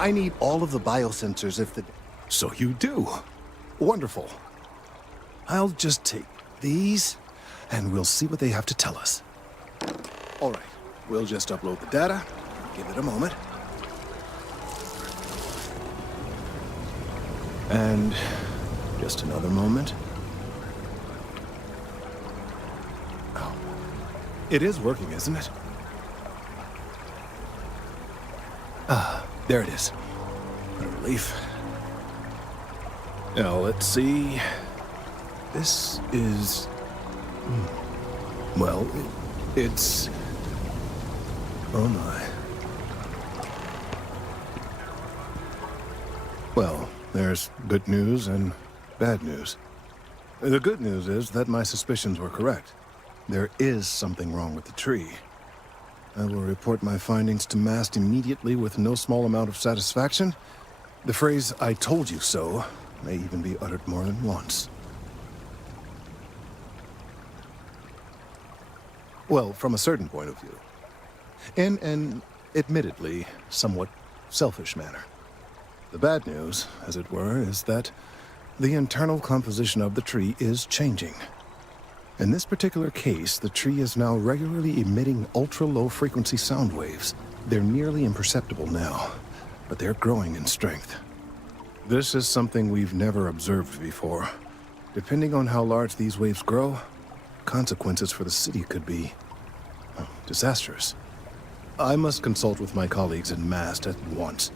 I need all of the biosensors if the... So you do. Wonderful. I'll just take these, and we'll see what they have to tell us. All right, we'll just upload the data. Give it a moment. And just another moment. Oh, it is working, isn't it? Ah, there it is. What a relief. Now, let's see. This is... Well, it's... Oh my. Well, there's good news and bad news. The good news is that my suspicions were correct. There is something wrong with the tree. I will report my findings to MAST immediately with no small amount of satisfaction. The phrase, "I told you so," may even be uttered more than once. Well, from a certain point of view. In an, admittedly, somewhat selfish manner. The bad news, as it were, is that the internal composition of the tree is changing. In this particular case, the tree is now regularly emitting ultra-low frequency sound waves. They're nearly imperceptible now, but they're growing in strength. This is something we've never observed before. Depending on how large these waves grow, consequences for the city could be disastrous. I must consult with my colleagues in MAST at once.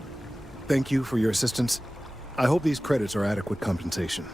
Thank you for your assistance. I hope these credits are adequate compensation.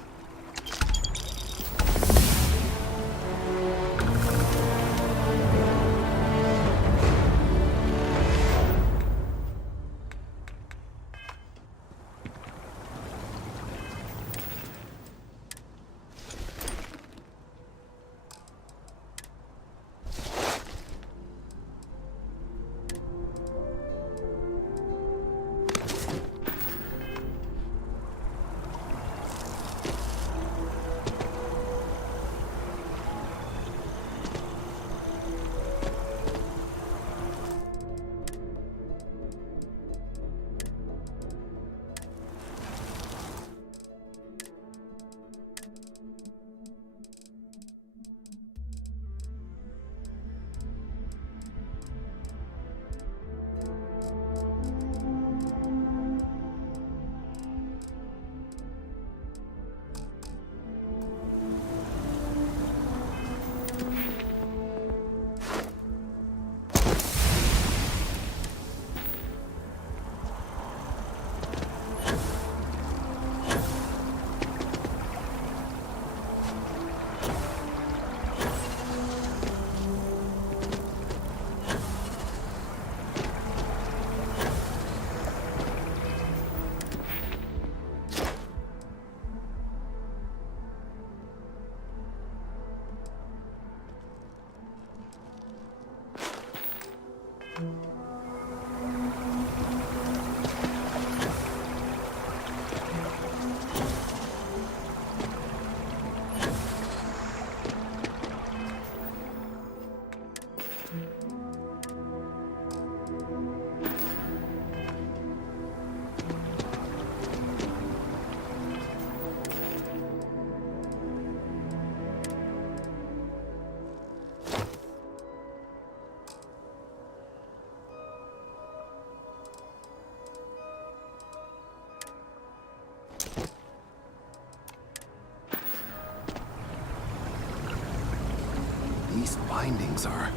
These findings are...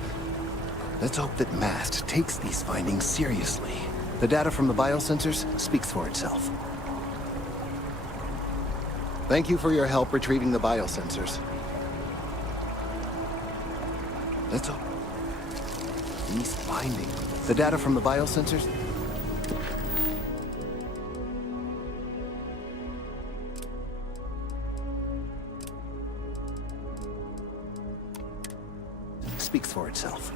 Let's hope that MAST takes these findings seriously. The data from the biosensors speaks for itself. Thank you for your help retrieving the biosensors. Let's hope... These findings... The data from the biosensors... speaks for itself.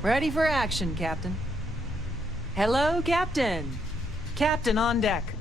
Ready for action, Captain. Hello, Captain. Captain on deck.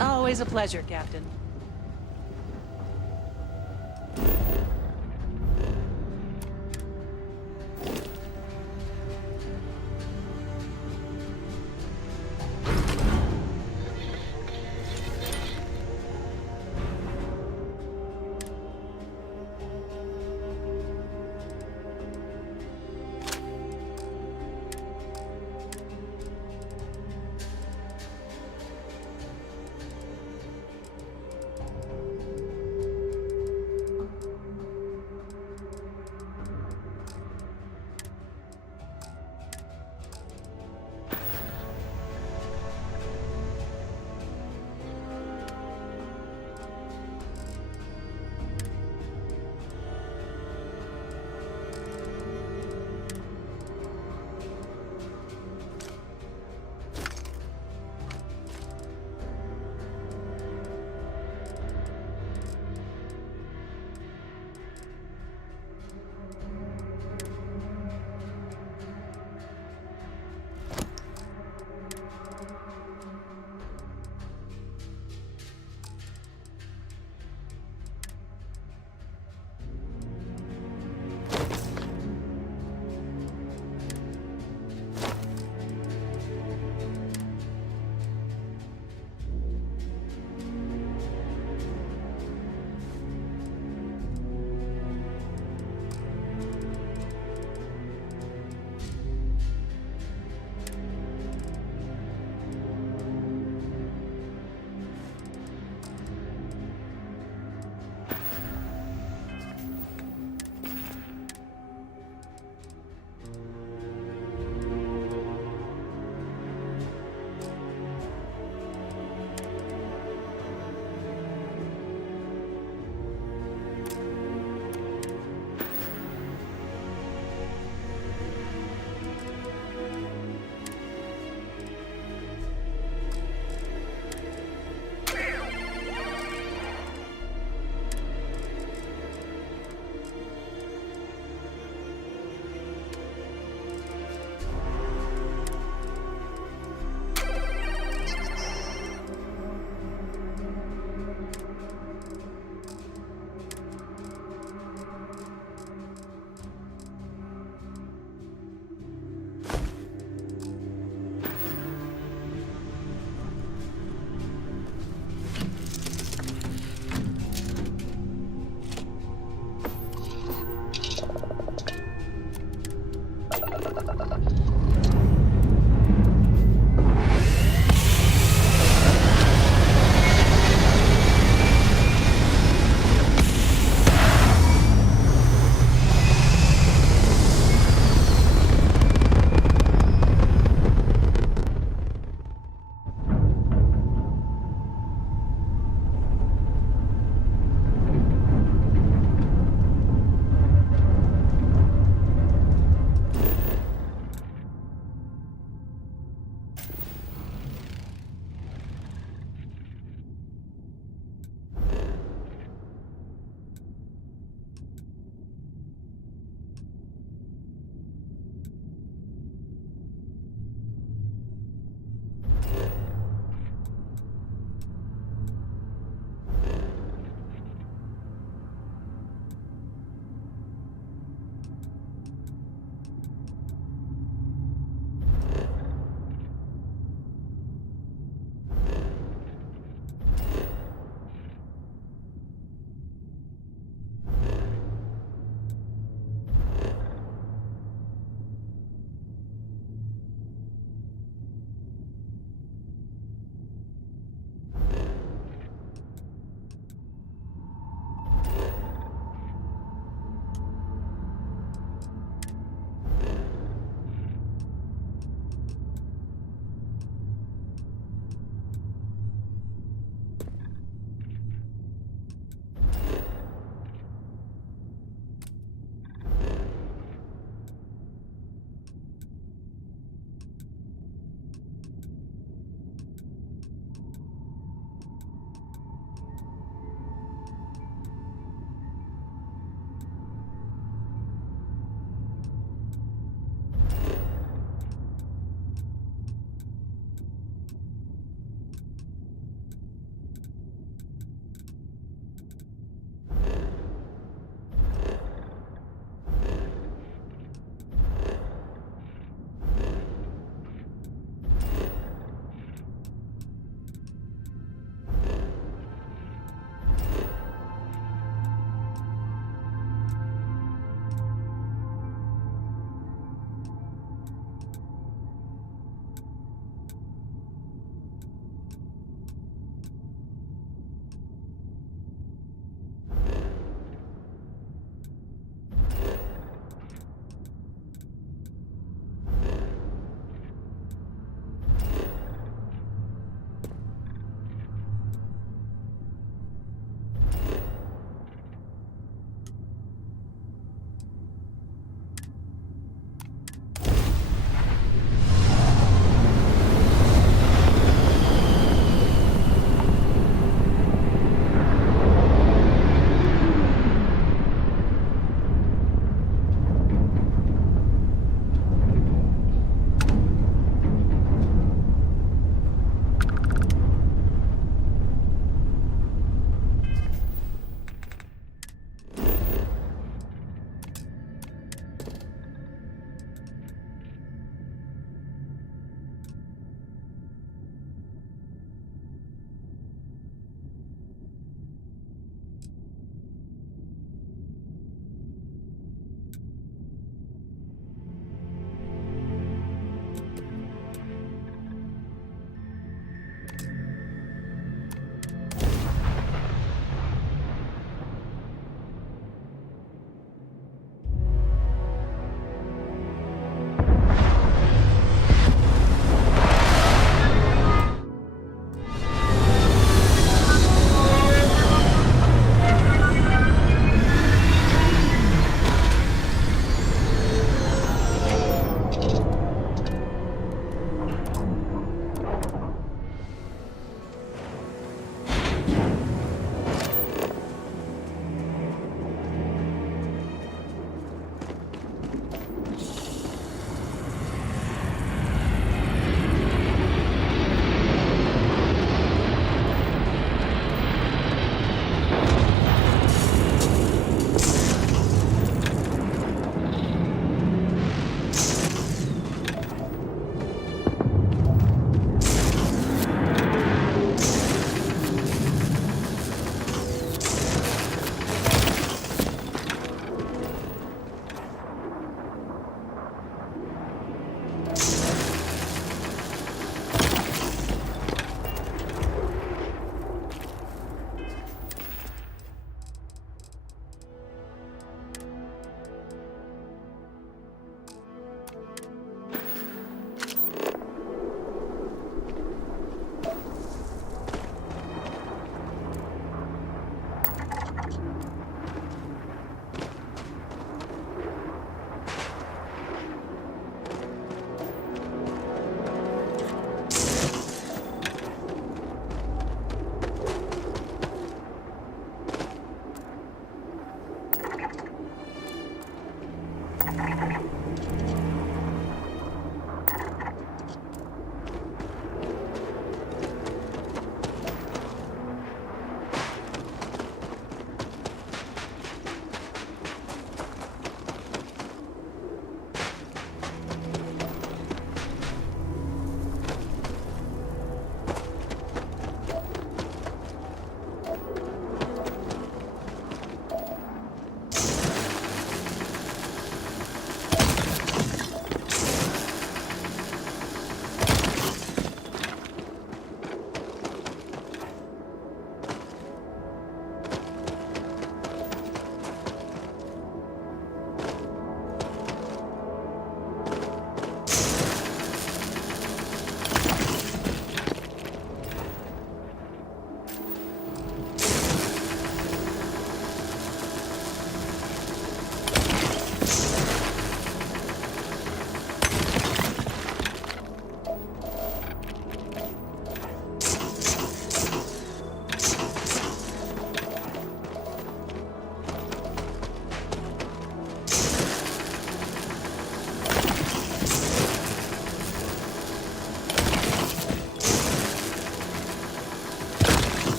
Always a pleasure, Captain.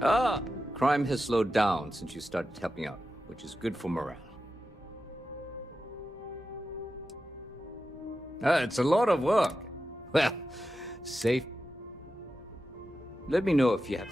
Ah, crime has slowed down since you started helping out, which is good for morale. It's a lot of work. Well, safe. Let me know if you have...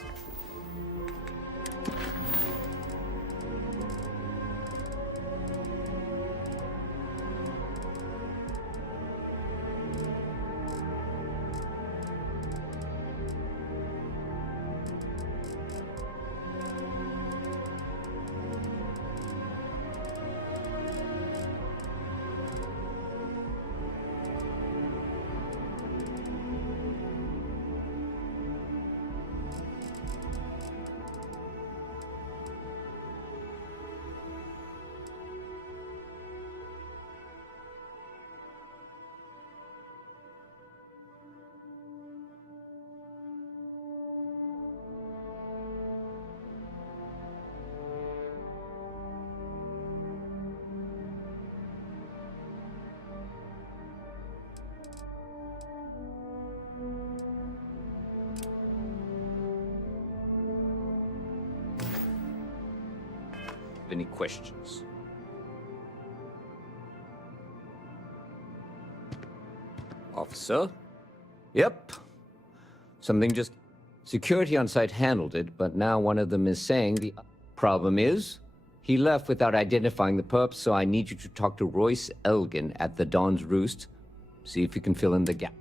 Any questions? Officer? Yep. Something just... Security on site handled it, but now one of them is saying the problem is he left without identifying the perp, so I need you to talk to Royce Elgin at the Dawn's Roost. See if you can fill in the gap.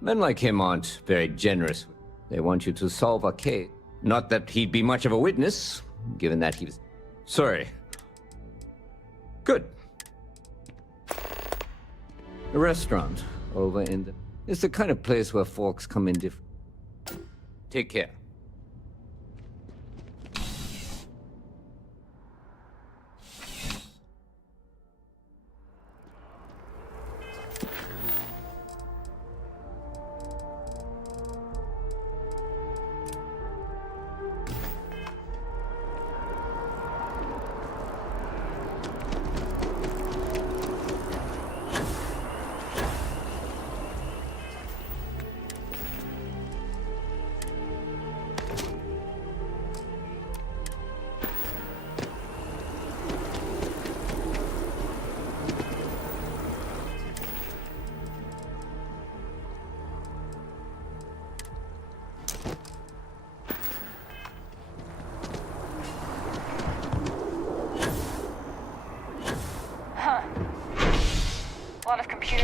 Men like him aren't very generous. They want you to solve a case. Not that he'd be much of a witness, given that he was... Sorry. Good. A restaurant over in the... It's the kind of place where folks come in different... Take care.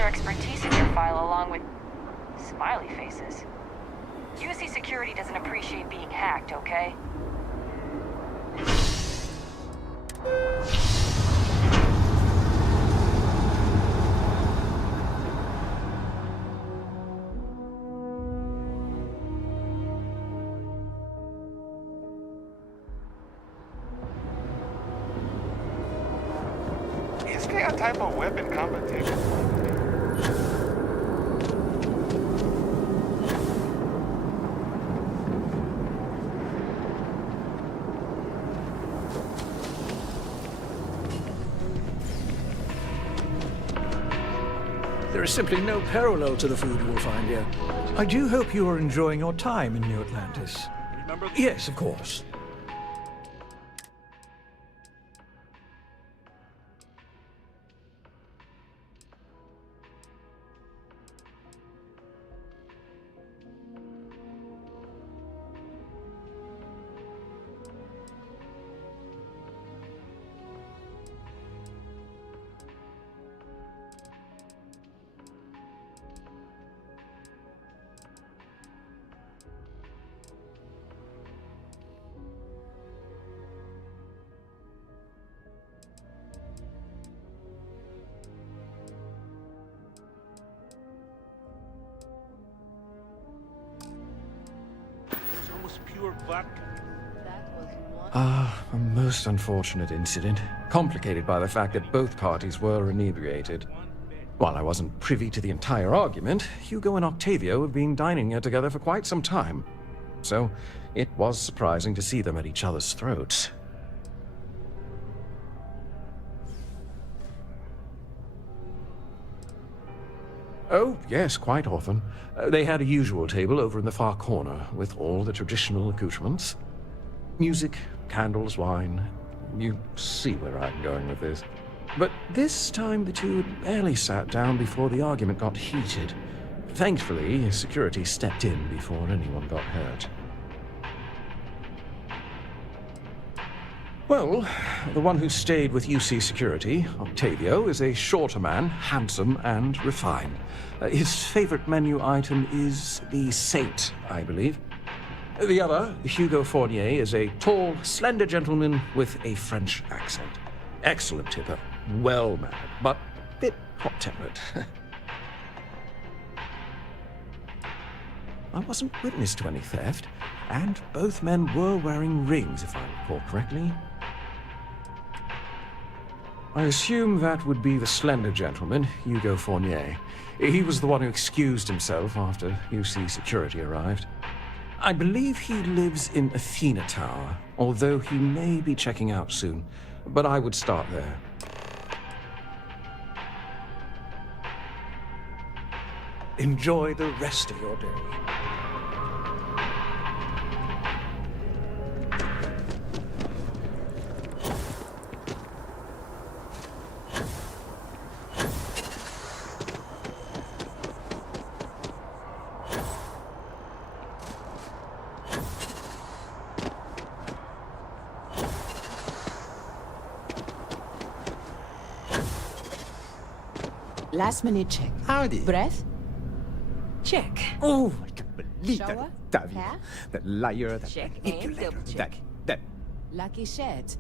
Expertise in your file along with smiley faces. UC security doesn't appreciate being hacked, okay? Is there a type of weapon competition? There is simply no parallel to the food you will find here. I do hope you are enjoying your time in New Atlantis. Remember? Yes, of course. A most unfortunate incident, complicated by the fact that both parties were inebriated. While I wasn't privy to the entire argument, Hugo and Octavio have been dining here together for quite some time. So, it was surprising to see them at each other's throats. Oh, yes, quite often. They had a usual table over in the far corner with all the traditional accoutrements. Music, candles, wine. You see where I'm going with this. But this time the two had barely sat down before the argument got heated. Thankfully, security stepped in before anyone got hurt. Well, the one who stayed with UC Security, Octavio, is a shorter man, handsome and refined. His favorite menu item is the Saint, I believe. The other, Hugo Fournier, is a tall, slender gentleman with a French accent. Excellent tipper, well-mannered, but a bit hot-tempered. I wasn't witness to any theft, and both men were wearing rings, if I recall correctly. I assume that would be the slender gentleman, Hugo Fournier. He was the one who excused himself after UC Security arrived. I believe he lives in Athena Tower, although he may be checking out soon. But I would start there. Enjoy the rest of your day. Last minute check. Howdy. Breath? Check. Oh, I can't believe Shower? that Octavio. Hair? That liar, that Check and manipulator, double check. that... Lucky shed.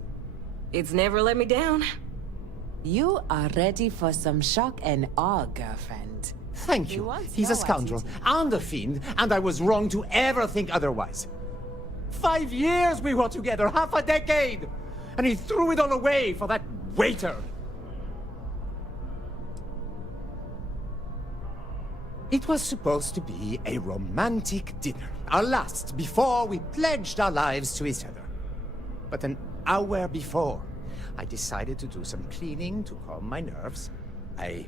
It's never let me down. You are ready for some shock and awe, girlfriend. Thank you. He's a scoundrel and a fiend, and I was wrong to ever think otherwise. 5 years we were together, half a decade! And he threw it all away for that waiter. It was supposed to be a romantic dinner, our last before we pledged our lives to each other. But an hour before, I decided to do some cleaning to calm my nerves. I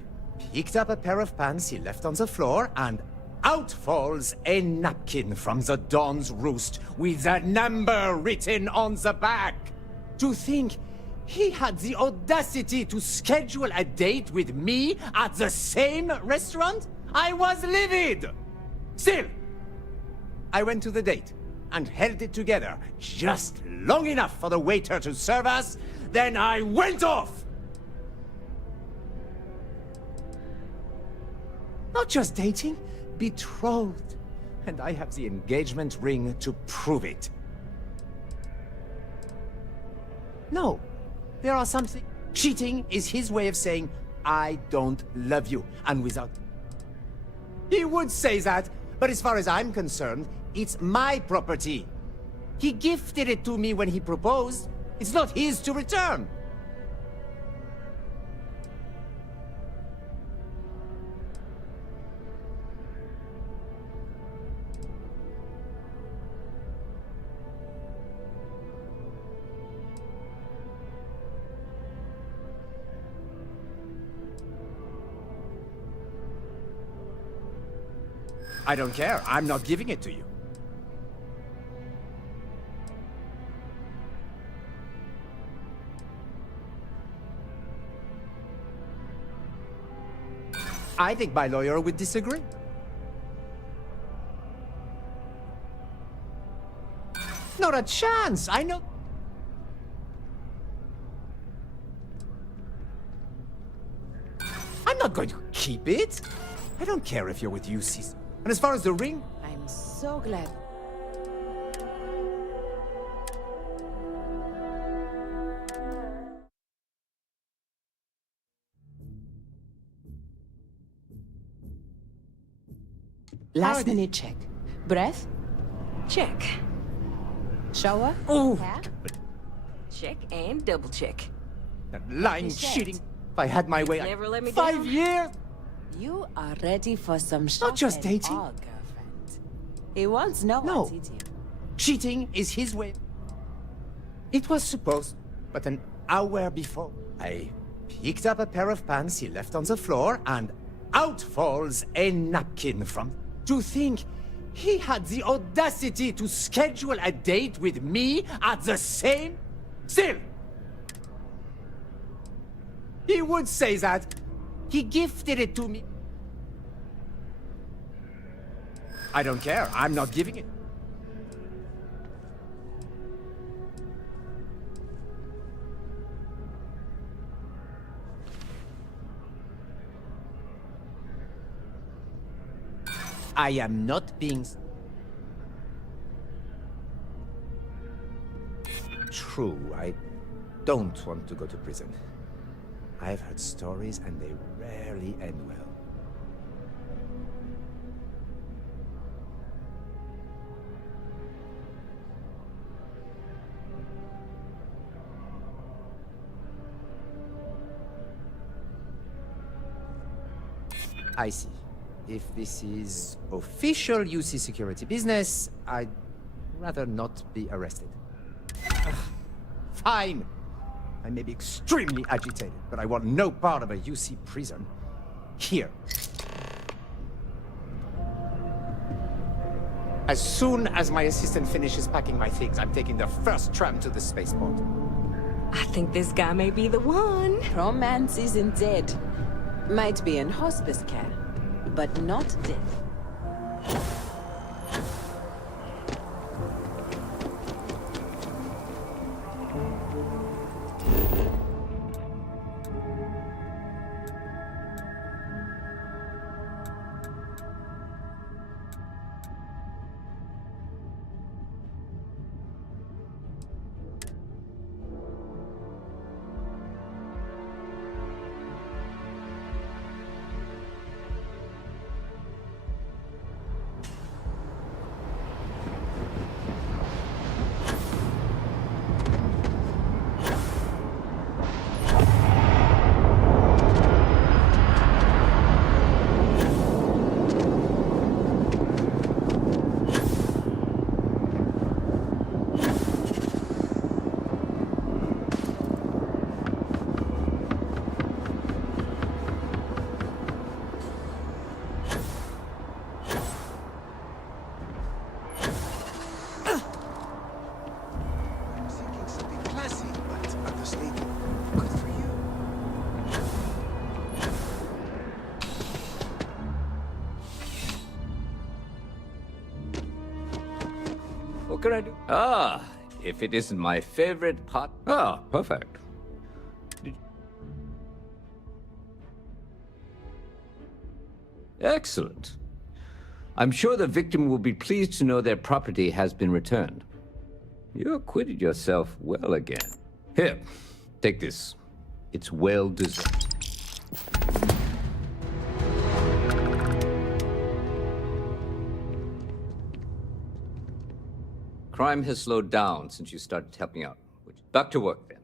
picked up a pair of pants he left on the floor, and out falls a napkin from the Dawn's Roost with a number written on the back. To think he had the audacity to schedule a date with me at the same restaurant? I was livid! Still, I went to the date and held it together just long enough for the waiter to serve us, then I went off! Not just dating, betrothed. And I have the engagement ring to prove it. No, there are some things. Cheating is his way of saying, I don't love you, and without... He would say that, but as far as I'm concerned, it's my property. He gifted it to me when he proposed. It's not his to return. I don't care. I'm not giving it to you. I think my lawyer would disagree. Not a chance. I know. I'm not going to keep it. I don't care if you're with UC. And as far as the ring, I'm so glad. Last minute check. Breath? Check. Shower? Oh. Hair? Check and double check. That lying, cheating. If I had my way, Never let me 5 down. years. You are ready for some shock. Not just and dating. awe, girlfriend. He wants no No. attitude. Cheating is his way. It was supposed, but an hour before, I picked up a pair of pants he left on the floor, and out falls a napkin from... To think he had the audacity to schedule a date with me at the same... Still, he would say that. He gifted it to me. I don't care. I'm not giving it. I am not being... True, I don't want to go to prison. I've heard stories and they rarely end well. I see. If this is official UC security business, I'd rather not be arrested. Fine. I may be extremely agitated, but I want no part of a UC prison. Here. As soon as my assistant finishes packing my things, I'm taking the first tram to the spaceport. I think this guy may be the one. Romance isn't dead. Might be in hospice care, but not dead. What can I do? Ah, if it isn't my favorite pot. Ah, perfect. Excellent. I'm sure the victim will be pleased to know their property has been returned. You acquitted yourself well again. Here, take this. It's well deserved. Crime has slowed down since you started helping out. Back to work, then.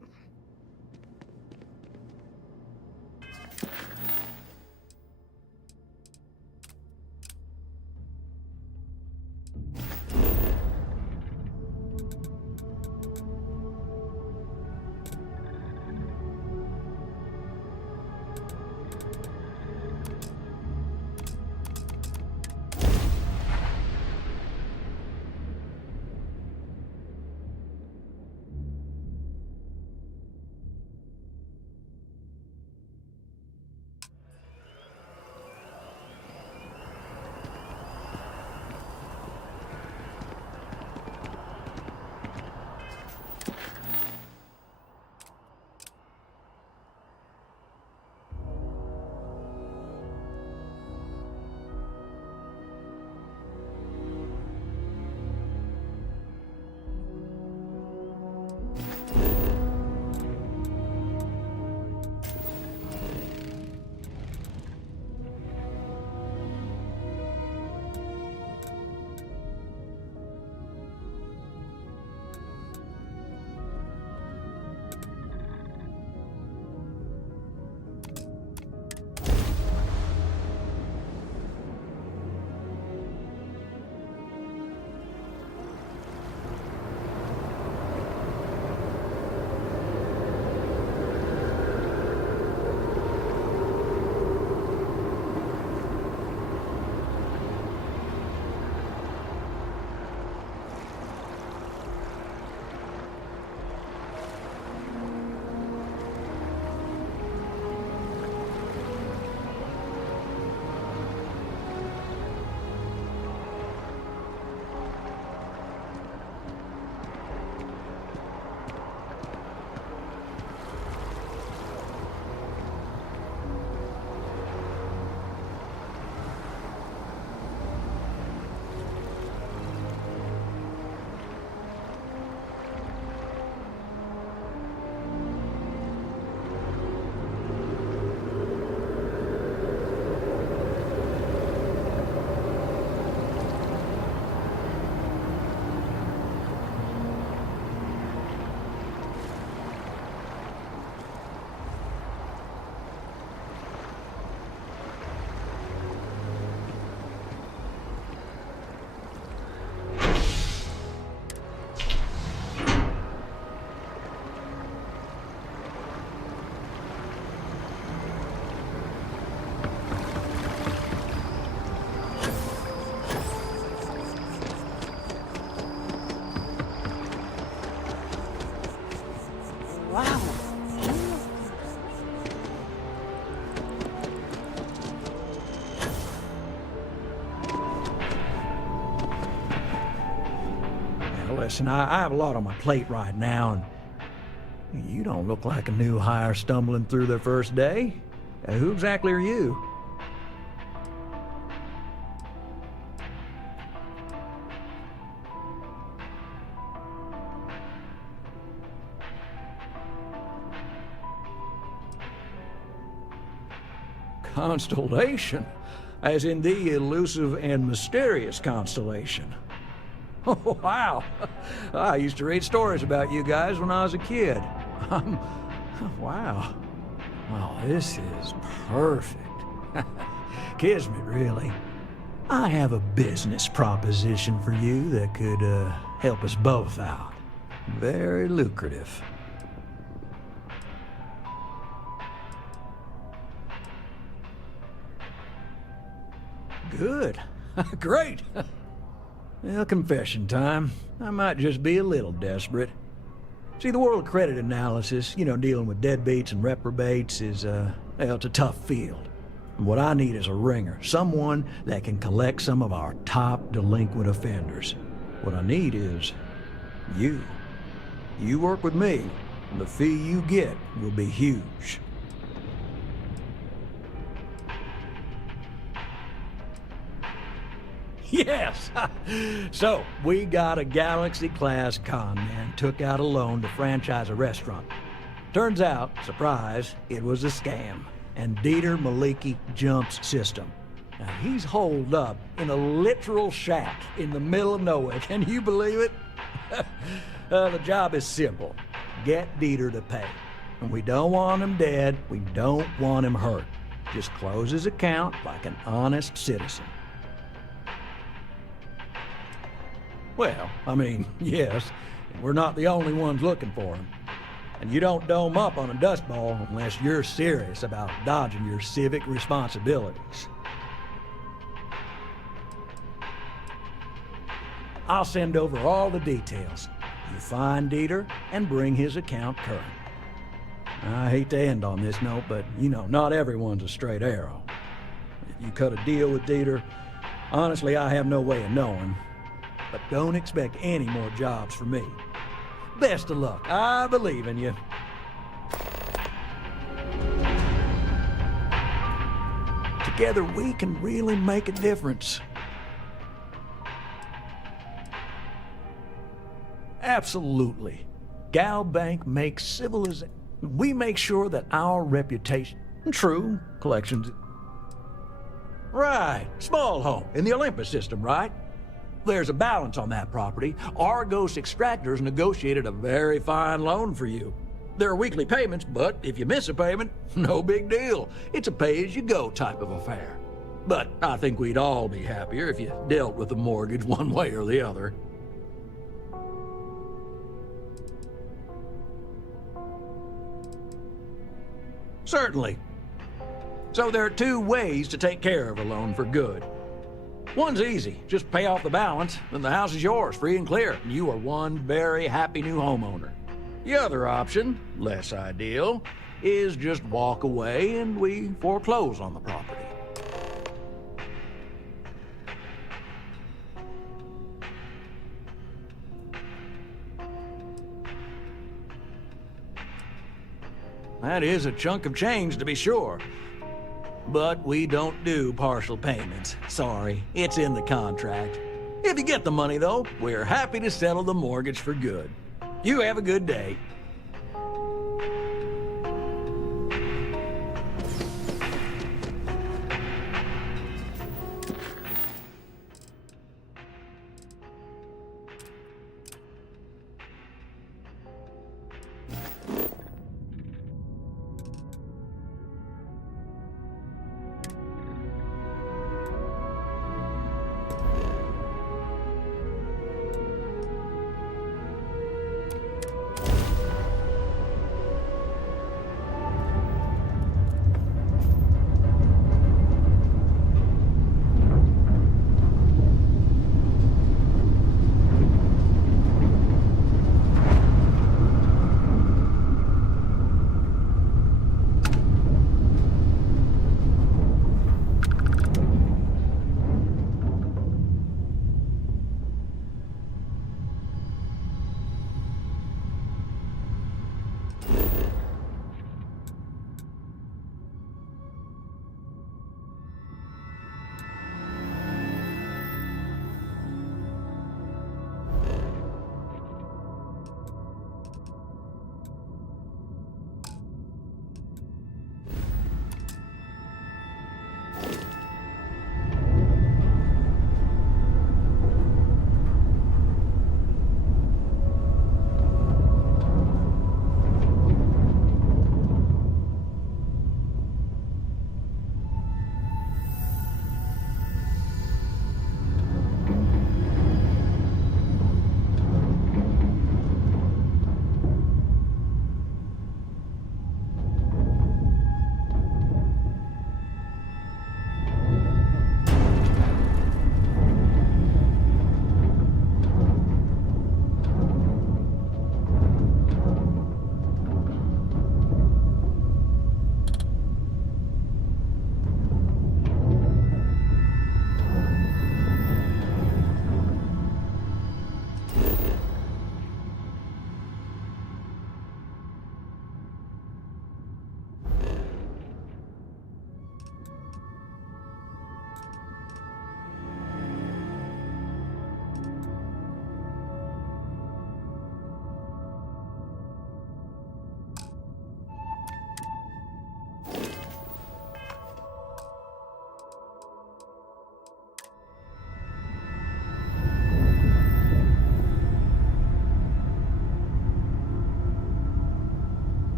listen, I have a lot on my plate right now, and you don't look like a new hire stumbling through their first day. Who exactly are you? Constellation? As in the elusive and mysterious constellation. Oh, wow. I used to read stories about you guys when I was a kid. Wow. Well, this is perfect. Kismet, really. I have a business proposition for you that could help us both out. Very lucrative. Good. Great. Well, confession time. I might just be a little desperate. See, the world of credit analysis, dealing with deadbeats and reprobates is, it's a tough field. And what I need is a ringer, someone that can collect some of our top delinquent offenders. What I need is you. You work with me, and the fee you get will be huge. Yes! So, we got a Galaxy-class con man took out a loan to franchise a restaurant. Turns out, surprise, it was a scam. And Dieter Maliki jumps system. Now, he's holed up in a literal shack in the middle of nowhere. Can you believe it? The job is simple. Get Dieter to pay. And we don't want him dead. We don't want him hurt. Just close his account like an honest citizen. Well, I mean, yes, we're not the only ones looking for him. And you don't dome up on a dust ball unless you're serious about dodging your civic responsibilities. I'll send over all the details. You find Dieter and bring his account current. I hate to end on this note, but, not everyone's a straight arrow. If you cut a deal with Dieter, honestly, I have no way of knowing. But don't expect any more jobs from me. Best of luck. I believe in you. Together we can really make a difference. Absolutely. Gal Bank makes civilization. We make sure that our reputation... True, collections... Right, small home in the Olympus system, right? There's a balance on that property. Argos Extractors negotiated a very fine loan for you. There are weekly payments, but if you miss a payment, no big deal. It's a pay-as-you-go type of affair. But I think we'd all be happier if you dealt with the mortgage one way or the other. Certainly. So there are two ways to take care of a loan for good. One's easy. Just pay off the balance, then the house is yours, free and clear, and you are one very happy new homeowner. The other option, less ideal, is just walk away and we foreclose on the property. That is a chunk of change, to be sure. But we don't do partial payments. Sorry, it's in the contract. If you get the money, though, we're happy to settle the mortgage for good. You have a good day.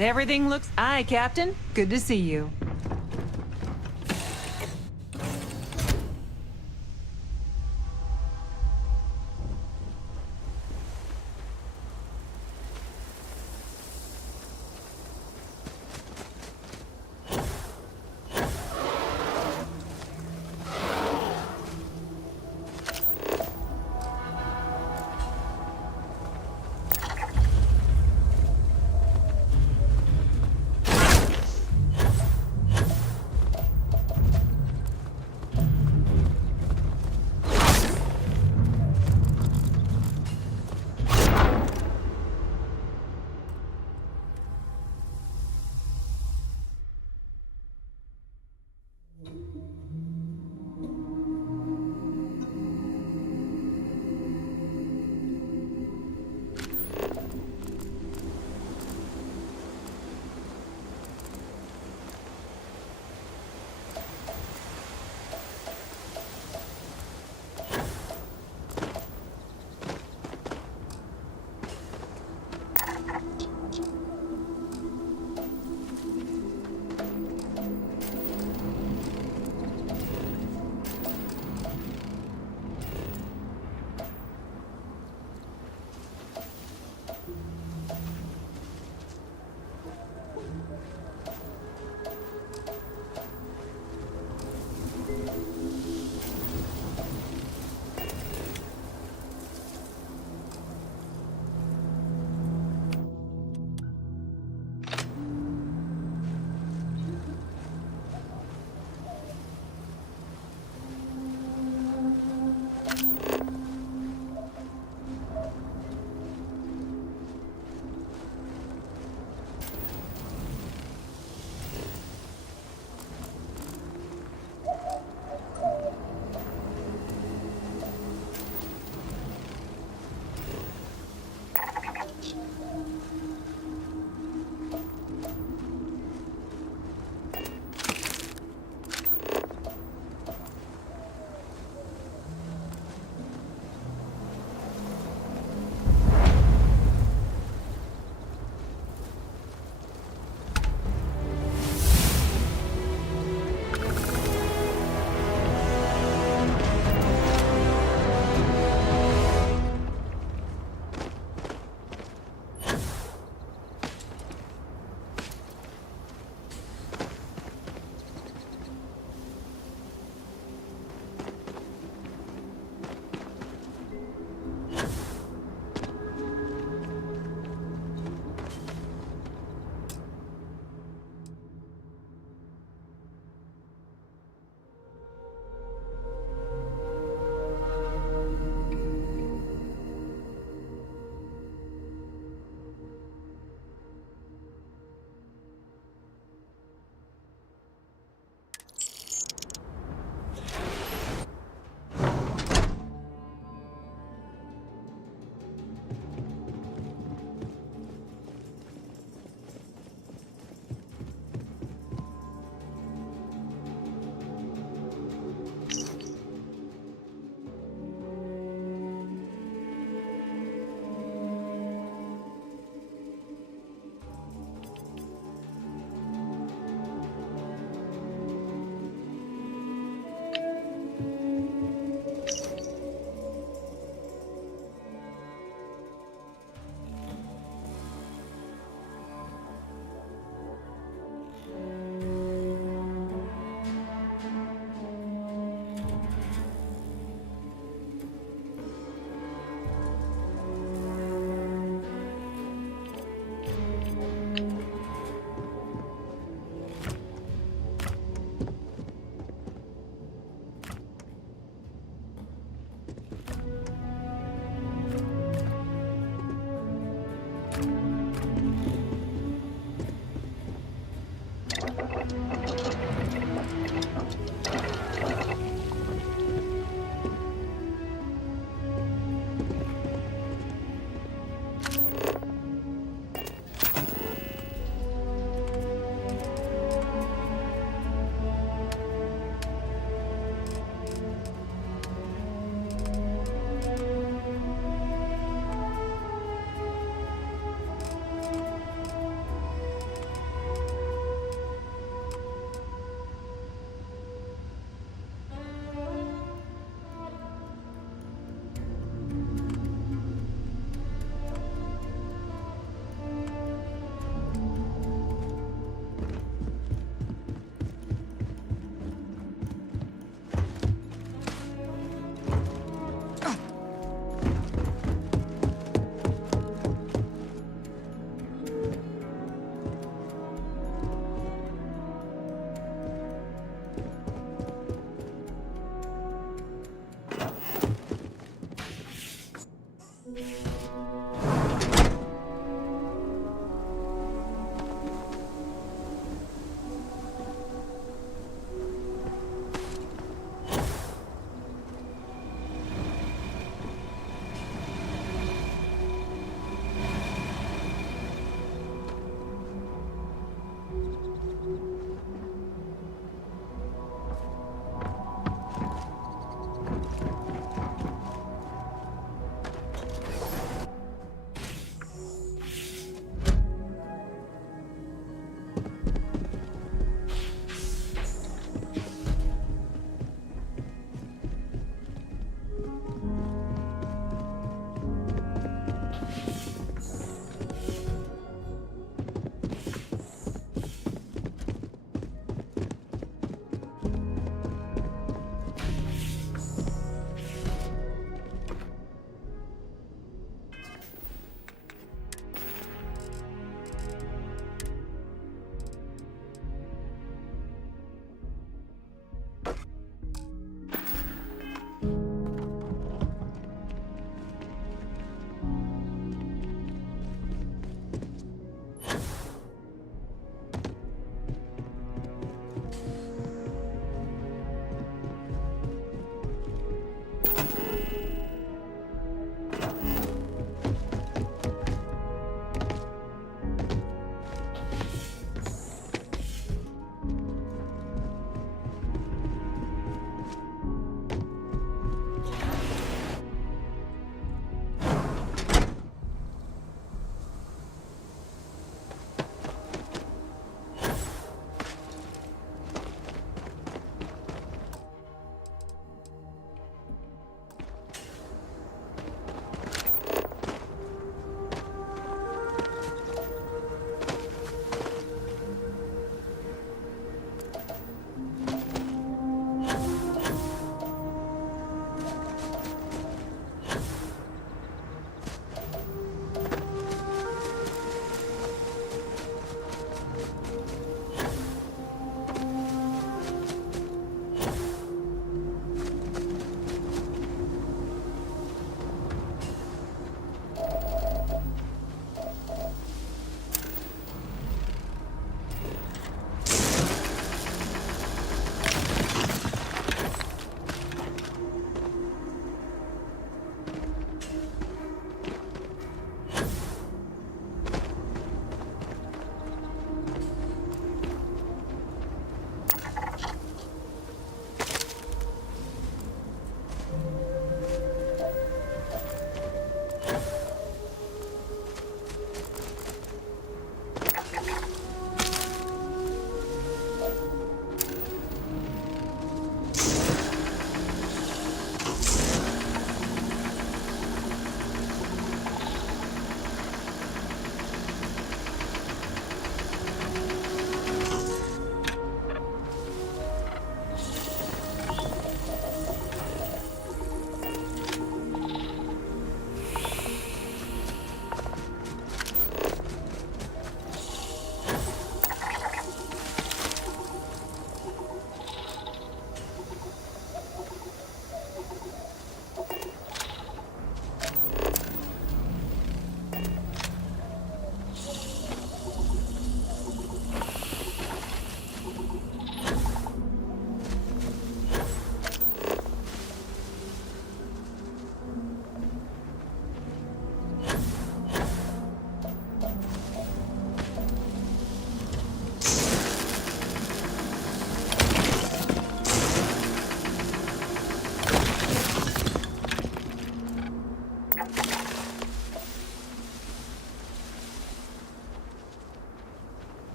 Everything looks... Aye, Captain. Good to see you.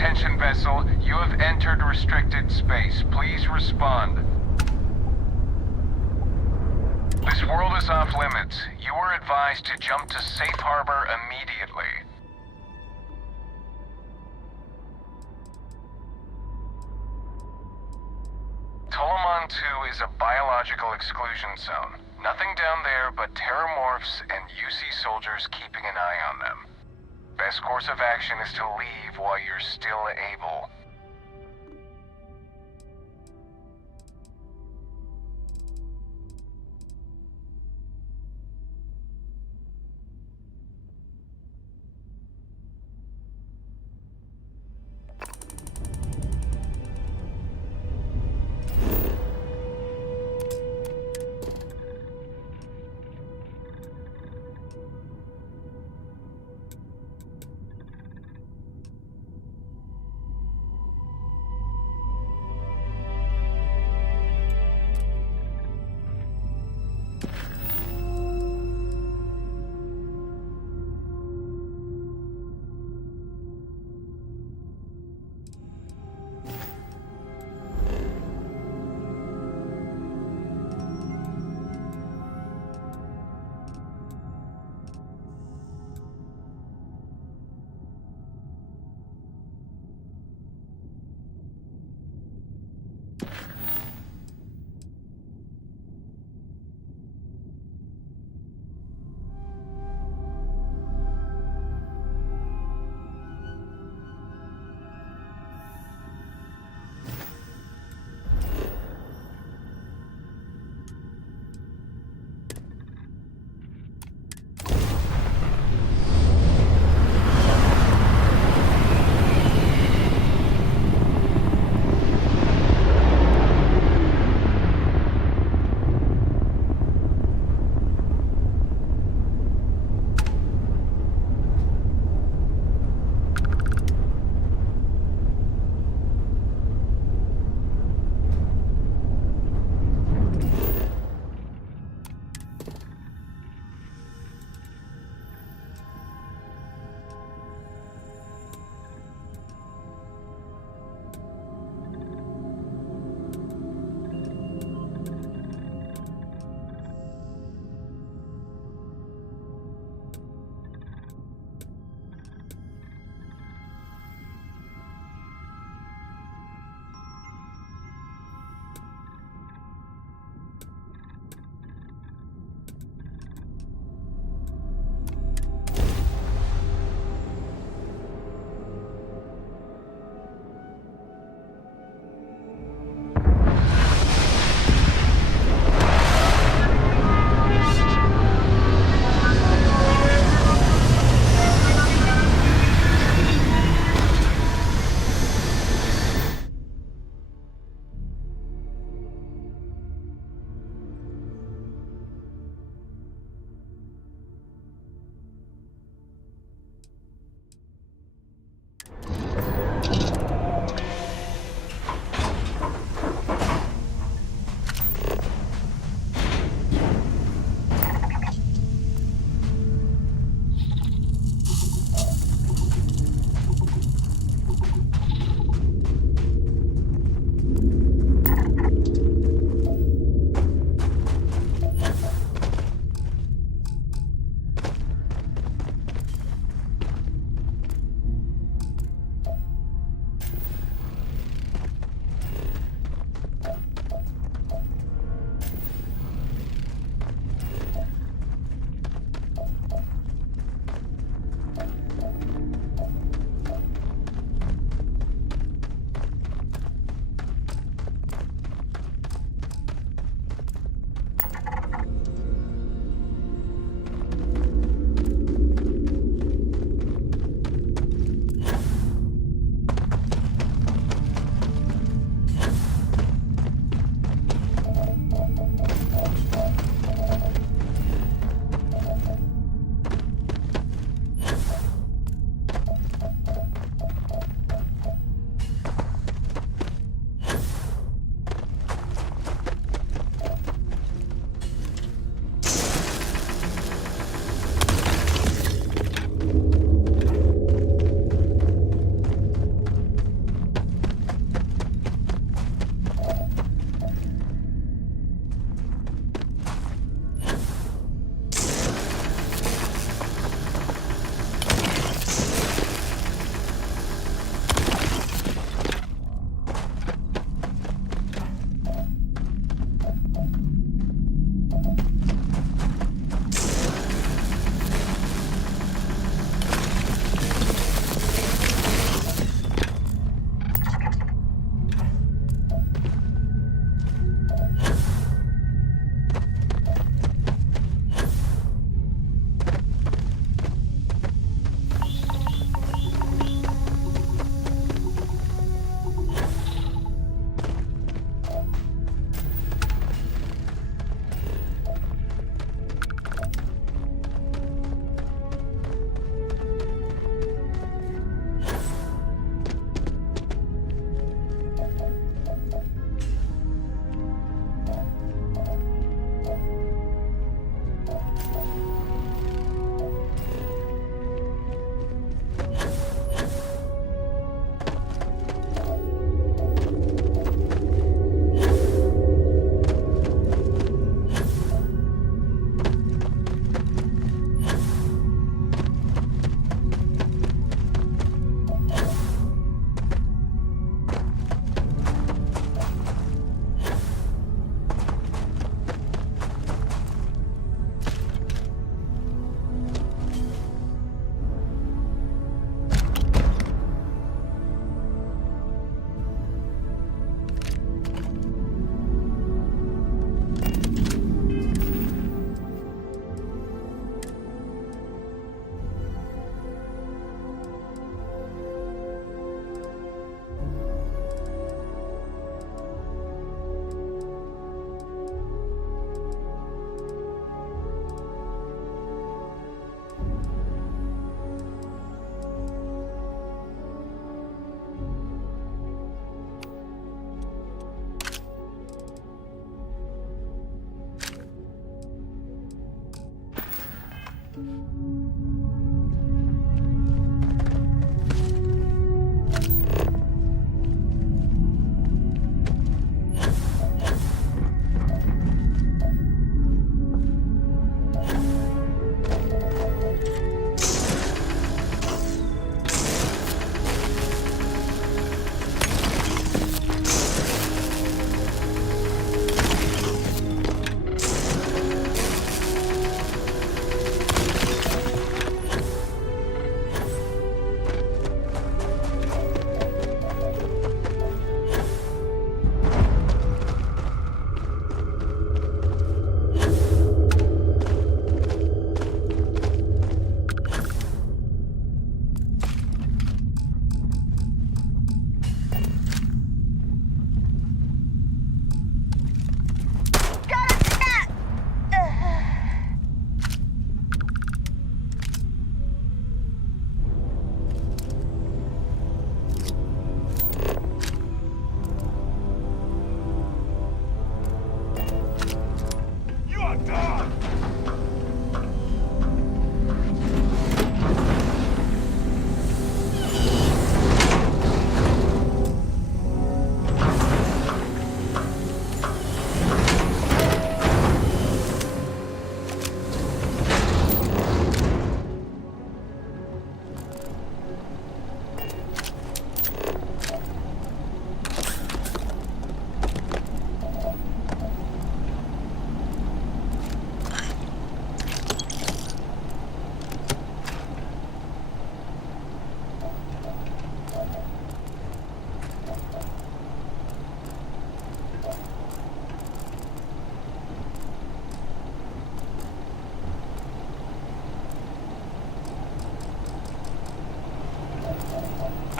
Attention vessel, you have entered restricted space. Please respond. This world is off limits. You are advised to jump to safe harbor immediately. Tolomon 2 is a biological exclusion zone. Nothing down there but terramorphs and UC soldiers keeping an eye on them. Best course of action is to leave while you're still able.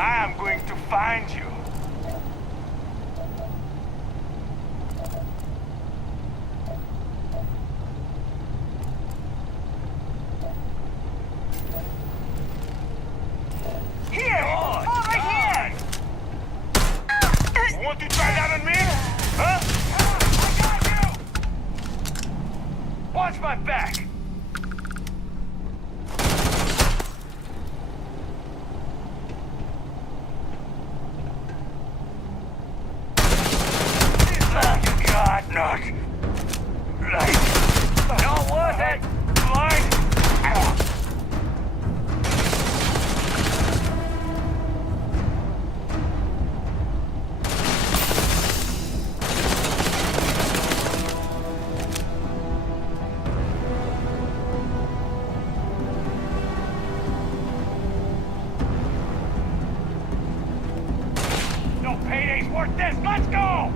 I am going to find you. Here! Over here! You want to try that on me? Huh? I got you! Watch my back! Not like not worth it. Blind. No payday's worth this. Let's go.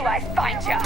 till I find ya!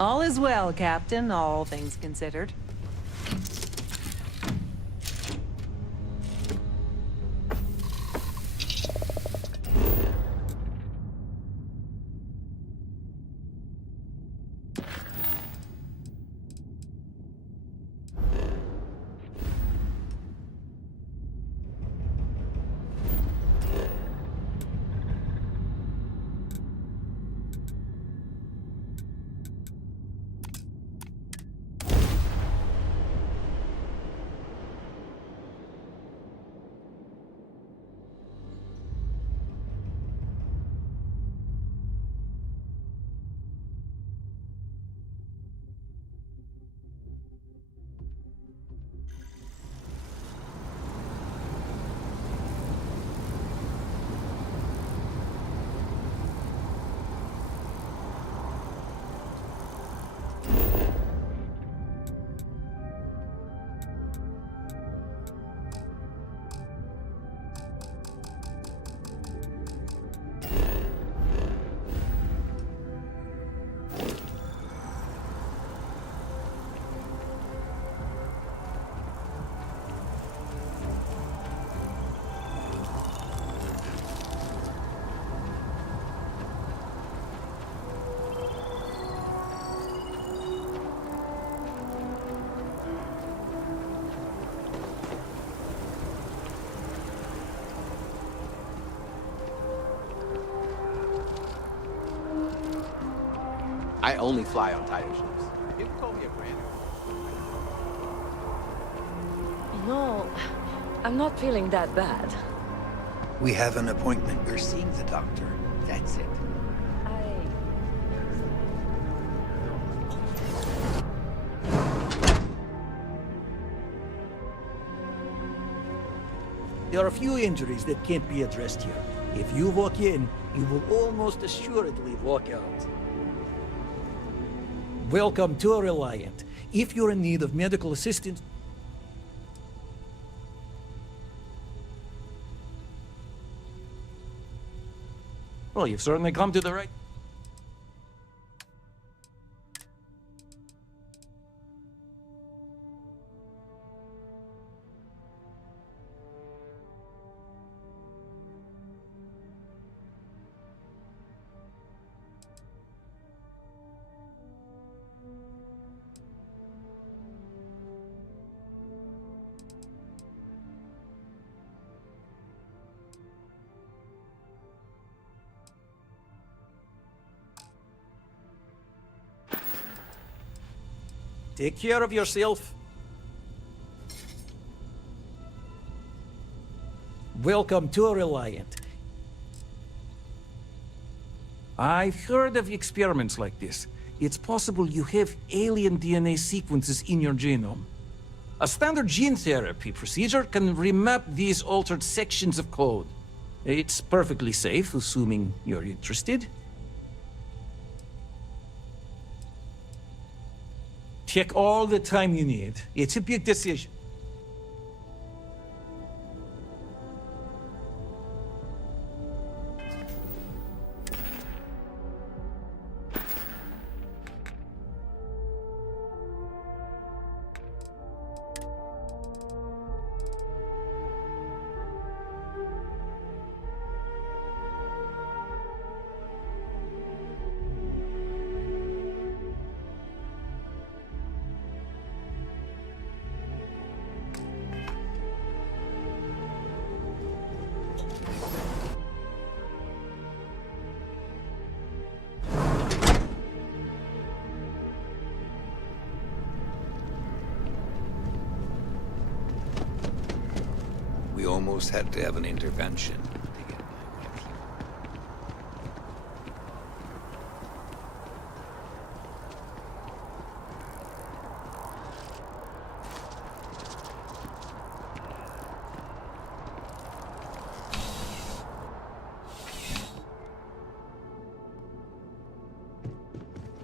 All is well, Captain, all things considered. I only fly on tighter ships. You can call me a granny. No, I'm not feeling that bad. We have an appointment. We're seeing the doctor. That's it. There are a few injuries that can't be addressed here. If you walk in, you will almost assuredly walk out. Welcome to Reliant. If you're in need of medical assistance... Well, you've certainly come to the right... Take care of yourself. Welcome to Reliant. I've heard of experiments like this. It's possible you have alien DNA sequences in your genome. A standard gene therapy procedure can remap these altered sections of code. It's perfectly safe, assuming you're interested. Take all the time you need. It's a big decision. We almost had to have an intervention.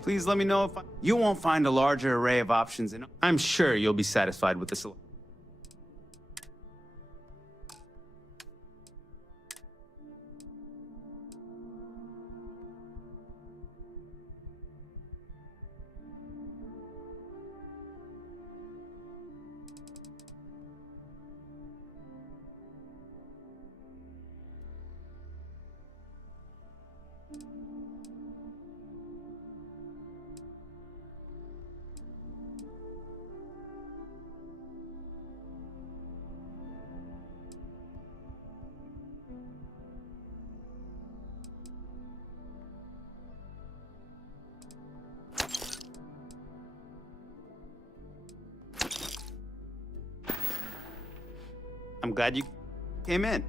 Please let me know if you won't find a larger array of options, and I'm sure you'll be satisfied with the selection. I'm glad you came in.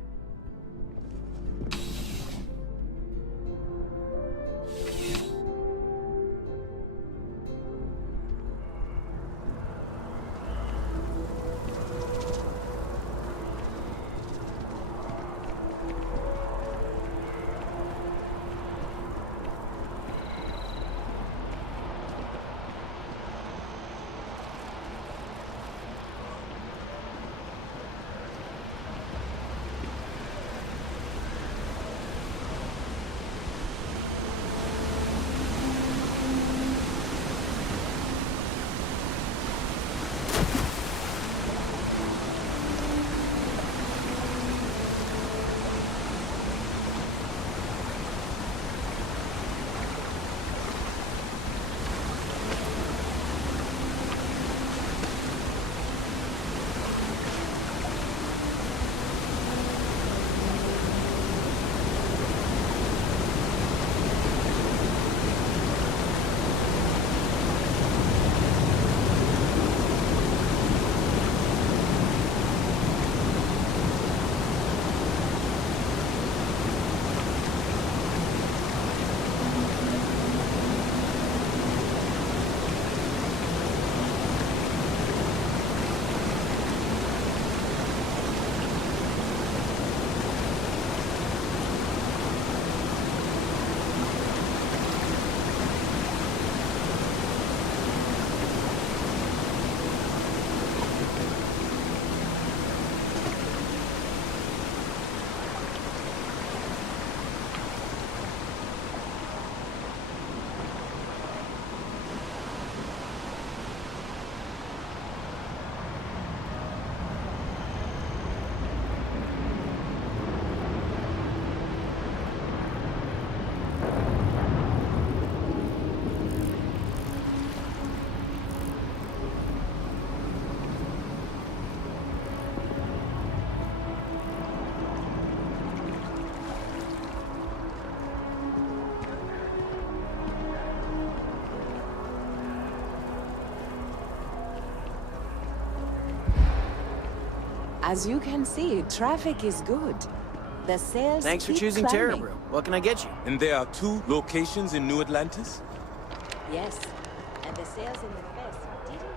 As you can see, traffic is good. The sales Thanks for keep choosing climbing. Terra Brew. What can I get you? And there are 2 locations in New Atlantis? Yes, and the sales in the fest didn't...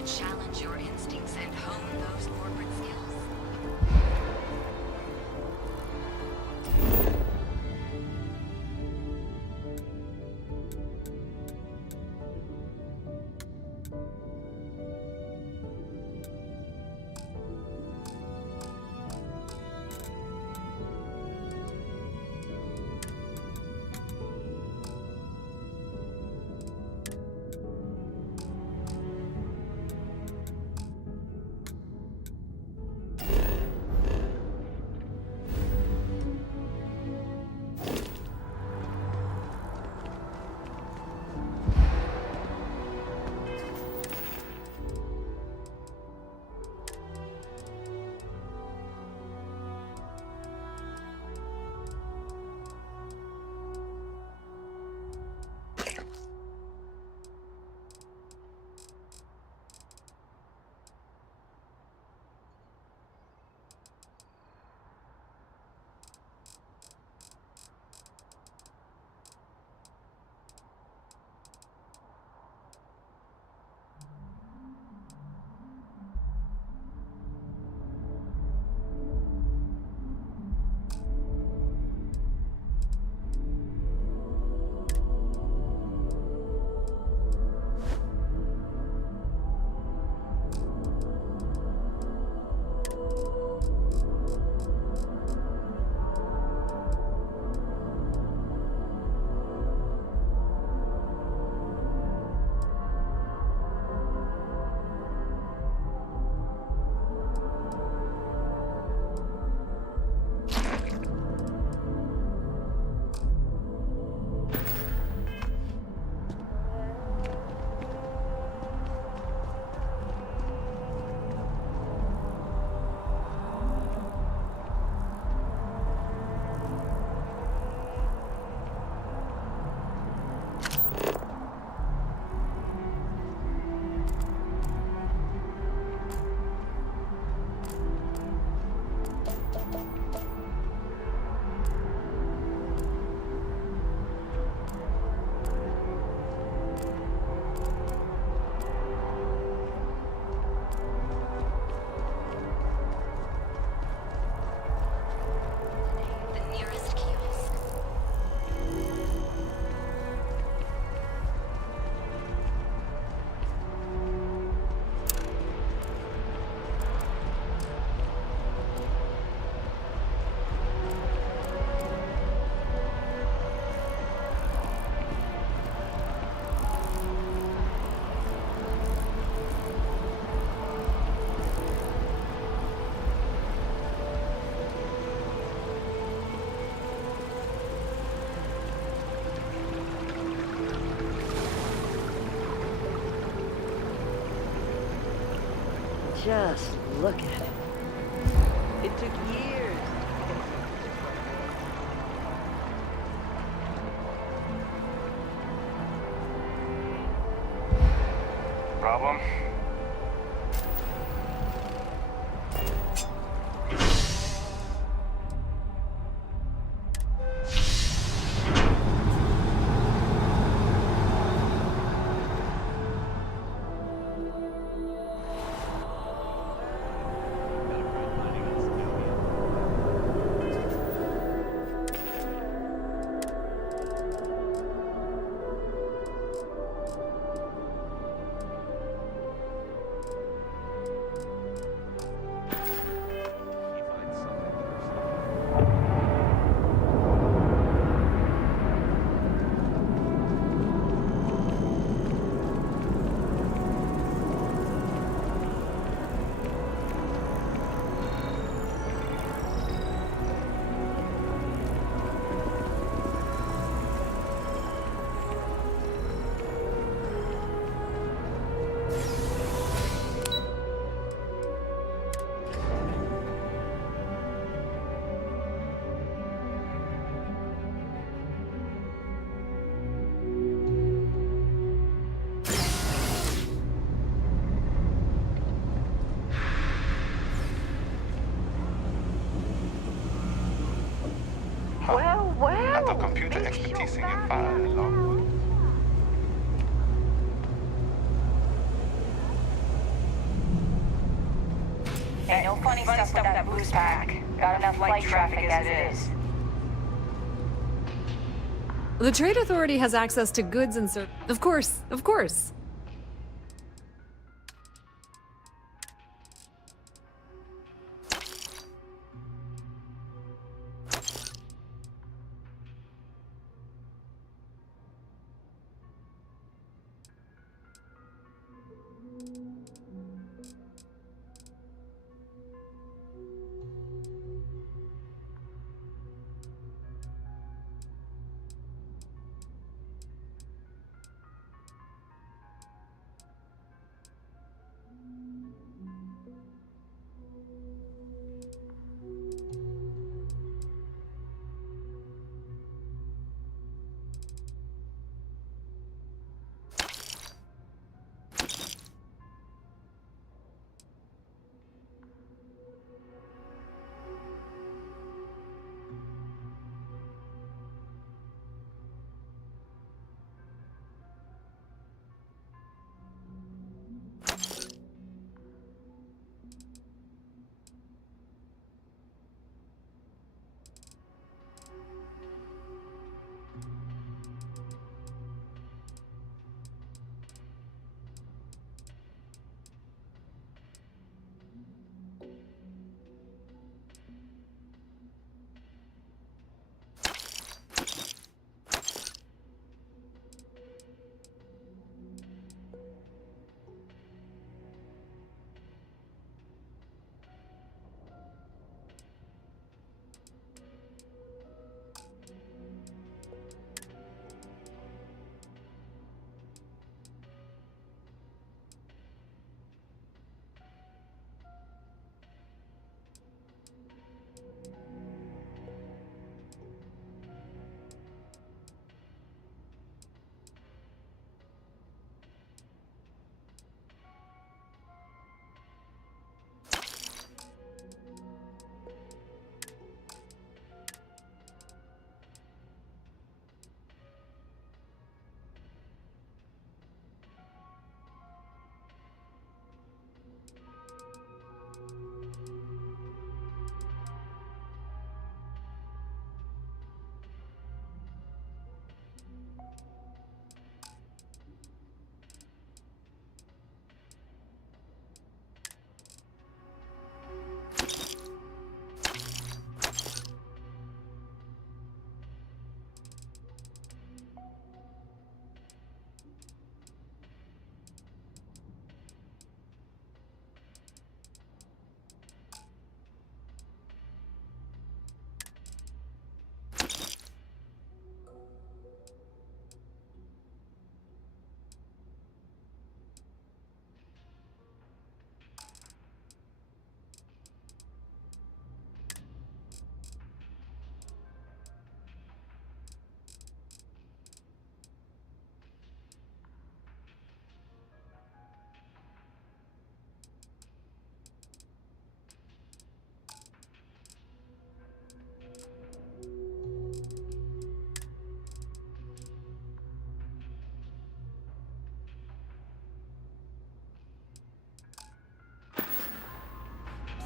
to challenge your instincts and hone those corporate skills. Just look at it. It took years. Problem? Well, the computer expertise in your file, Longwood. funny stuff with that boost pack. Got enough light traffic as it is. The Trade Authority has access to goods and Of course, of course.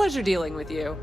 Pleasure dealing with you.